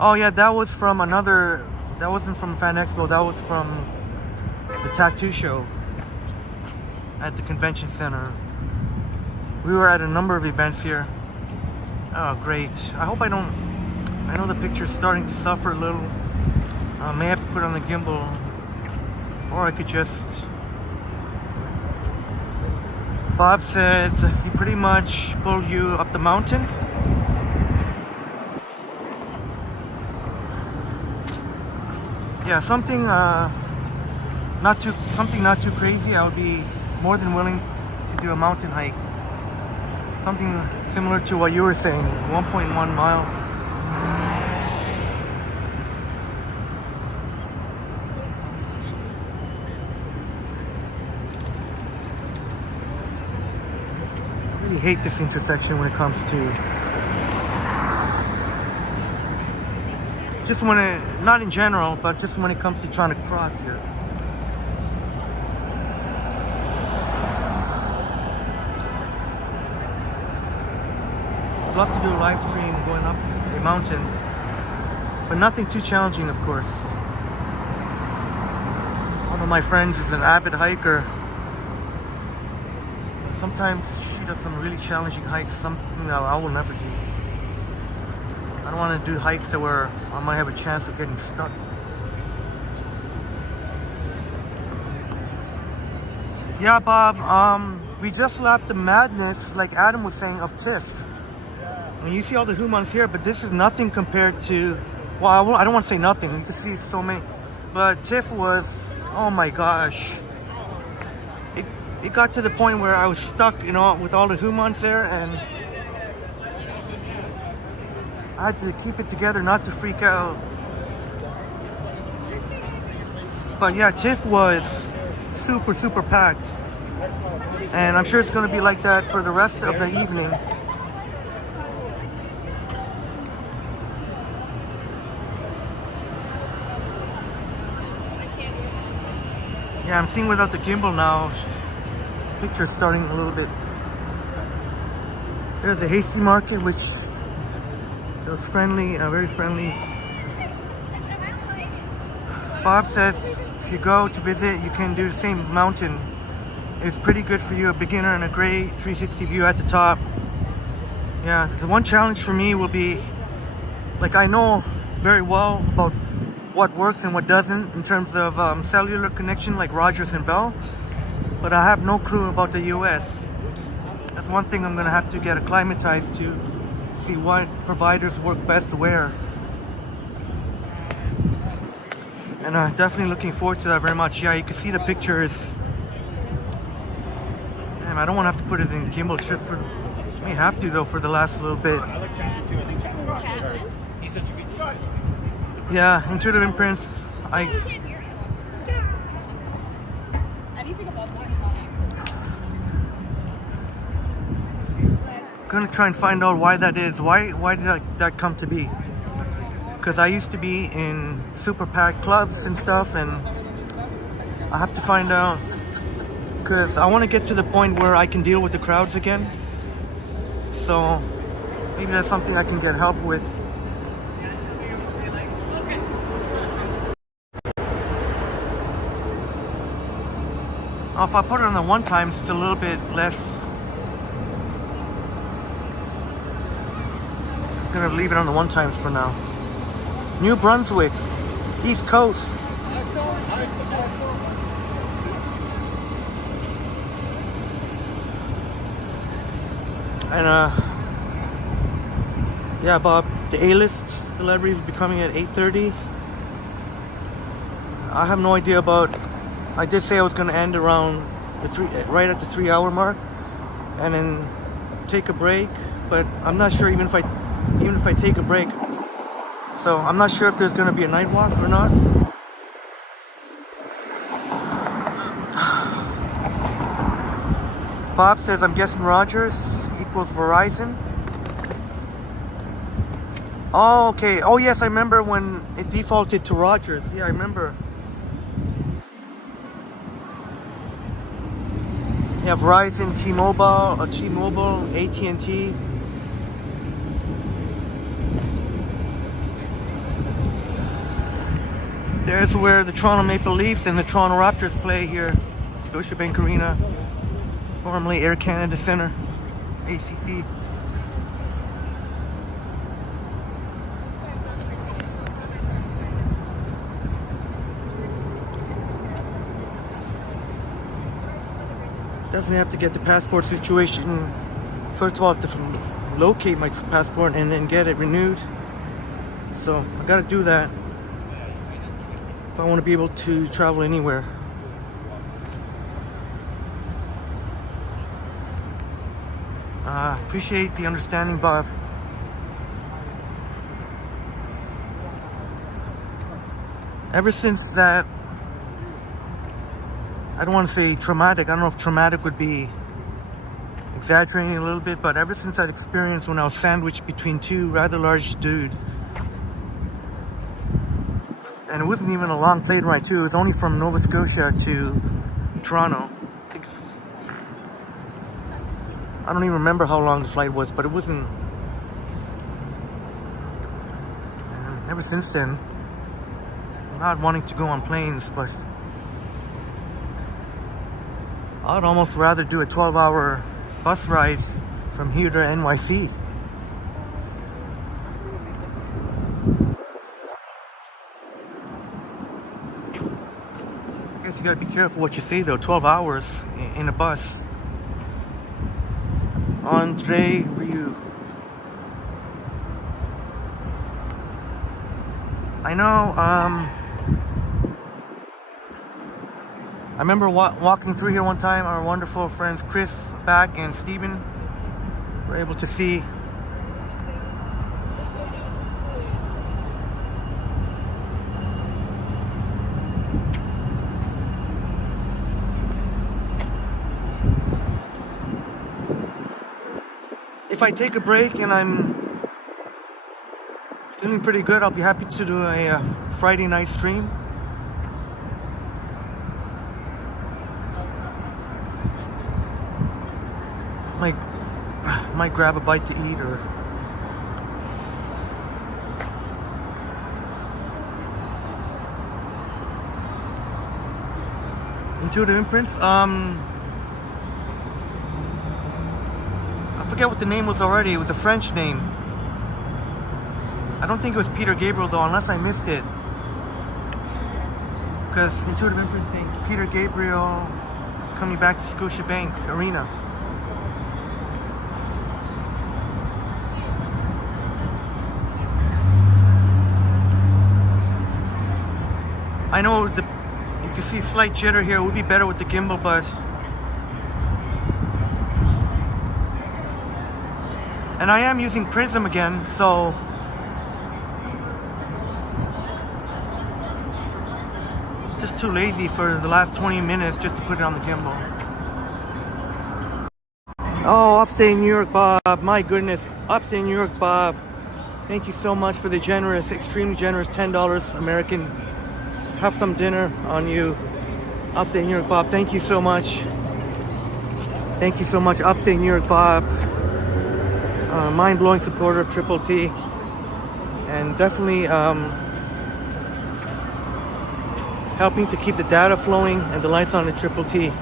Oh yeah, that was from that wasn't from Fan Expo, that was from the tattoo show at the convention center. We were at a number of events here. Oh, great. I hope I know the picture's starting to suffer a little. I may have to put it on the gimbal. Or I could just... Bob says he pretty much pulled you up the mountain. Yeah, something not too crazy. I would be more than willing to do a mountain hike. Something similar to what you were saying, 1.1 mile. I really hate this intersection when it comes to not in general, but just when it comes to trying to cross here. I'd love to do a live stream going up a mountain, but nothing too challenging, of course. One of my friends is an avid hiker. Sometimes she does some really challenging hikes, something that I will never do. I don't want to do hikes where I might have a chance of getting stuck. Yeah, Bob, we just left the madness, like Adam was saying, of Tiff. I mean, you see all the humans here, but this is nothing compared to, well, I don't want to say nothing. You can see so many. But Tiff was, oh my gosh. It got to the point where I was stuck, with all the humans there, and I had to keep it together not to freak out. But yeah, Tiff was super, super packed. And I'm sure it's going to be like that for the rest of the evening. Yeah, I'm seeing without the gimbal now. Picture's starting a little bit. There's the Hasty Market, which was friendly, very friendly. Bob says if you go to visit, you can do the same mountain is pretty good for you, a beginner, and a great 360 view at the top. Yeah, the one challenge for me will be, like, I know very well about what works and what doesn't in terms of cellular connection, like Rogers and Bell, but I have no clue about the US. That's one thing I'm gonna have to get acclimatized to, see what providers work best where. And definitely looking forward to that very much. Yeah, you can see the pictures. Damn, I don't want to have to put it in gimbal shit for. May have to though for the last little bit. I like Chapman too. I think Chapman was hard. He's such a good guy. Yeah, intuitive imprints. Anything above Gonna try and find out why that is. Why did that come to be? Because I used to be in super packed clubs and stuff, and I have to find out. Because I want to get to the point where I can deal with the crowds again. So maybe that's something I can get help with. Oh, if I put it on the one times, it's a little bit less. I'm gonna leave it on the one times for now. New Brunswick, East Coast. And yeah, Bob, the A-list celebrities will be coming at 8:30. I have no idea about. I did say I was gonna end around right at the 3-hour mark, and then take a break. But I'm not sure even if I take a break. So I'm not sure if there's gonna be a night walk or not. Bob says, I'm guessing Rogers equals Verizon. Oh, okay. Oh, yes, I remember when it defaulted to Rogers. Yeah, I remember. You have Verizon, T-Mobile, AT&T. There's where the Toronto Maple Leafs and the Toronto Raptors play here. Scotiabank Arena, formerly Air Canada Centre, ACC. Definitely have to get the passport situation. First of all, I have to locate my passport and then get it renewed. So I gotta do that if I want to be able to travel anywhere. Appreciate the understanding, Bob. Ever since that, I don't want to say traumatic, I don't know if traumatic would be exaggerating a little bit, but ever since that experience when I was sandwiched between two rather large dudes, and it wasn't even a long plane ride too, it was only from Nova Scotia to Toronto. I don't even remember how long the flight was, but it wasn't. And ever since then, I'm not wanting to go on planes, but I'd almost rather do a 12-hour bus ride from here to NYC. I guess you gotta be careful what you say though. 12 hours in a bus. Andre Ryu. I know, I remember walking through here one time, our wonderful friends Chris back and Steven were able to see. If I take a break and I'm feeling pretty good, I'll be happy to do a Friday night stream. Might grab a bite to eat or Intuitive imprints. forget what the name was already. It was a French name. I don't think it was Peter Gabriel though, unless I missed it. Because Intuitive Imprint saying Peter Gabriel coming back to Scotiabank Arena. I know you can see slight jitter here. It would be better with the gimbal, but and I am using Prism again, so just too lazy for the last 20 minutes just to put it on the gimbal. Oh, upstate New York Bob, my goodness, upstate New York Bob, thank you so much for the generous, extremely generous $10 American. Have some dinner on you, upstate New York Bob. Thank you so much. Thank you so much, upstate New York Bob. Mind-blowing supporter of Triple T, and definitely helping to keep the data flowing and the lights on at Triple T.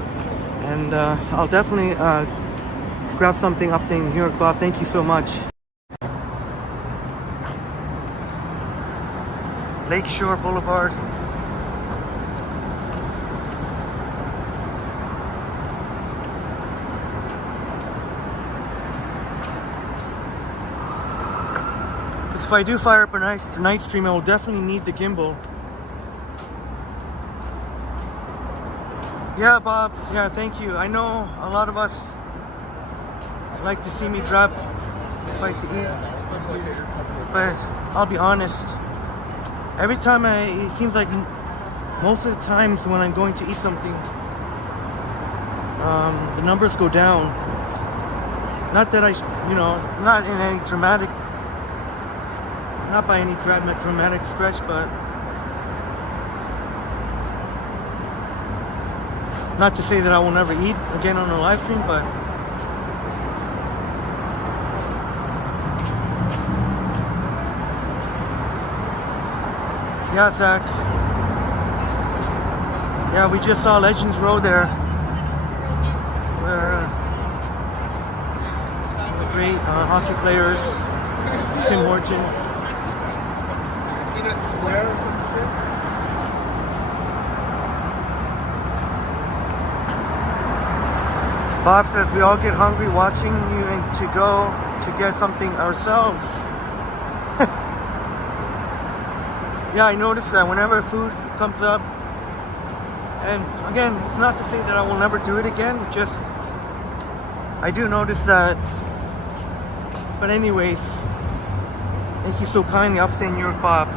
And I'll definitely grab something upstate New York Bob. Thank you so much. Lakeshore Boulevard. If I do fire up a night stream, I will definitely need the gimbal. Yeah, Bob. Yeah, thank you. I know a lot of us like to see me grab a bite to eat, but I'll be honest. Every time it seems like most of the times when I'm going to eat something, the numbers go down. Not that not in any dramatic. Not by any dramatic stretch, but not to say that I will never eat again on a live stream, but yeah, Zach. Yeah, we just saw Legends Row there, where the great hockey players, Tim Hortons. Square or some shit? Bob says we all get hungry watching you and to go to get something ourselves. Yeah, I noticed that whenever food comes up, and again, it's not to say that I will never do it again, just I do notice that. But anyways, thank you so kindly, upstate New York Bob.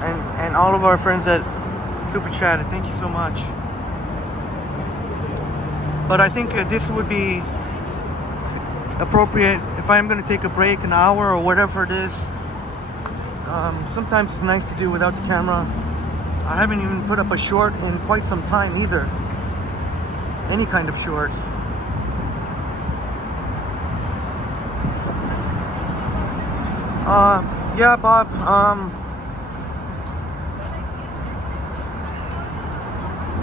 And all of our friends at Super Chat, thank you so much. But I think this would be appropriate if I'm going to take a break, an hour or whatever it is. Sometimes it's nice to do without the camera. I haven't even put up a short in quite some time either. Any kind of short. Yeah, Bob.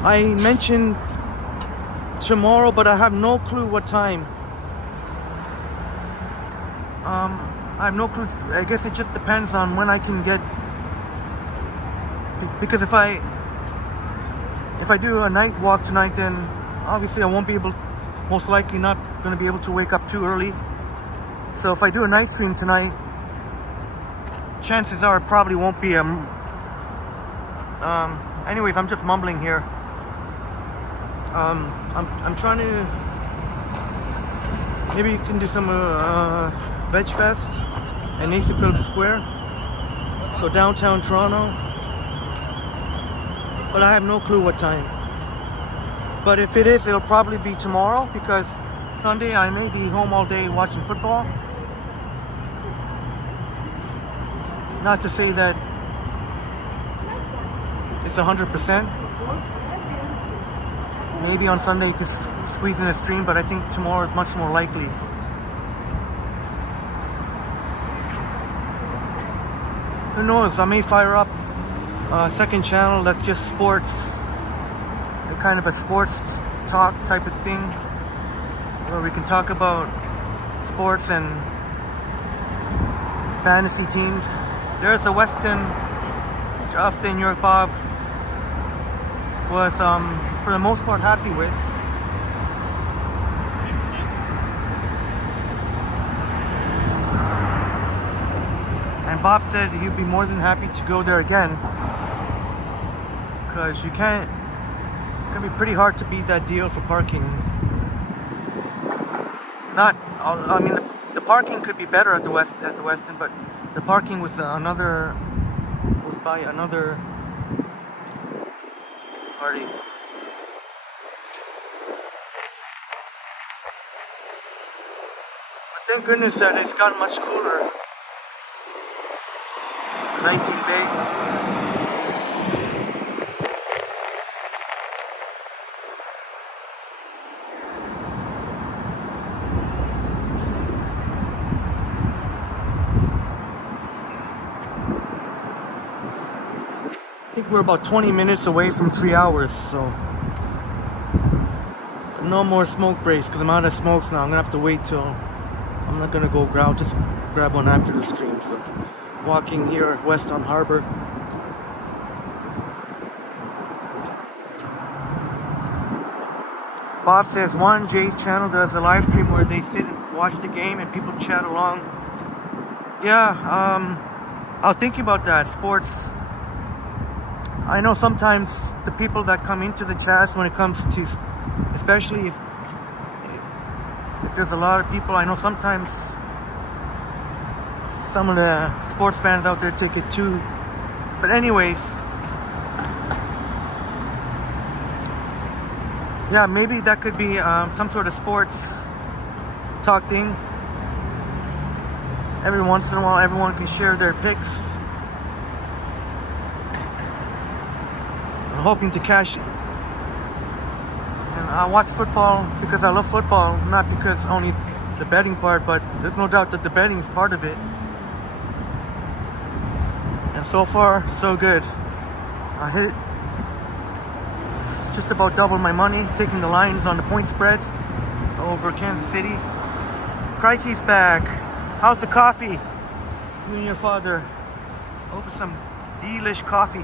I mentioned tomorrow, but I have no clue what time. I have no clue. I guess it just depends on when I can get. Because if I do a night walk tonight, then obviously I won't be able. Most likely not going to be able to wake up too early. So if I do a night stream tonight, chances are it probably won't be anyways, I'm just mumbling here. I'm trying to, maybe you can do some Veg Fest at Nathan Phillips Square, so downtown Toronto, but I have no clue what time. But if it is, it'll probably be tomorrow, because Sunday I may be home all day watching football. Not to say that it's 100%. Maybe on Sunday you can squeeze in a stream, but I think tomorrow is much more likely. Who knows? I may fire up a second channel that's just sports, a kind of a sports talk type of thing, where we can talk about sports and fantasy teams. There's a Weston, which upstate New York Bob was for the most part happy with. And Bob said he'd be more than happy to go there again, because it's gonna be pretty hard to beat that deal for parking. I mean, the parking could be better at the Westin, but the parking was by another party. But thank goodness that it's gotten much cooler. 19 Bay. I think we're about 20 minutes away from 3 hours, so no more smoke breaks because I'm out of smokes now. I'm gonna have to wait till I'm not gonna go grab, just grab one after the stream. So walking here west on Harbor. Bob says one Jay's channel does a live stream where they sit and watch the game and people chat along. Yeah, I was thinking about that. Sports. I know sometimes the people that come into the chats when it comes to, especially if there's a lot of people, I know sometimes some of the sports fans out there take it too. But anyways, yeah, maybe that could be some sort of sports talk thing. Every once in a while, everyone can share their picks. I'm hoping to cash it. And I watch football because I love football, not because only the betting part, but there's no doubt that the betting is part of it. And so far, so good. I hit just about double my money, taking the Lions on the point spread over Kansas City. Crikey's back. How's the coffee? You and your father. Hope it's some delish coffee.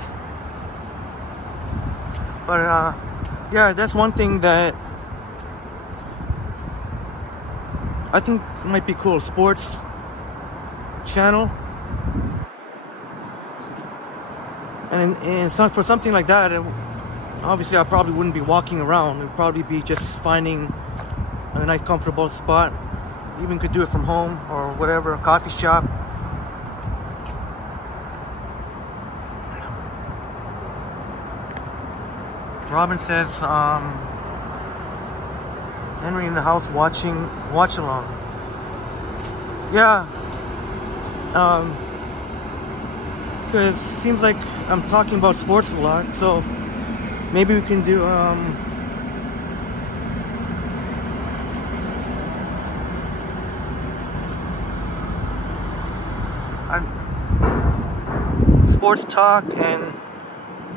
But yeah, that's one thing that I think might be cool. Sports channel. And for something like that, obviously I probably wouldn't be walking around. It would probably be just finding a nice comfortable spot. Even could do it from home or whatever, a coffee shop. Robin says, Henry in the house watch along. Yeah. Because it seems like I'm talking about sports a lot, so maybe we can do sports talk and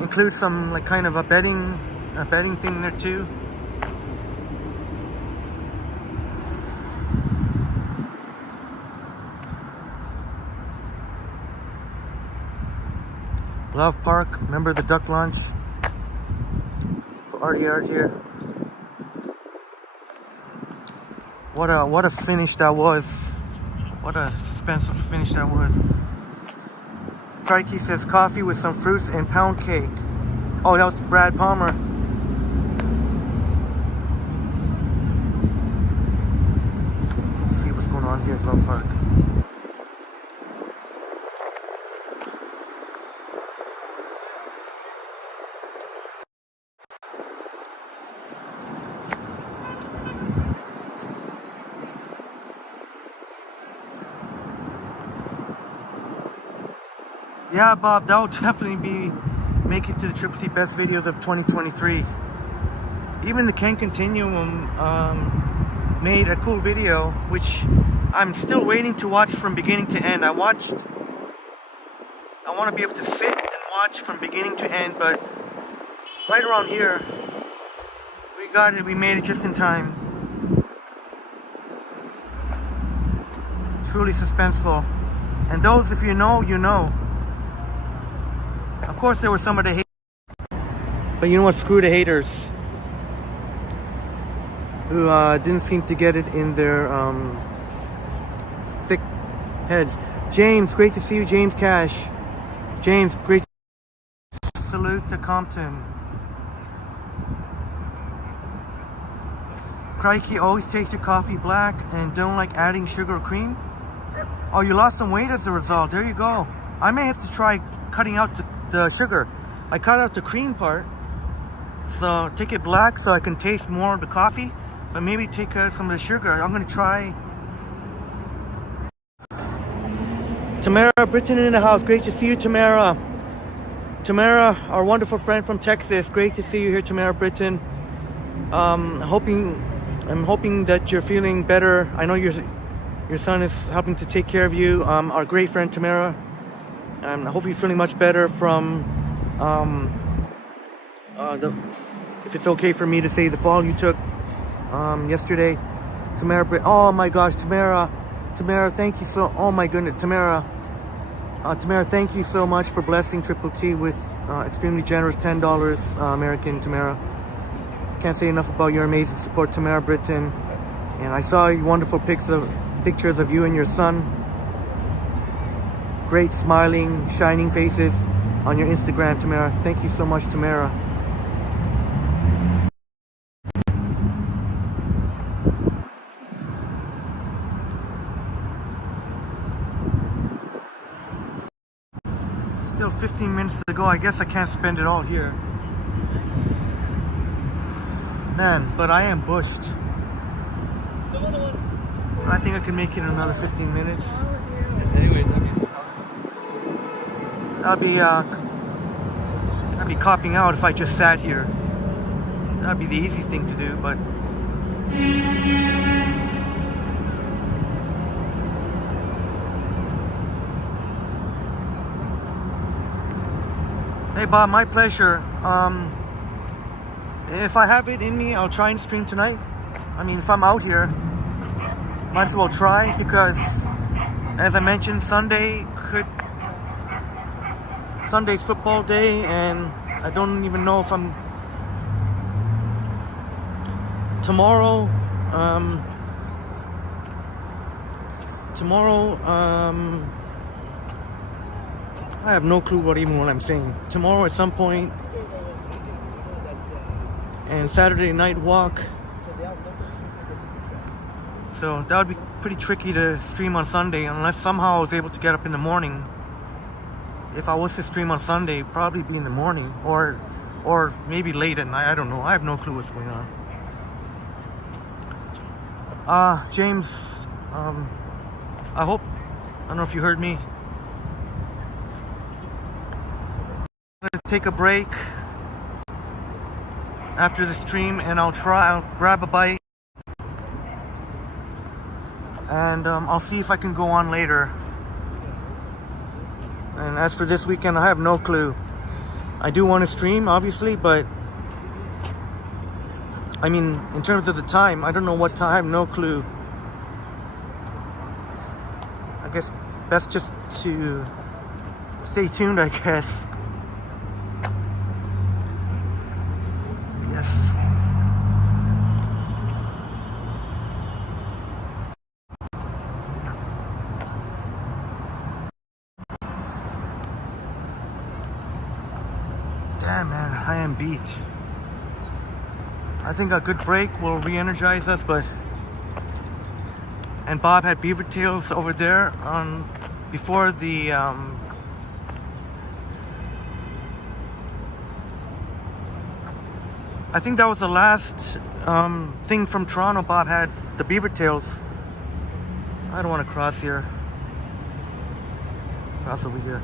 include some like kind of a betting thing there too. Love Park, remember the duck launch for RDR here. What a finish that was. What a suspenseful finish that was. Crikey says coffee with some fruits and pound cake. Oh, that was Brad Palmer. Let's see what's going on here at Love Park. Yeah, Bob, that will definitely make it to the Triple T best videos of 2023. Even the Can Continuum made a cool video, which I'm still waiting to watch from beginning to end. I want to be able to sit and watch from beginning to end, but right around here, we got it. We made it just in time. truly suspenseful. And those, if you know, you know. Of course, there were some of the haters, but you know what? Screw the haters who didn't seem to get it in their thick heads. James, great to see you. James Cash. James, great. Salute to Compton. Crikey always takes your coffee black and don't like adding sugar or cream. Oh, you lost some weight as a result. There you go. I may have to try cutting out the sugar. I cut out the cream part, so take it black so I can taste more of the coffee, but maybe take out some of the sugar. I'm gonna try. Tamara Britton in the house. Great to see you, Tamara. Tamara, our wonderful friend from Texas. Great to see you here, Tamara Britton. I'm hoping that you're feeling better. I know your son is helping to take care of you. Our great friend Tamara. I hope you're feeling much better from if it's okay for me to say, the fall you took yesterday. Tamara, oh my gosh, Tamara, thank you so. Oh my goodness, Tamara, thank you so much for blessing Triple T with extremely generous $10 American. Tamara, can't say enough about your amazing support, Tamara Britton. And I saw your wonderful pictures of you and your son. Great smiling, shining faces on your Instagram, Tamara. Thank you so much, Tamara. Still 15 minutes to go. I guess I can't spend it all here. Man, but I am bushed. I think I can make it in another 15 minutes. Anyways, okay. I'd be copping out if I just sat here. That'd be the easiest thing to do, but hey Bob, my pleasure. If I have it in me, I'll try and stream tonight. I mean, if I'm out here, might as well try, because as I mentioned, Sunday's football day, and I don't even know if I'm tomorrow. I have no clue what I'm saying. Tomorrow at some point, and Saturday night walk. So that would be pretty tricky to stream on Sunday unless somehow I was able to get up in the morning. If I was to stream on Sunday, it'd probably be in the morning or maybe late at night. I don't know. I have no clue what's going on. James, I don't know if you heard me. I'm gonna take a break after the stream, and I'll grab a bite, and I'll see if I can go on later. And as for this weekend, I have no clue. I do want to stream, obviously, but I mean, in terms of the time, I don't know what time. I have no clue. I guess best just to stay tuned, I guess. Yes. Damn, man, I am beat. I think a good break will re-energize us, and Bob had beaver tails over there before the I think that was the last thing from Toronto. Bob had the beaver tails. I don't want to cross here. Cross over here.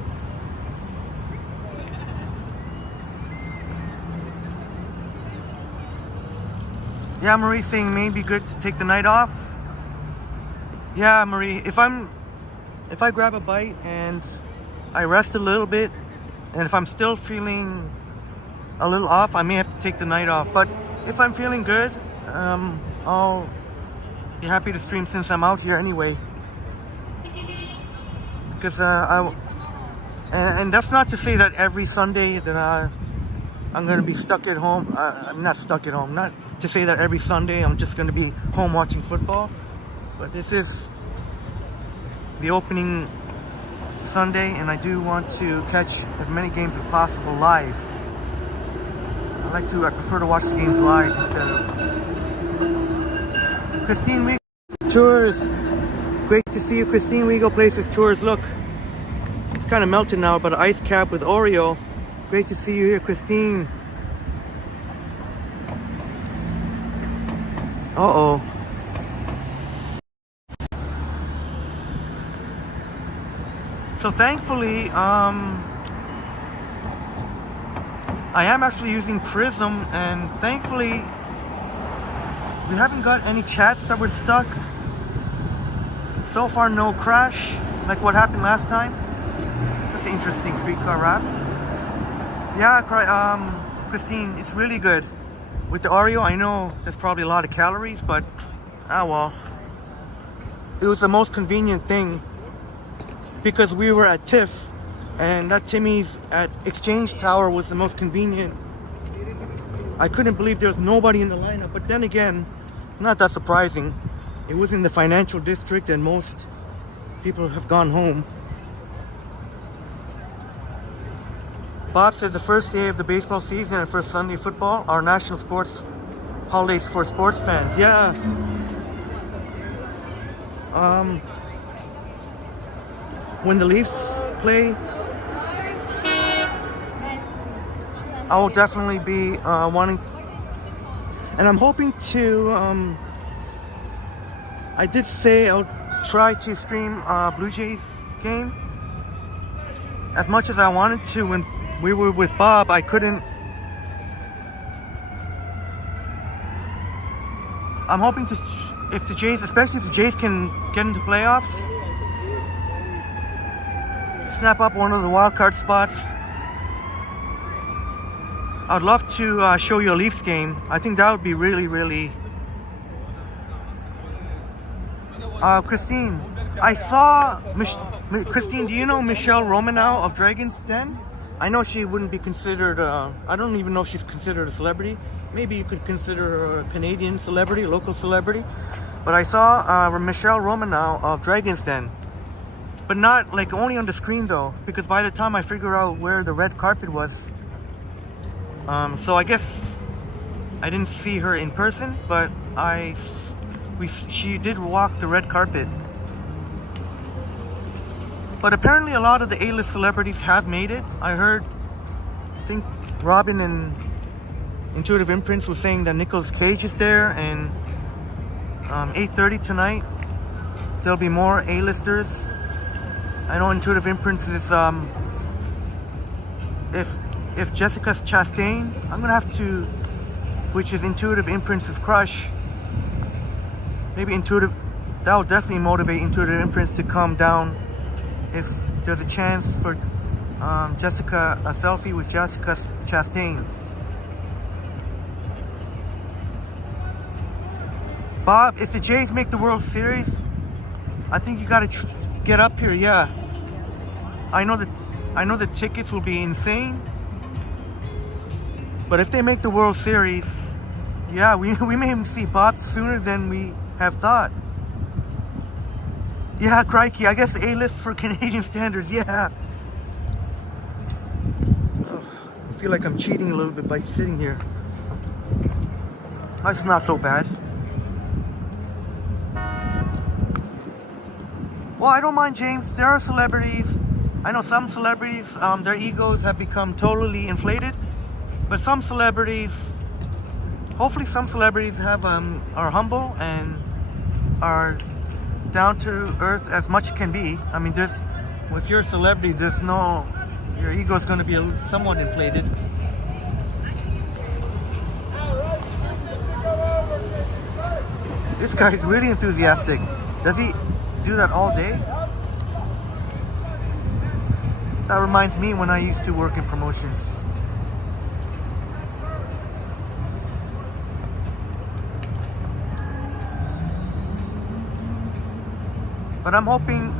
Yeah, Marie's saying maybe good to take the night off. Yeah, Marie, if I grab a bite and I rest a little bit, and if I'm still feeling a little off, I may have to take the night off. But if I'm feeling good, I'll be happy to stream since I'm out here anyway. because and that's not to say that every Sunday that I'm gonna be stuck at home. I'm not stuck at home. Not to say that every Sunday I'm just gonna be home watching football, but this is the opening Sunday, and I do want to catch as many games as possible live. I prefer to watch the games live instead of. Christine Week Tours. Great to see you, Christine Weagle Places Tours. Look, it's kind of melted now, but ice cap with Oreo. Great to see you here, Christine. Uh-oh. So thankfully, I am actually using Prism, and thankfully, we haven't got any chats that were stuck. So far, no crash, like what happened last time. That's an interesting streetcar rap. Yeah, Christine, it's really good. With the Oreo, I know there's probably a lot of calories, but well. It was the most convenient thing because we were at Tiff, and that Timmy's at Exchange Tower was the most convenient. I couldn't believe there was nobody in the lineup, but then again, not that surprising. It was in the financial district and most people have gone home. Bob says the first day of the baseball season and first Sunday football are national sports holidays for sports fans. Yeah. When the Leafs play, I will definitely be wanting, and I'm hoping to, I did say I'll try to stream Blue Jays game. As much as I wanted to when we were with Bob, I couldn't. I'm hoping to, if the Jays, especially if the Jays can get into playoffs, snap up one of the wild card spots. I'd love to show you a Leafs game. I think that would be really, really. Christine, I saw. Christine, do you know Michelle Romanow of Dragon's Den? I know she wouldn't be considered. I don't even know if she's considered a celebrity. Maybe you could consider her a Canadian celebrity, a local celebrity. But I saw Michelle Romanow of Dragon's Den. But not like only on the screen though, because by the time I figure out where the red carpet was, so I guess I didn't see her in person, but she did walk the red carpet. But apparently a lot of the A-list celebrities have made it. I think Robin and Intuitive Imprints was saying that Nicolas Cage is there, and 8:30 tonight there'll be more A-listers. I know Intuitive Imprints is if Jessica Chastain, I'm gonna have to, which is Intuitive Imprints' crush. Maybe that will definitely motivate Intuitive Imprints to come down if there's a chance for a selfie with Jessica Chastain. Bob, if the Jays make the World Series, I think you gotta get up here. Yeah, I know the tickets will be insane, but if they make the World Series, yeah, we may even see Bob sooner than we have thought. Yeah, crikey, I guess A-list for Canadian standards, yeah. Oh, I feel like I'm cheating a little bit by sitting here. That's not so bad. Well, I don't mind, James. There are celebrities. I know some celebrities, their egos have become totally inflated. But some celebrities, hopefully some celebrities are humble and are down to earth as much as can be. I mean, with your celebrity, your ego is going to be somewhat inflated. This guy's really enthusiastic. Does he do that all day? That reminds me when I used to work in promotions. But I'm hoping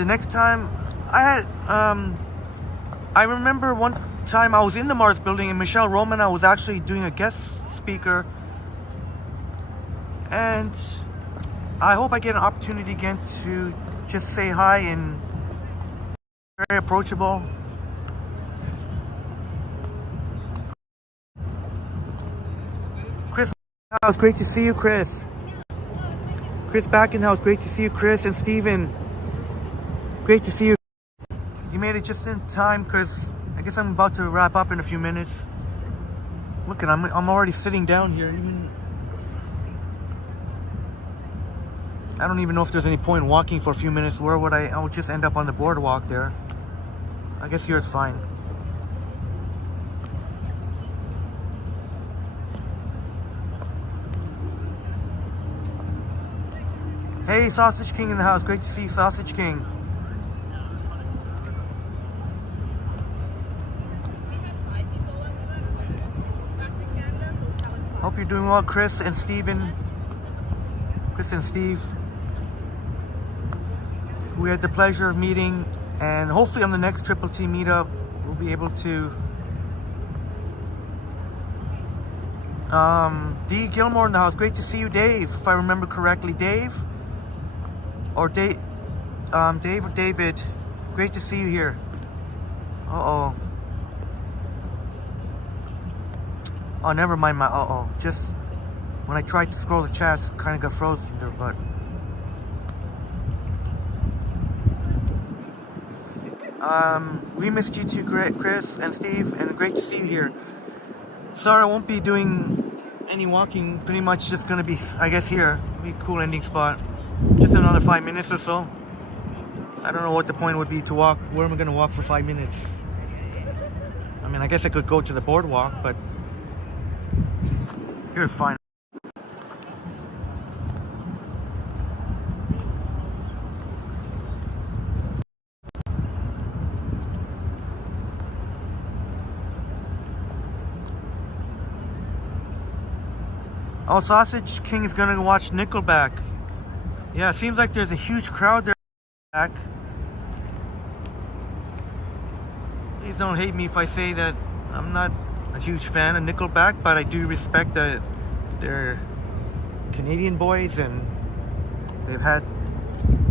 the next time I remember one time I was in the Mars building and Michelle Romanow was actually doing a guest speaker, and I hope I get an opportunity again to just say hi and very approachable. Chris, it was great to see you, Chris. Chris back in the house, great to see you, Chris and Steven. Great to see you. You made it just in time because I guess I'm about to wrap up in a few minutes. Look, I'm already sitting down here. I don't even know if there's any point walking for a few minutes. Where would I would just end up on the boardwalk there. I guess here it's fine. Hey, Sausage King in the house. Great to see you, Sausage King. Hope you're doing well, Chris and Steven. Chris and Steve. We had the pleasure of meeting, and hopefully on the next Triple T meetup, we'll be able to. D. Gilmore in the house. Great to see you, Dave. If I remember correctly, Dave. Or Dave or David. Great to see you here. Uh-oh. Oh, never mind my uh-oh. Just when I tried to scroll the chats, kind of got frozen there, but. We missed you too, Chris and Steve, and great to see you here. Sorry I won't be doing any walking, pretty much just gonna be, I guess, here. Be a cool ending spot. Just another 5 minutes or so. I don't know what the point would be to walk. Where am I gonna walk for 5 minutes? I mean, I guess I could go to the boardwalk, but here's fine. Oh, Sausage King is gonna watch Nickelback. Yeah, it seems like there's a huge crowd there. Back. Please don't hate me if I say that I'm not a huge fan of Nickelback, but I do respect that they're Canadian boys and they've had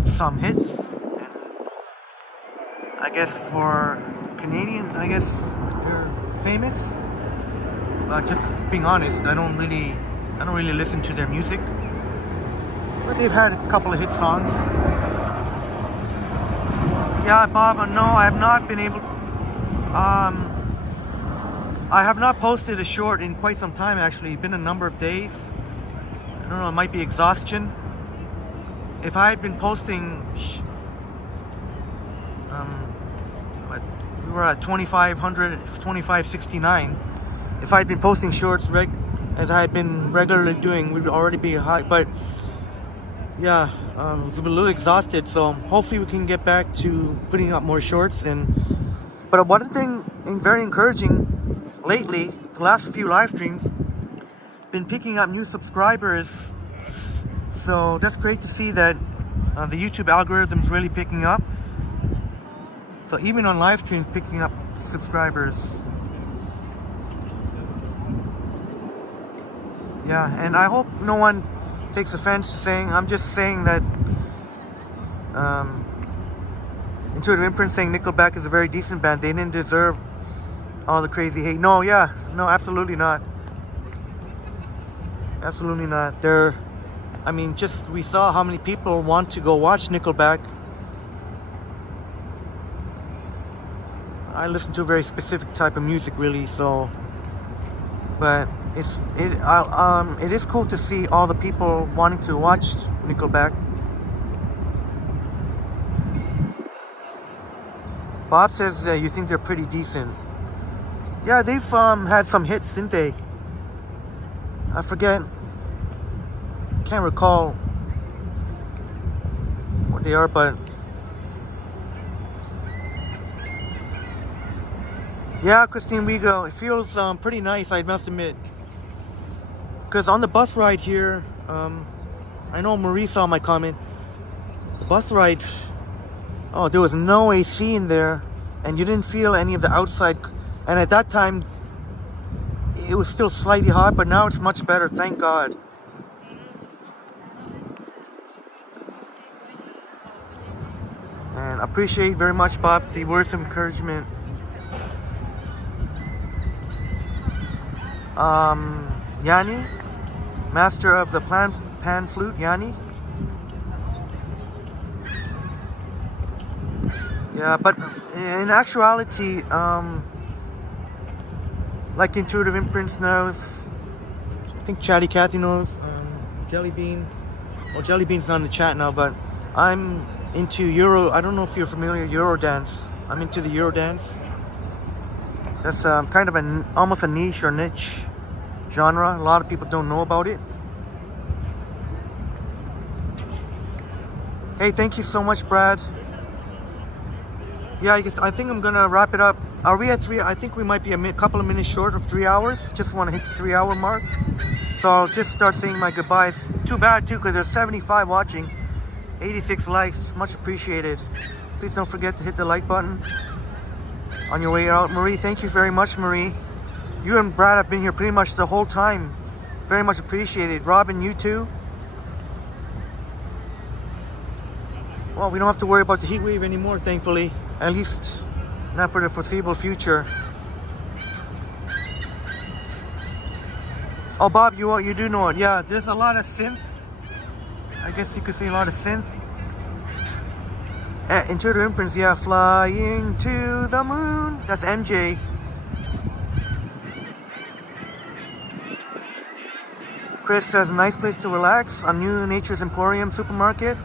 some hits. And I guess for Canadian, I guess they're famous. But just being honest, I don't really listen to their music. But they've had a couple of hit songs. Yeah, Bob, no, I have not been able. I have not posted a short in quite some time, actually. It's been a number of days. I don't know, it might be exhaustion. If I had been posting, we were at 2569. If I had been posting shorts as I had been regularly doing, we'd already be high. But yeah, I was a little exhausted, so hopefully we can get back to putting up more shorts. But one thing very encouraging lately, the last few live streams, been picking up new subscribers. So that's great to see that the YouTube algorithm's really picking up. So even on live streams, picking up subscribers. Yeah, and I hope no one takes offense to saying, I'm just saying that Intuitive Imprint saying Nickelback is a very decent band. They didn't deserve all the crazy hate. No, absolutely not. Absolutely not. I mean, we saw how many people want to go watch Nickelback. I listen to a very specific type of music, really, so. But it is cool to see all the people wanting to watch Nickelback. Bob says you think they're pretty decent. Yeah, they've had some hits, didn't they? I forget. Can't recall what they are, but yeah, Christine Wiego, it feels pretty nice, I must admit. Because on the bus ride here, I know Marie saw my comment. The bus ride Oh, there was no AC in there, and you didn't feel any of the outside. And at that time, it was still slightly hot, but now it's much better, thank God. And appreciate very much, Bob, the words of encouragement. Yanni, master of the pan flute, Yanni. Yeah, but in actuality, like Intuitive Imprints knows, I think Chatty Cathy knows, Jelly Bean. Well, Jelly Bean's not in the chat now, but I'm into Euro. I don't know if you're familiar with Euro dance. I'm into the Euro dance. That's kind of almost a niche or niche genre. A lot of people don't know about it. Hey, thank you so much, Brad. Yeah, I think I'm gonna wrap it up. Are we at 3? I think we might be a couple of minutes short of 3 hours. Just want to hit the 3-hour mark. So I'll just start saying my goodbyes. Too bad too, because there's 75 watching, 86 likes. Much appreciated. Please don't forget to hit the like button on your way out. Marie, thank you very much, Marie. You and Brad have been here pretty much the whole time. Very much appreciated. Robin, you too. Well, we don't have to worry about the heat wave anymore, thankfully. At least not for the foreseeable future. Oh, Bob, you do know it. Yeah, there's a lot of synth. I guess you could say a lot of synth. Intuitive Imprints, yeah, flying to the moon. That's MJ. Chris says, nice place to relax. A new Nature's Emporium supermarket.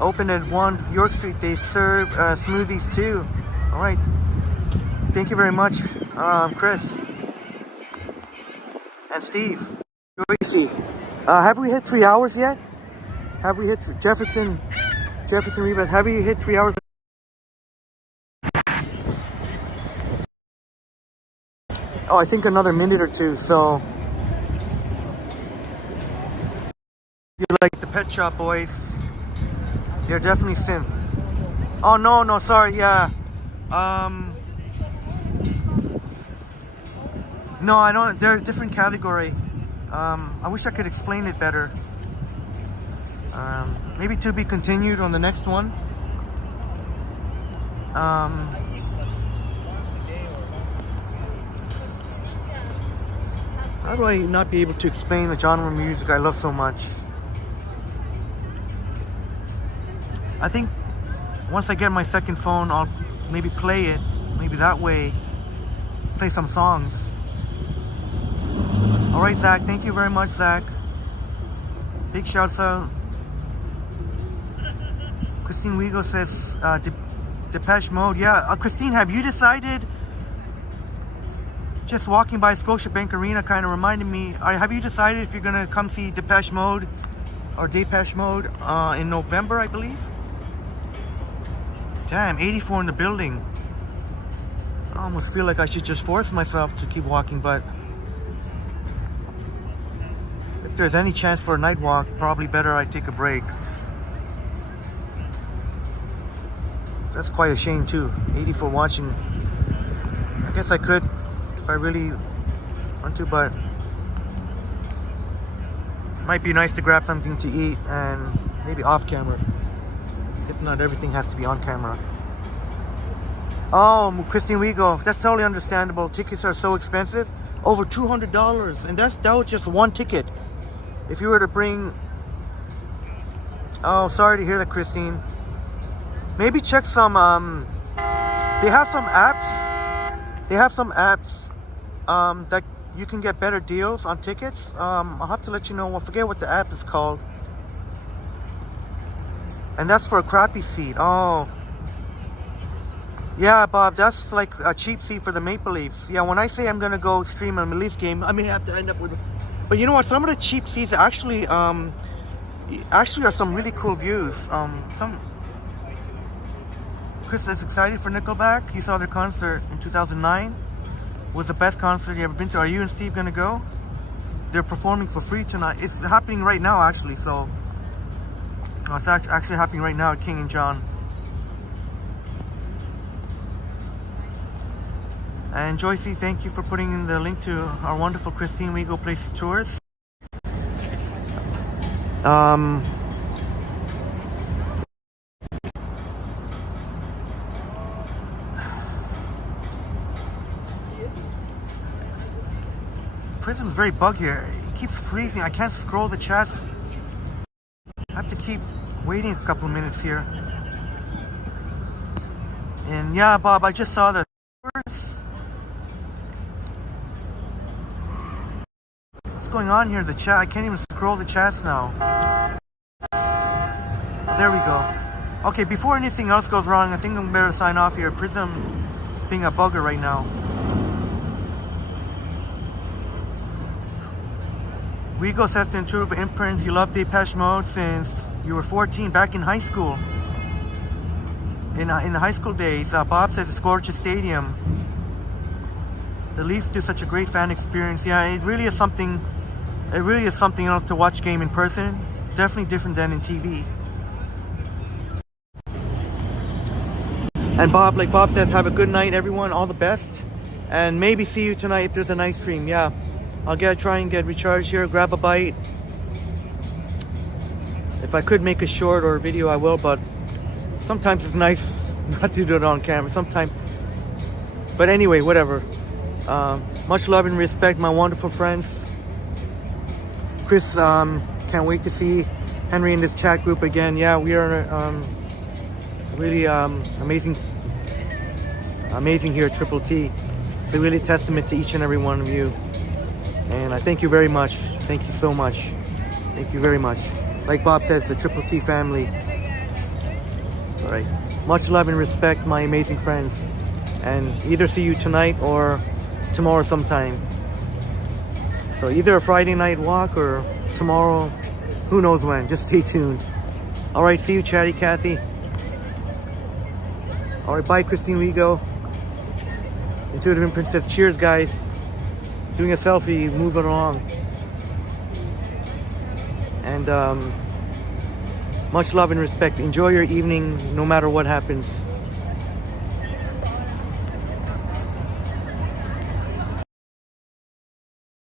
Open at 1 York Street. They serve smoothies too. All right. Thank you very much, Chris. And Steve. Joycey. Have we hit 3 hours yet? Have we hit Jefferson Rebus? Have we hit 3 hours? Oh, I think another minute or two. So you like the Pet Shop Boys? They're definitely synth. Oh no, sorry, yeah. No, I don't. They're a different category. I wish I could explain it better. Maybe to be continued on the next one. How do I not be able to explain the genre of music I love so much? I think once I get my second phone, I'll maybe play it. Maybe that way, play some songs. All right, Zach. Thank you very much, Zach. Big shouts out. Christine Wigo says, Depeche Mode. Yeah, Christine, have you decided? Just walking by Scotiabank Arena kind of reminded me. Have you decided if you're gonna come see Depeche Mode or Depeche Mode in November, I believe? Damn, 84 in the building. I almost feel like I should just force myself to keep walking, but if there's any chance for a night walk, probably better I take a break. That's quite a shame too. 84 watching. I guess I could if I really want to, but it might be nice to grab something to eat and maybe off camera. Guess not everything has to be on camera. Oh, Christine Wigo, that's totally understandable. Tickets are so expensive, over $200, and that was just one ticket. If you were to bring, oh, sorry to hear that, Christine. Maybe check some. They have some apps. They have some apps that you can get better deals on tickets. I'll have to let you know. I forget what the app is called. And that's for a crappy seat. Oh. Yeah, Bob, that's like a cheap seat for the Maple Leafs. Yeah, when I say I'm gonna go stream a Leafs game, I may have to end up with. But you know what? Some of the cheap seats actually are some really cool views. Chris is excited for Nickelback. He saw their concert in 2009. Was the best concert you ever been to. Are you and Steve gonna go? They're performing for free tonight. It's happening right now, actually. So. No, it's actually happening right now at King and John. And Joycey, thank you for putting in the link to our wonderful Christine Wego Places tours. Prism's very buggy here. It keeps freezing. I can't scroll the chats. I have to keep waiting a couple of minutes here. And yeah, Bob, I just saw the tours. What's going on here? The chat. I can't even scroll the chats now. There we go. Okay, before anything else goes wrong, I think I'm better sign off here. Prism is being a bugger right now. Wego says to Intuitive Imprints, you love Depeche Mode since you were 14, back in high school. In the high school days. Bob says it's gorgeous stadium. The Leafs do such a great fan experience. Yeah, it really is something else to watch game in person. Definitely different than in TV. And Bob, like Bob says, have a good night, everyone. All the best. And maybe see you tonight if there's a night stream. Yeah. I'll try and get recharged here, grab a bite. If I could make a short or a video, I will, but sometimes it's nice not to do it on camera. Sometimes. But anyway, whatever. Much love and respect, my wonderful friends. Chris, can't wait to see Henry in this chat group again. Yeah, we are really amazing here at Triple T. It's a really testament to each and every one of you. And I thank you very much. Thank you so much. Thank you very much. Like Bob said, it's a Triple T family. All right. Much love and respect, my amazing friends. And either see you tonight or tomorrow sometime. So either a Friday night walk or tomorrow, who knows when. Just stay tuned. All right, see you, Chatty Cathy. All right, bye, Christine Wego. Intuitive Imprint says, cheers, guys. Doing a selfie, moving along. And much love and respect. Enjoy your evening no matter what happens.